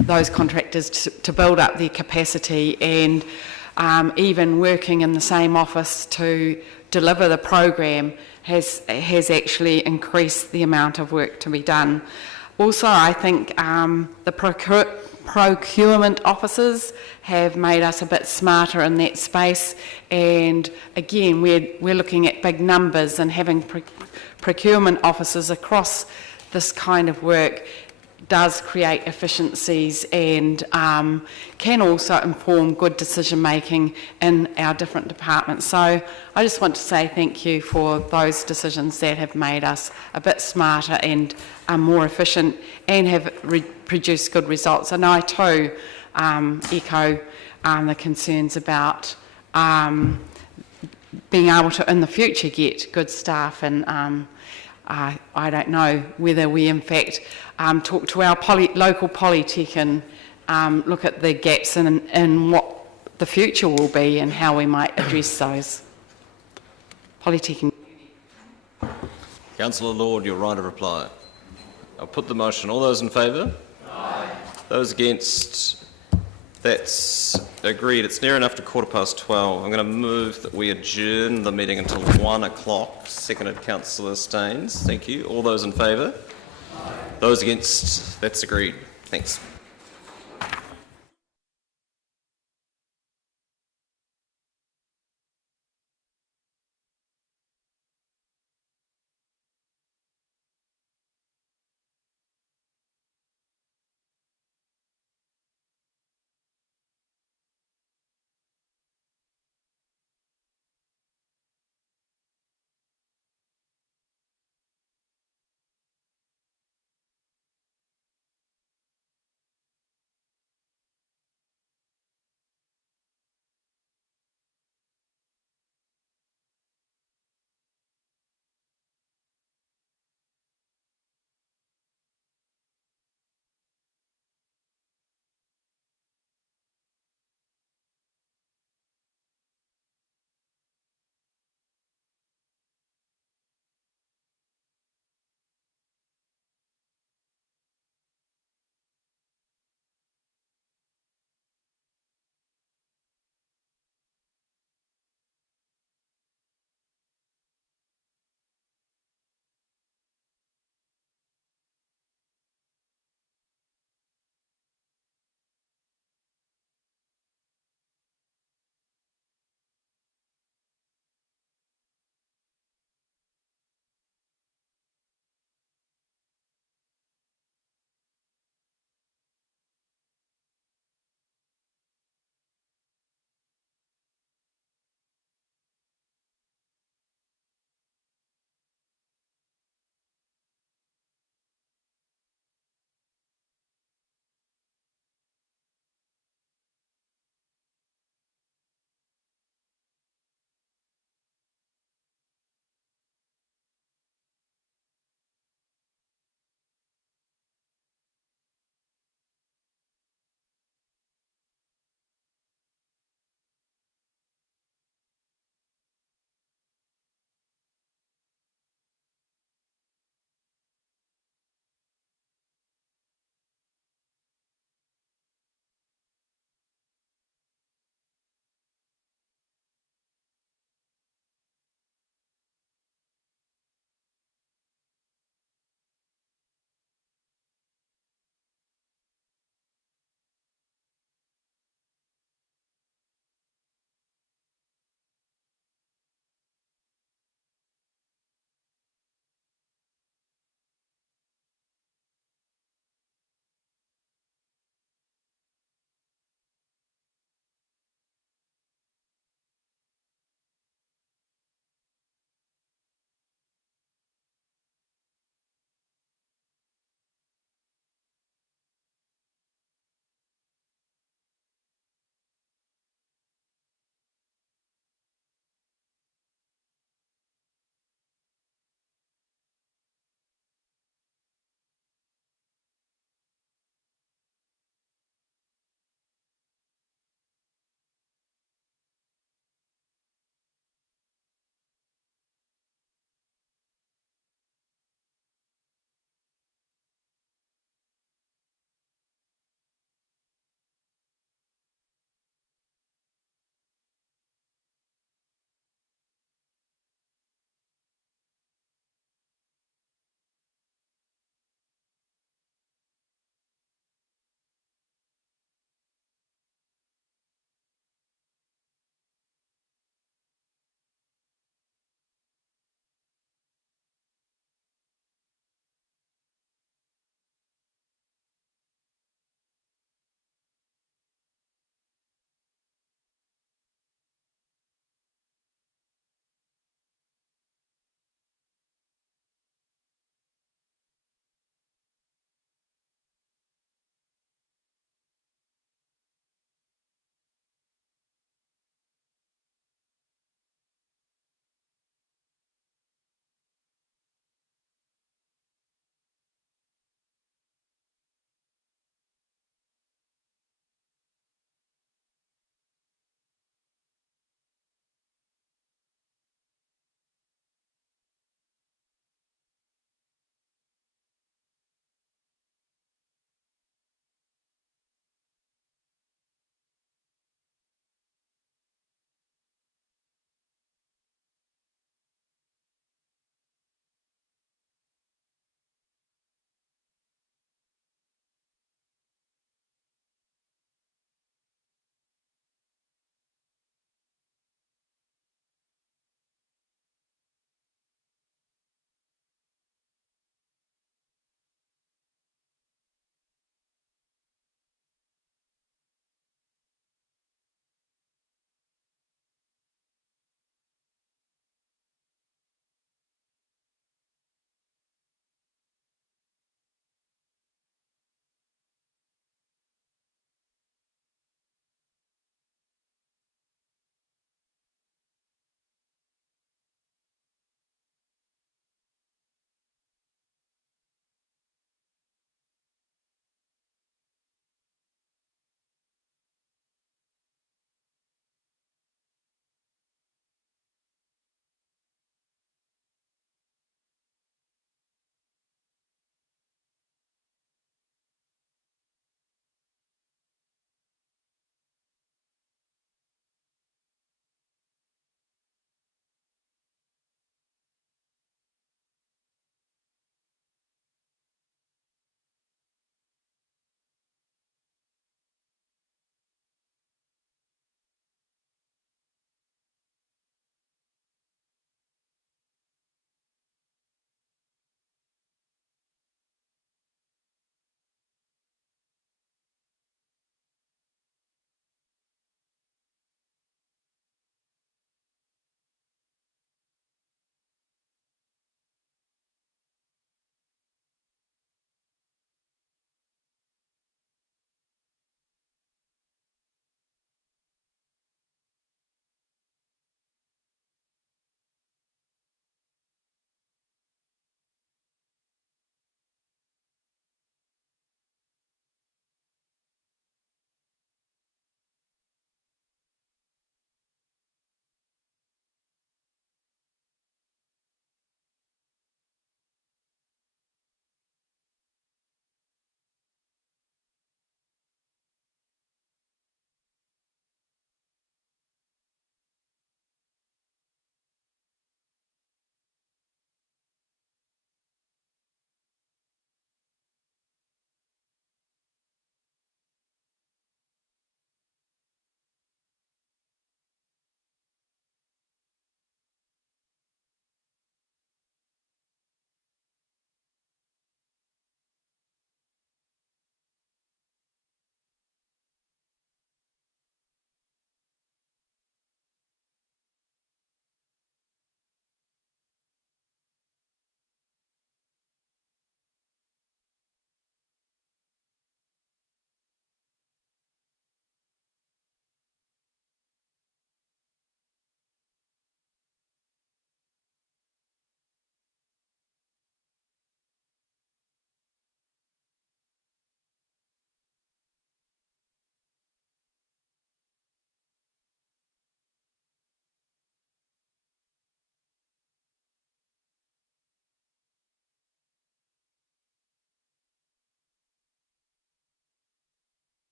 those contractors to build up their capacity, and even working in the same office to deliver the program has actually increased the amount of work to be done. Also, I think the procurement officers have made us a bit smarter in that space, and again we're looking at big numbers, and having procurement officers across this kind of work does create efficiencies and can also inform good decision making in our different departments. So I just want to say thank you for those decisions that have made us a bit smarter and more efficient, and have produced good results. And I too echo the concerns about being able to in the future get good staff, and I don't know whether we in fact talk to our local polytech and look at the gaps in what the future will be and how we might address those. Polytech. Councillor Lord, your right of reply. I'll put the motion. All those in favour? Aye. Those against? That's agreed. It's near enough to 12:15. I'm going to move that we adjourn the meeting until 1 o'clock. Seconded Councillor Staines. Thank you. All those in favour? Aye. Those against? That's agreed. Thanks.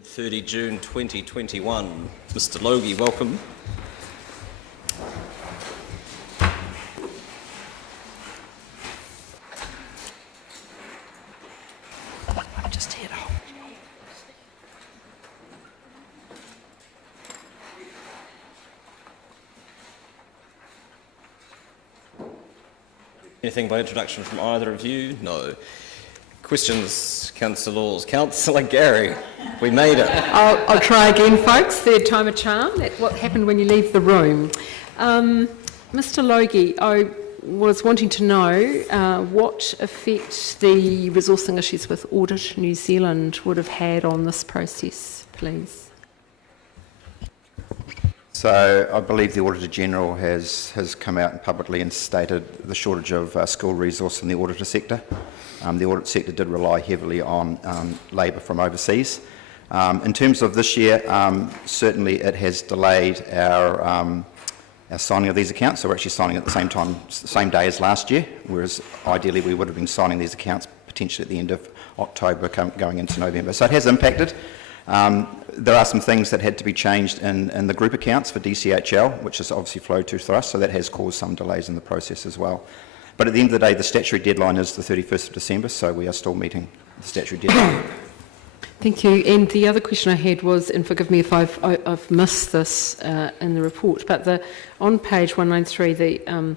30 June 2021. Mr. Logie, welcome. Just head off. Anything by introduction from either of you? No. Questions, councillors? Councillor Gary, we made it. I'll try again, folks. Third time a charm. That's what happened when you leave the room. Mr. Logie, I was wanting to know what effect the resourcing issues with Audit New Zealand would have had on this process, please. So I believe the Auditor General has come out and publicly and stated the shortage of skilled resource in the auditor sector. The audit sector did rely heavily on labour from overseas. In terms of this year, certainly it has delayed our signing of these accounts. So we're actually signing at the same day as last year, whereas ideally we would have been signing these accounts potentially at the end of October going into November. So it has impacted. There are some things that had to be changed in the group accounts for DCHL, which has obviously flowed through us, so that has caused some delays in the process as well. But at the end of the day, the statutory deadline is the 31st of December, so we are still meeting the statutory deadline. Thank you. And the other question I had was, and forgive me if I've missed this in the report, but on page 193,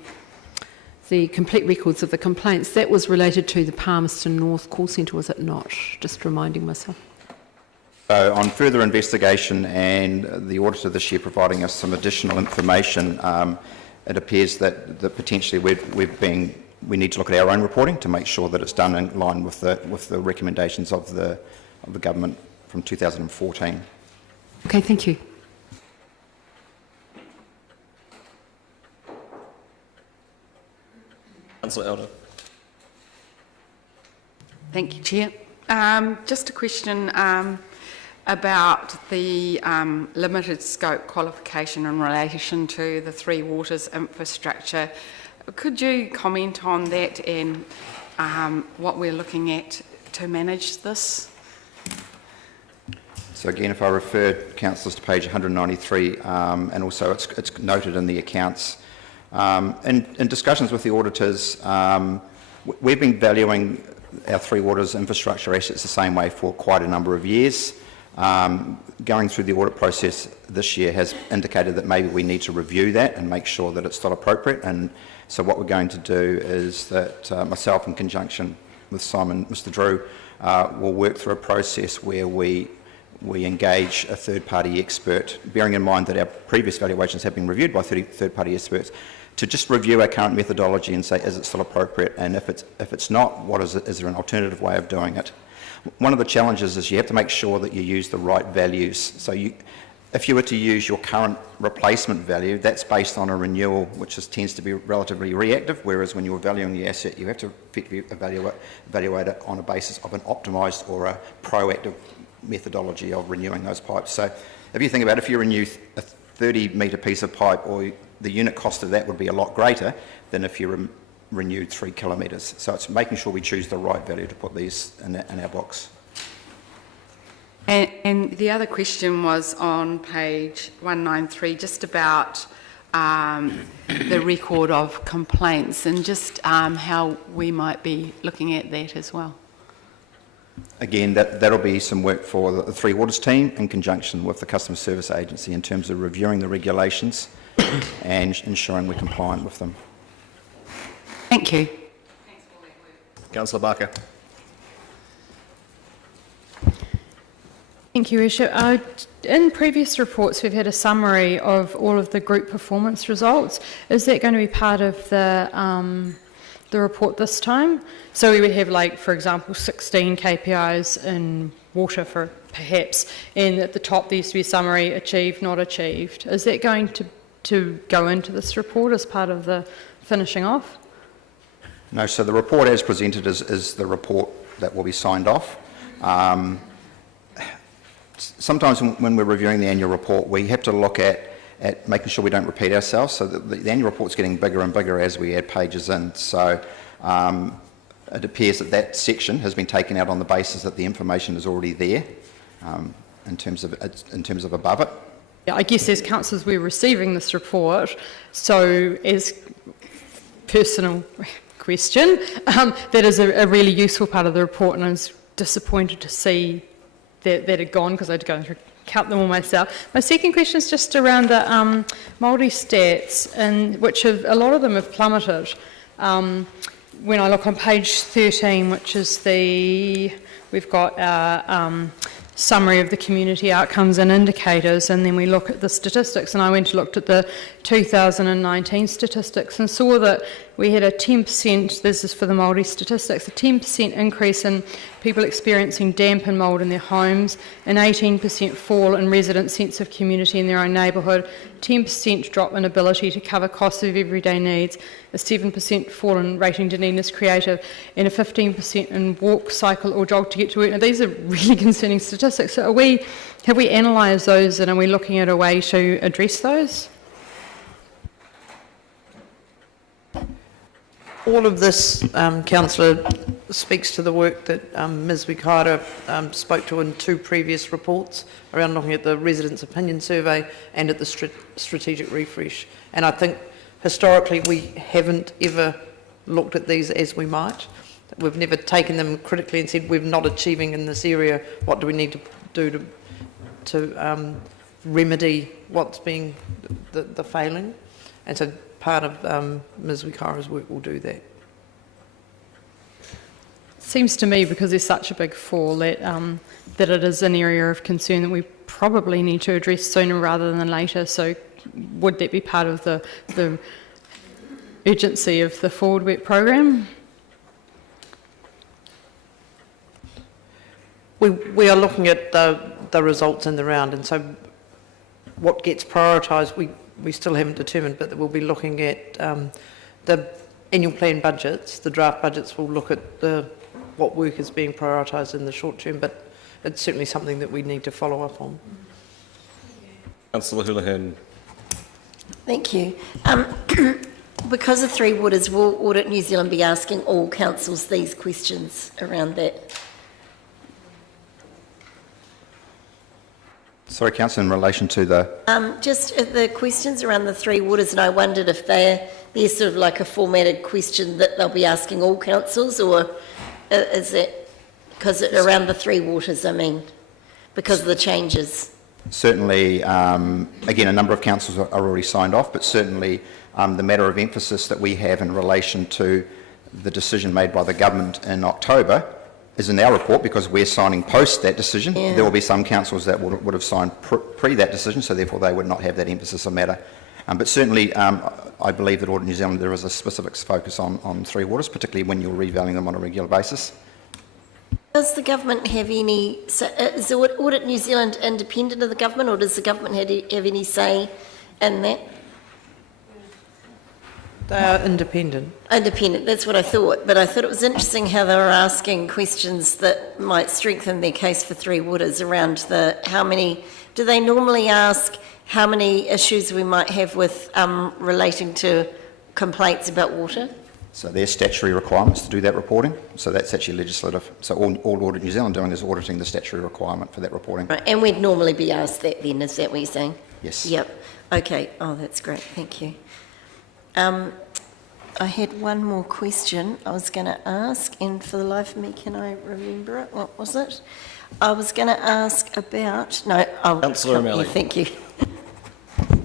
the complete records of the complaints, that was related to the Palmerston North call centre, was it not? Just reminding myself. So on further investigation and the auditor this year providing us some additional information, it appears that potentially we need to look at our own reporting to make sure that it's done in line with the recommendations of the government from 2014. Okay, thank you. Councillor Elder. Thank you, Chair. Just a question about the limited scope qualification in relation to the Three Waters infrastructure. Could you comment on that and what we're looking at to manage this? So again, if I refer councillors to page 193, and also it's noted in the accounts, in discussions with the auditors, we've been valuing our Three Waters infrastructure assets the same way for quite a number of years. Going through the audit process this year has indicated that maybe we need to review that and make sure that it's still appropriate. And so what we're going to do is that myself, in conjunction with Simon, Mr. Drew, will work through a process where we engage a third-party expert, bearing in mind that our previous valuations have been reviewed by third-party experts, to just review our current methodology and say, is it still appropriate? And if it's not, what is it? Is there an alternative way of doing it? One of the challenges is you have to make sure that you use the right values. So if you were to use your current replacement value, that's based on a renewal, which tends to be relatively reactive, whereas when you're valuing the asset, you have to evaluate it on a basis of an optimised or a proactive methodology of renewing those pipes. So if you think about it, if you renew a 30-metre piece of pipe, or the unit cost of that would be a lot greater than if you renewed 3 kilometres. So it's making sure we choose the right value to put these in our box. And the other question was on page 193, just about the record of complaints and just how we might be looking at that as well. Again, that'll be some work for the Three Waters team in conjunction with the Customer Service Agency in terms of reviewing the regulations and ensuring we're compliant with them. Thank you. Councillor Barker. Thank you, Worship. In previous reports, we've had a summary of all of the group performance results. Is that going to be part of the report this time? So we would have, like, for example, 16 KPIs in water, for perhaps, and at the top there used to be a summary, achieved, not achieved. Is that going to go into this report as part of the finishing off? No, so the report as presented is the report that will be signed off. Sometimes when we're reviewing the annual report, we have to look at making sure we don't repeat ourselves. So the annual report's getting bigger and bigger as we add pages in. So it appears that section has been taken out on the basis that the information is already there. in terms of above it. Yeah, I guess as councillors we're receiving this report, so as personal question, that is a really useful part of the report, and I was disappointed to see that had gone because I had to go and count them all myself. My second question is just around the Māori stats, and which a lot of them have plummeted. When I look on page 13, which is we've got our summary of the community outcomes and indicators, and then we look at the statistics, and I went and looked at the 2019 statistics and saw that we had a 10%, this is for the Māori statistics, a 10% increase in people experiencing damp and mould in their homes, an 18% fall in residents' sense of community in their own neighbourhood, 10% drop in ability to cover costs of everyday needs, a 7% fall in rating Dunedin as creative, and a 15% in walk, cycle or jog to get to work. Now these are really concerning statistics. So have we analysed those, and are we looking at a way to address those? All of this, Councillor, speaks to the work that Ms Wikaira spoke to in two previous reports around looking at the residents' opinion survey and at the strategic refresh. And I think historically we haven't ever looked at these as we might. We've never taken them critically and said we're not achieving in this area, what do we need to do to remedy what's being the failing. And so part of Ms Wikaira's work will do that. Seems to me, because there's such a big fall, that that it is an area of concern that we probably need to address sooner rather than later. So would that be part of the urgency of the Forward Work programme? We are looking at the results in the round, and so what gets prioritised we still haven't determined, but we'll be looking at the annual plan budgets. The draft budgets will look at what work is being prioritised in the short term, but it's certainly something that we need to follow up on. Councillor Houlihan. Thank you. Because of Three Waters, will Audit New Zealand be asking all councils these questions around that? Sorry, Councillor, in relation to the... Just the questions around the Three Waters, and I wondered if they're sort of like a formatted question that they'll be asking all councils, or is it because around the Three Waters, I mean, because of the changes? Certainly, again, a number of councils are already signed off, but certainly the matter of emphasis that we have in relation to the decision made by the government in October is in our report, because we're signing post that decision. Yeah. There will be some councils that would have signed pre that decision, so therefore they would not have that emphasis of matter. But certainly, I believe that Audit New Zealand, there is a specific focus on Three Waters, particularly when you're revaluing them on a regular basis. Does the government have any, is Audit New Zealand independent of the government, or does the government have any say in that? They are independent. Independent, that's what I thought. But I thought it was interesting how they were asking questions that might strengthen their case for Three Waters around how many, do they normally ask how many issues we might have with relating to complaints about water? So there's statutory requirements to do that reporting. So that's actually legislative. So all Audit New Zealand doing is auditing the statutory requirement for that reporting. Right, and we'd normally be asked that then, is that what you're saying? Yes. Yep. Okay. Oh, that's great. Thank you. I had one more question I was going to ask, and for the life of me, can I remember it? What was it? I was going to ask about... No, Councillor O'Malley. Thank you.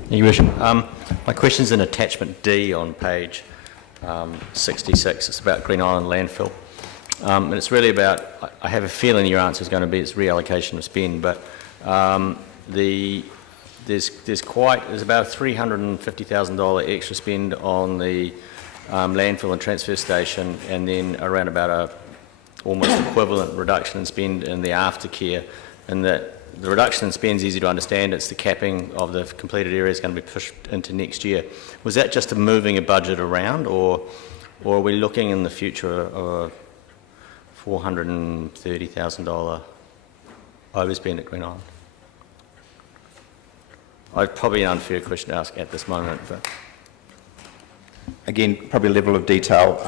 Your Worship, my question's in attachment D on page 66. It's about Green Island landfill. And it's really about, I have a feeling your answer is going to be it's reallocation of spend, but there's about $350,000 extra spend on the landfill and transfer station, and then around about a almost equivalent reduction in spend in the aftercare, and that the reduction in spend is easy to understand. It's the capping of the completed area is going to be pushed into next year. Was that just moving a budget around, or are we looking in the future of a $430,000 overspend at Green Island? Probably an unfair question to ask at this moment, but... Again, probably a level of detail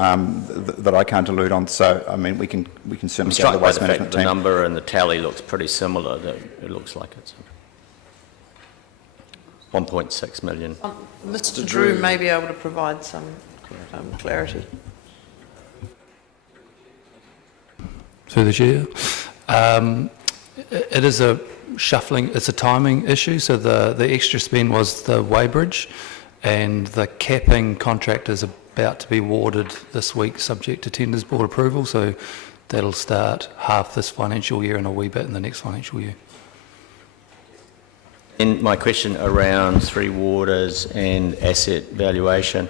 that I can't allude on. So, I mean, we can certainly get the Struck by waste the fact management that the team. number and the tally looks pretty similar. That it looks like it's 1.6 million. Mr. Drew may be able to provide some clarity. Through the chair. It is a shuffling, it's a timing issue. So the extra spend was the weighbridge, and the capping contract is about to be awarded this week, subject to tenders board approval. So that'll start half this financial year and a wee bit in the next financial year. And my question around Three Waters and asset valuation,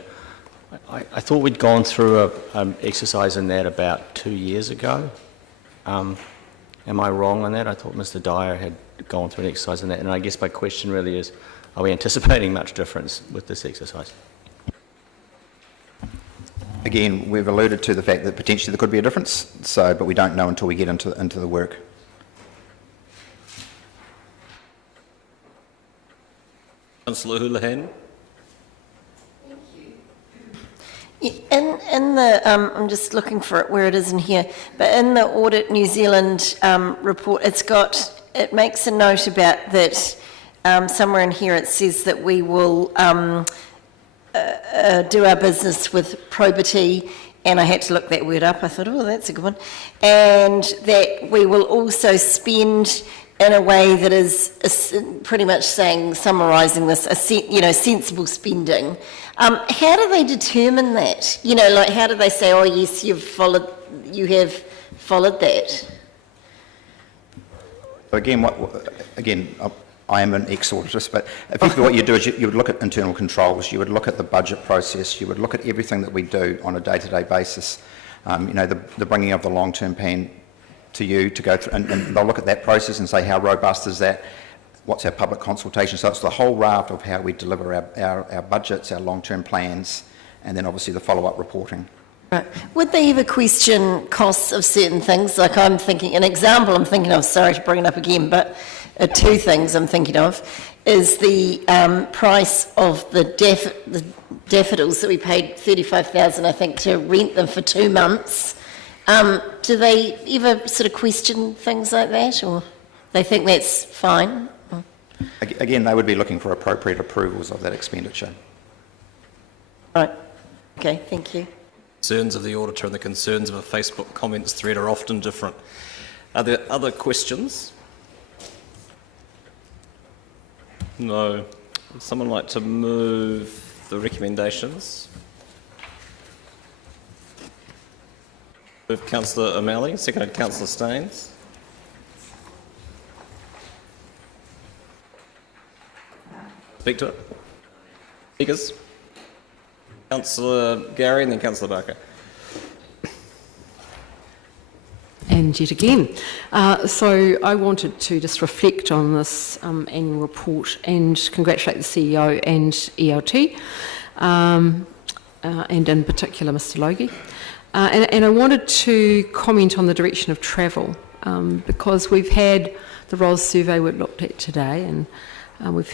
I thought we'd gone through an exercise in that about 2 years ago. Am I wrong on that? I thought Mr. Dyer had gone through an exercise in that, and I guess my question really is, are we anticipating much difference with this exercise? Again, we've alluded to the fact that potentially there could be a difference, so, but we don't know until we get into the work. Councillor Houlihan. In the, I'm just looking for it where it is in here, but in the Audit New Zealand report, it makes a note about that, somewhere in here it says that we will do our business with probity, and I had to look that word up. I thought, oh, that's a good one. And that we will also spend in a way that is pretty much summarising this, sensible spending. How do they determine that? Like how do they say, oh yes, you have followed that? Again, I am an ex-auditor, but effectively what you do is you would look at internal controls, you would look at the budget process, you would look at everything that we do on a day-to-day basis. The bringing of the long-term plan to you to go through, and they'll look at that process and say how robust is that, what's our public consultation. So it's the whole raft of how we deliver our budgets, our long-term plans, and then obviously the follow-up reporting. Right. Would they ever question costs of certain things? Like I'm thinking, an example I'm thinking of, sorry to bring it up again, but two things I'm thinking of is the price of the daffodils that we paid $35,000, I think, to rent them for 2 months. Do they ever sort of question things like that, or they think that's fine? Again, they would be looking for appropriate approvals of that expenditure. Right. Okay, thank you. Concerns of the auditor and the concerns of a Facebook comments thread are often different. Are there other questions? No. Would someone like to move the recommendations? Move Councillor O'Malley, seconded Councillor Staines. Speak to it. Speakers. Councillor Gary and then Councillor Barker. And yet again. So I wanted to just reflect on this annual report and congratulate the CEO and ELT, and in particular Mr Logie. And I wanted to comment on the direction of travel, because we've had the ROS survey we've looked at today, and we've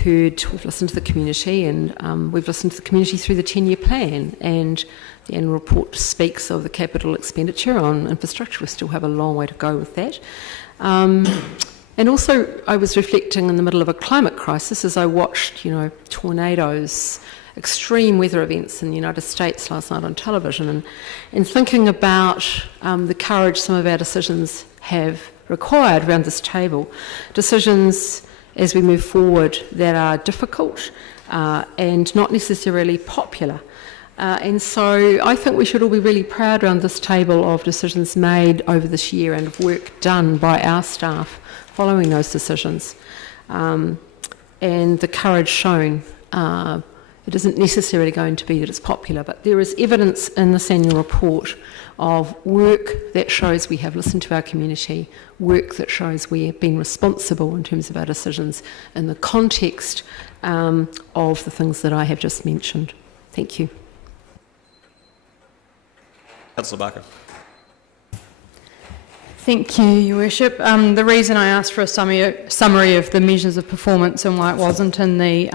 listened to the community, and we've listened to the community through the 10-year plan, and the annual report speaks of the capital expenditure on infrastructure. We still have a long way to go with that. And also, I was reflecting in the middle of a climate crisis as I watched, tornadoes, extreme weather events in the United States last night on television, and thinking about the courage some of our decisions have required around this table. Decisions as we move forward that are difficult and not necessarily popular. And so I think we should all be really proud around this table of decisions made over this year and of work done by our staff following those decisions, and the courage shown. It isn't necessarily going to be that it's popular, but there is evidence in this annual report of work that shows we have listened to our community, work that shows we have been responsible in terms of our decisions in the context of the things that I have just mentioned. Thank you. Councillor Barker. Thank you, Your Worship. The reason I asked for a summary of the measures of performance and why it wasn't in the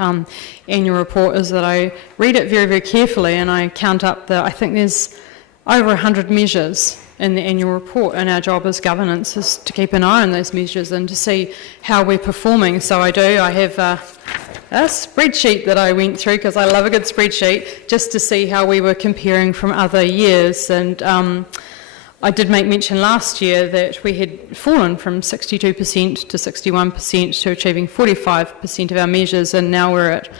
annual report is that I read it very, very carefully, and I count up I think there's over 100 measures in the annual report, and our job as governance is to keep an eye on those measures and to see how we're performing. So I have a spreadsheet that I went through, because I love a good spreadsheet, just to see how we were comparing from other years. And I did make mention last year that we had fallen from 62% to 61% to achieving 45% of our measures, and now we're at,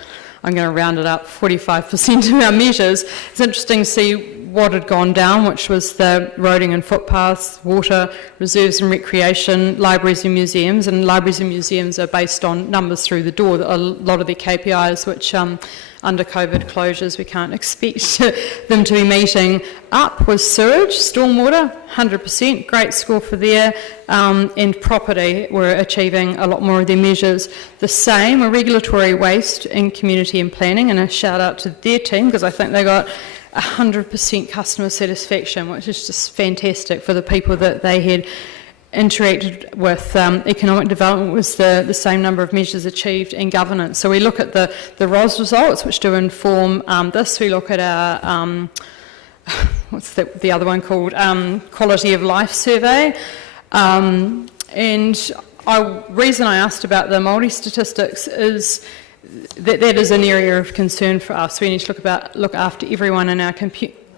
I'm going to round it up, 45% of our measures. It's interesting to see what had gone down, which was the roading and footpaths, water, reserves and recreation, libraries and museums. And libraries and museums are based on numbers through the door, a lot of their KPIs, which under COVID closures we can't expect them to be meeting. Up was sewage, stormwater, 100%, great score for there, and property were achieving a lot more of their measures. The same were regulatory waste in community and planning, and a shout out to their team, because I think they got 100% customer satisfaction, which is just fantastic for the people that they had interacted with. Economic development was the same number of measures achieved in governance. So we look at the ROS results, which do inform this. We look at our, what's the other one called? Quality of life survey. And reason I asked about the Māori statistics is that is an area of concern for us. We need to look after everyone in our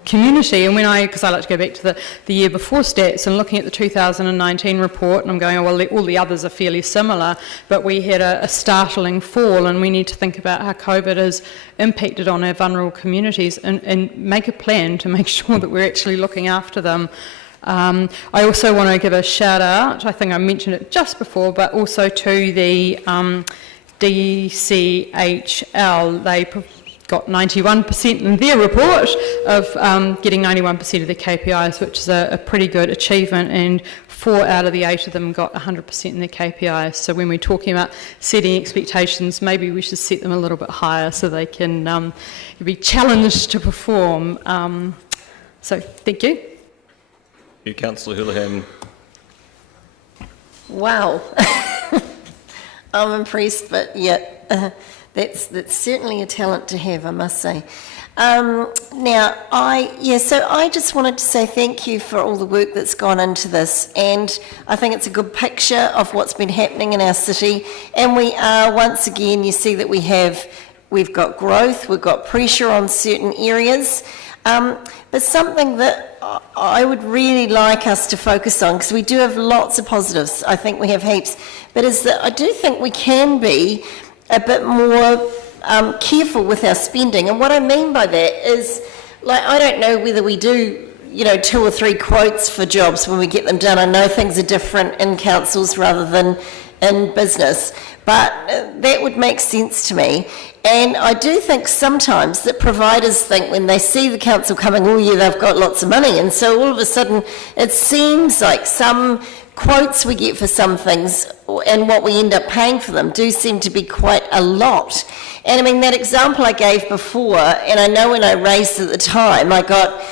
community. And because I like to go back to the year before stats and looking at the 2019 report, and I'm going, oh, well, all the others are fairly similar, but we had a startling fall, and we need to think about how COVID has impacted on our vulnerable communities and make a plan to make sure that we're actually looking after them. I also want to give a shout out, I think I mentioned it just before, but also to the DCHL. They got 91% in their report of getting 91% of their KPIs, which is a pretty good achievement, and 4 out of the 8 of them got 100% in their KPIs. So when we're talking about setting expectations, maybe we should set them a little bit higher so they can be challenged to perform. So thank you. You, Councillor Houlihan. Wow. I'm impressed, but yeah, that's certainly a talent to have, I must say. So I just wanted to say thank you for all the work that's gone into this, and I think it's a good picture of what's been happening in our city. And we are, once again, you see that we've got growth, we've got pressure on certain areas, but something that I would really like us to focus on, because we do have lots of positives, I think we have heaps, but is that I do think we can be a bit more careful with our spending. And what I mean by that is, like, I don't know whether we do, 2 or 3 quotes for jobs when we get them done. I know things are different in councils rather than in business, but that would make sense to me. And I do think sometimes that providers think when they see the council coming, oh yeah, they've got lots of money, and so all of a sudden it seems like some quotes we get for some things and what we end up paying for them do seem to be quite a lot. And I mean, that example I gave before, and I know when I raised it at the time, I got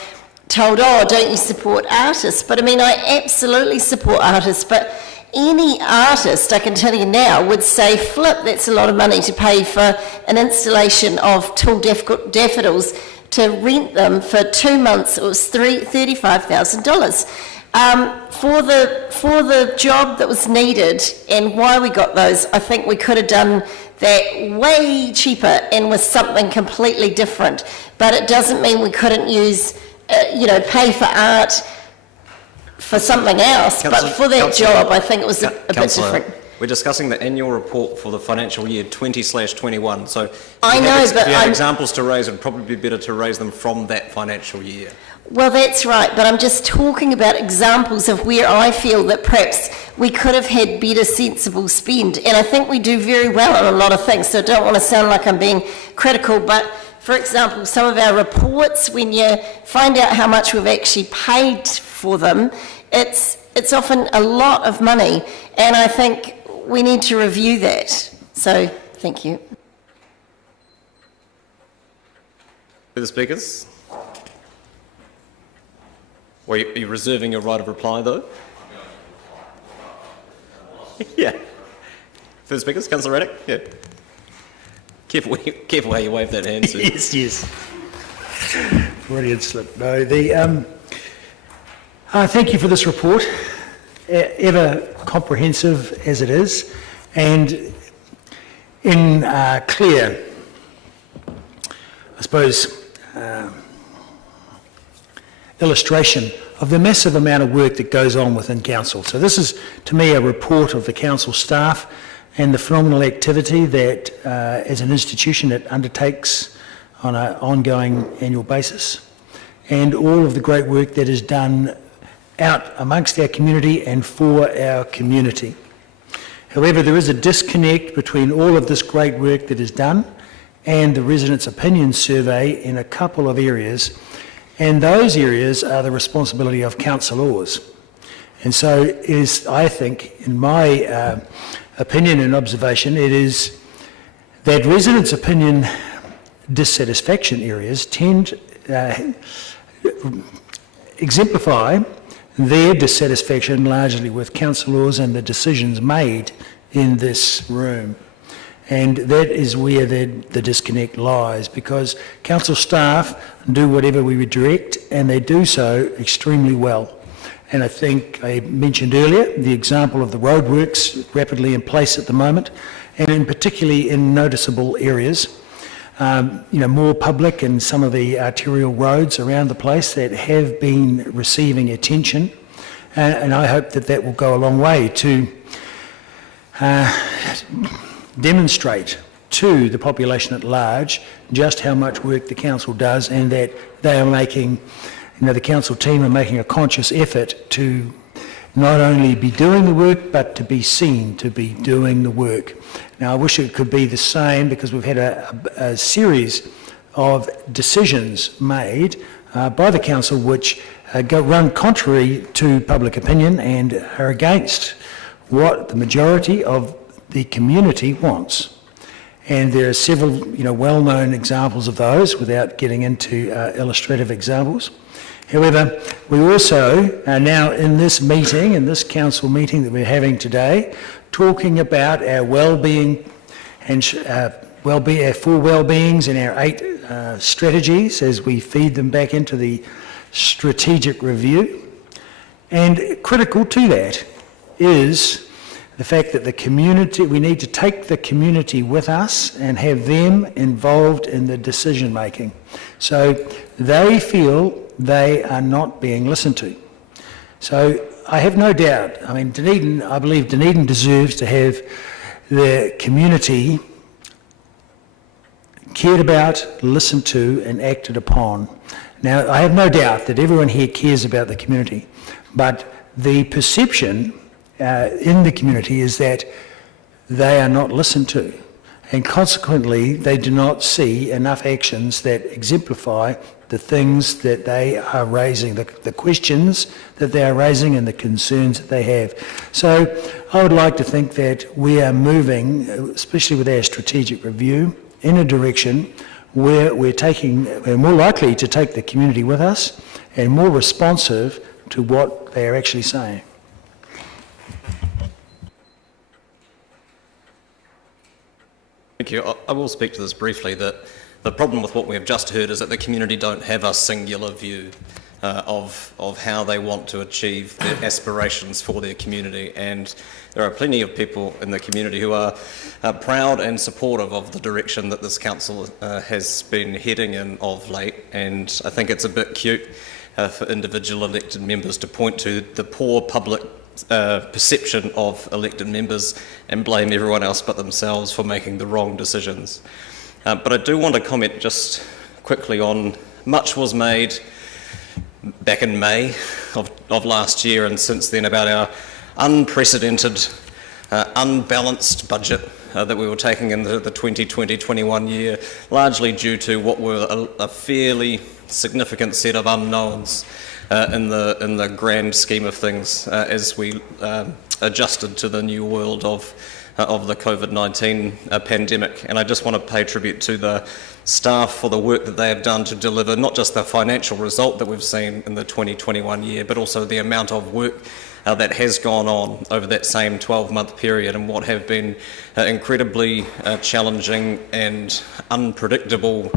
told, oh, don't you support artists? But I mean, I absolutely support artists, but any artist, I can tell you now, would say, flip, that's a lot of money to pay for an installation of tall daffodils. To rent them for 2 months, it was $35,000. For the job that was needed and why we got those, I think we could have done that way cheaper and with something completely different. But it doesn't mean we couldn't use, pay for art for something else, but for that job, I think it was a bit different. We're discussing the annual report for the financial year 20/21. So I know, if but you have examples to raise, it would probably be better to raise them from that financial year. Well, that's right, but I'm just talking about examples of where I feel that perhaps we could have had better sensible spend, and I think we do very well on a lot of things, so I don't want to sound like I'm being critical, but for example, some of our reports, when you find out how much we've actually paid for them, it's often a lot of money, and I think we need to review that. So, thank you. Further speakers? Are you reserving your right of reply, though? Yeah. First speakers, Councillor Raddick. Yeah. Careful how you wave that hand, sir. Yes. Brilliant slip. No, thank you for this report, ever comprehensive as it is, and in clear, I suppose, illustration of the massive amount of work that goes on within council. So this is, to me, a report of the council staff and the phenomenal activity that, as an institution, it undertakes on an ongoing annual basis, and all of the great work that is done out amongst our community and for our community. However, there is a disconnect between all of this great work that is done and the residents' opinion survey in a couple of areas, and those areas are the responsibility of councillors. And so it is, I think, in my opinion and observation, it is that residents' opinion dissatisfaction areas tend exemplify their dissatisfaction largely with councillors and the decisions made in this room. And that is where the disconnect lies, because council staff do whatever we direct, and they do so extremely well. And I think I mentioned earlier the example of the roadworks rapidly in place at the moment, and in particularly in noticeable areas. More public and some of the arterial roads around the place that have been receiving attention, and I hope that that will go a long way to demonstrate to the population at large just how much work the council does, and that they are making, the council team are making a conscious effort to not only be doing the work, but to be seen to be doing the work. Now, I wish it could be the same, because we've had a series of decisions made by the council which run contrary to public opinion and are against what the majority of the community wants. And there are several, well-known examples of those without getting into illustrative examples. However, we also are now in this meeting, in this council meeting that we're having today, talking about our well-being and our 4 well-beings and our 8 strategies as we feed them back into the strategic review. And critical to that is the fact that the community, we need to take the community with us and have them involved in the decision making. So they feel they are not being listened to. So I have no doubt, I believe Dunedin deserves to have the community cared about, listened to and acted upon. Now, I have no doubt that everyone here cares about the community, but the perception in the community is that they are not listened to, and consequently they do not see enough actions that exemplify the things that they are raising, the questions that they are raising and the concerns that they have. So I would like to think that we are moving, especially with our strategic review, in a direction where we're more likely to take the community with us and more responsive to what they are actually saying. Thank you. I will speak to this briefly, that the problem with what we have just heard is that the community don't have a singular view of how they want to achieve their aspirations for their community, and there are plenty of people in the community who are proud and supportive of the direction that this council has been heading in of late, and I think it's a bit cute for individual elected members to point to the poor public perception of elected members and blame everyone else but themselves for making the wrong decisions. But I do want to comment just quickly on much was made back in May of last year and since then about our unprecedented, unbalanced budget that we were taking into the 2020-21 year, largely due to what were a fairly significant set of unknowns in the grand scheme of things as we adjusted to the new world of of the COVID-19 pandemic. And I just want to pay tribute to the staff for the work that they have done to deliver not just the financial result that we've seen in the 2021 year, but also the amount of work that has gone on over that same 12-month period and what have been incredibly challenging and unpredictable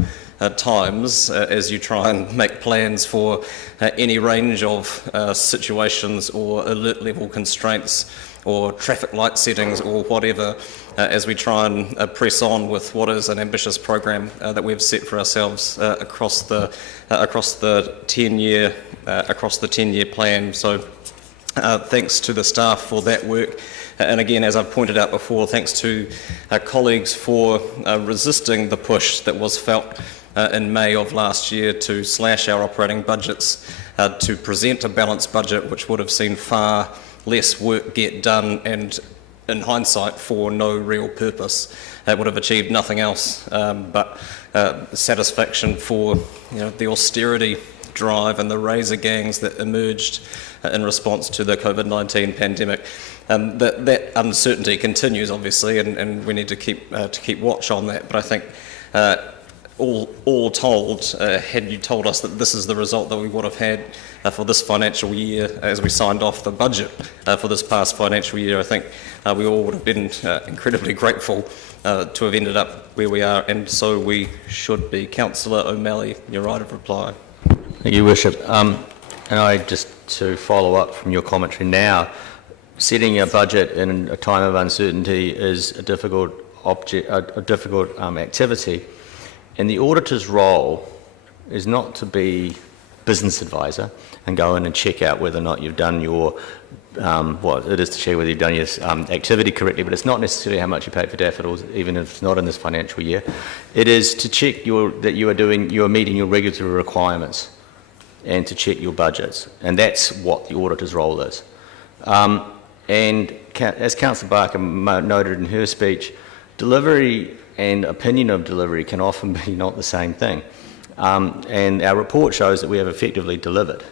times as you try and make plans for any range of situations or alert level constraints or traffic light settings or whatever, as we try and press on with what is an ambitious program that we've set for ourselves across the 10-year plan. So thanks to the staff for that work. And again, as I've pointed out before, thanks to colleagues for resisting the push that was felt in May of last year to slash our operating budgets, to present a balanced budget which would have seen far less work get done and, in hindsight, for no real purpose. It would have achieved nothing else but satisfaction for the austerity drive and the razor gangs that emerged in response to the COVID-19 pandemic. That uncertainty continues, obviously, and we need to keep watch on that. But I think all told, had you told us that this is the result that we would have had for this financial year as we signed off the budget for this past financial year, I think we all would have been incredibly grateful to have ended up where we are, and so we should be. Councillor O'Malley, your right of reply. Thank you, Worship. And I just to follow up from your commentary now, setting a budget in a time of uncertainty is a difficult activity, and the auditor's role is not to be business advisor and go in and check out whether or not you've done your it is to check whether you've done your activity correctly, but it's not necessarily how much you pay for daffodils, even if it's not in this financial year. It is to check that you are meeting your regulatory requirements and to check your budgets, and that's what the auditor's role is. And as Councillor Barker noted in her speech, delivery and opinion of delivery can often be not the same thing. And our report shows that we have effectively delivered.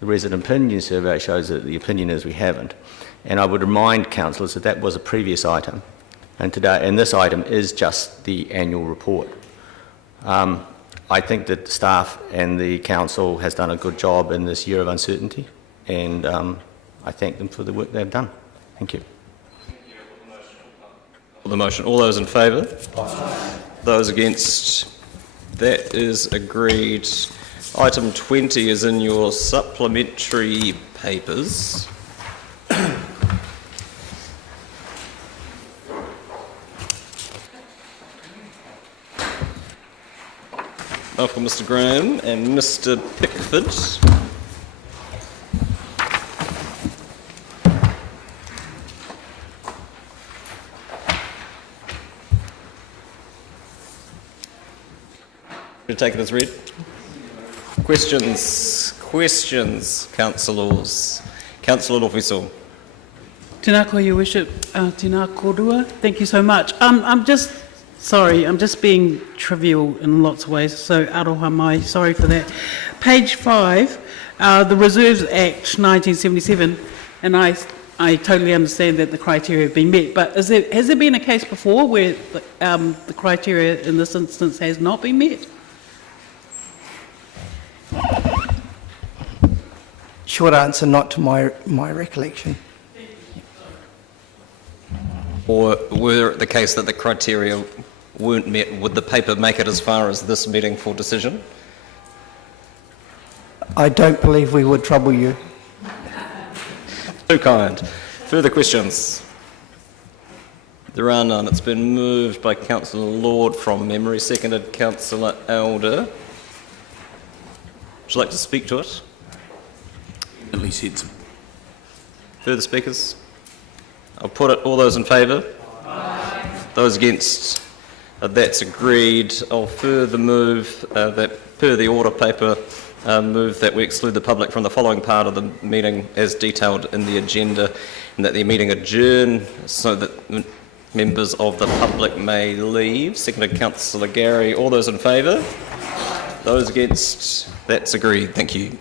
The resident opinion survey shows that the opinion is we haven't. And I would remind councillors that that was a previous item, and this item is just the annual report. I think that the staff and the council has done a good job in this year of uncertainty, and I thank them for the work they've done. Thank you. The motion. All those in favour? Those against? That is agreed. Item 20 is in your supplementary papers. Welcome, Mr. Graham and Mr. Pickford. To take it as read. Questions, councillors. Councillor Lofiso. Tēnā koe, Your Worship. Tēnā korua. Thank you so much. I'm just being trivial in lots of ways, so aroha mai, sorry for that. Page 5, the Reserves Act 1977, and I totally understand that the criteria have been met, but has there been a case before where the criteria in this instance has not been met? Short answer, not to my recollection. Or were it the case that the criteria weren't met, would the paper make it as far as this meeting for decision? I don't believe we would trouble you. Too kind. Further questions? There are none. It's been moved by Councillor Lord from memory, seconded Councillor Elder. Would you like to speak to it? At least it's... Further speakers? I'll put it. All those in favour? Aye. Those against? That's agreed. I'll further move that, per the order paper, move that we exclude the public from the following part of the meeting as detailed in the agenda, and that the meeting adjourn so that members of the public may leave. Seconded Councillor Gary. All those in favour? Those against? That's agreed. Thank you.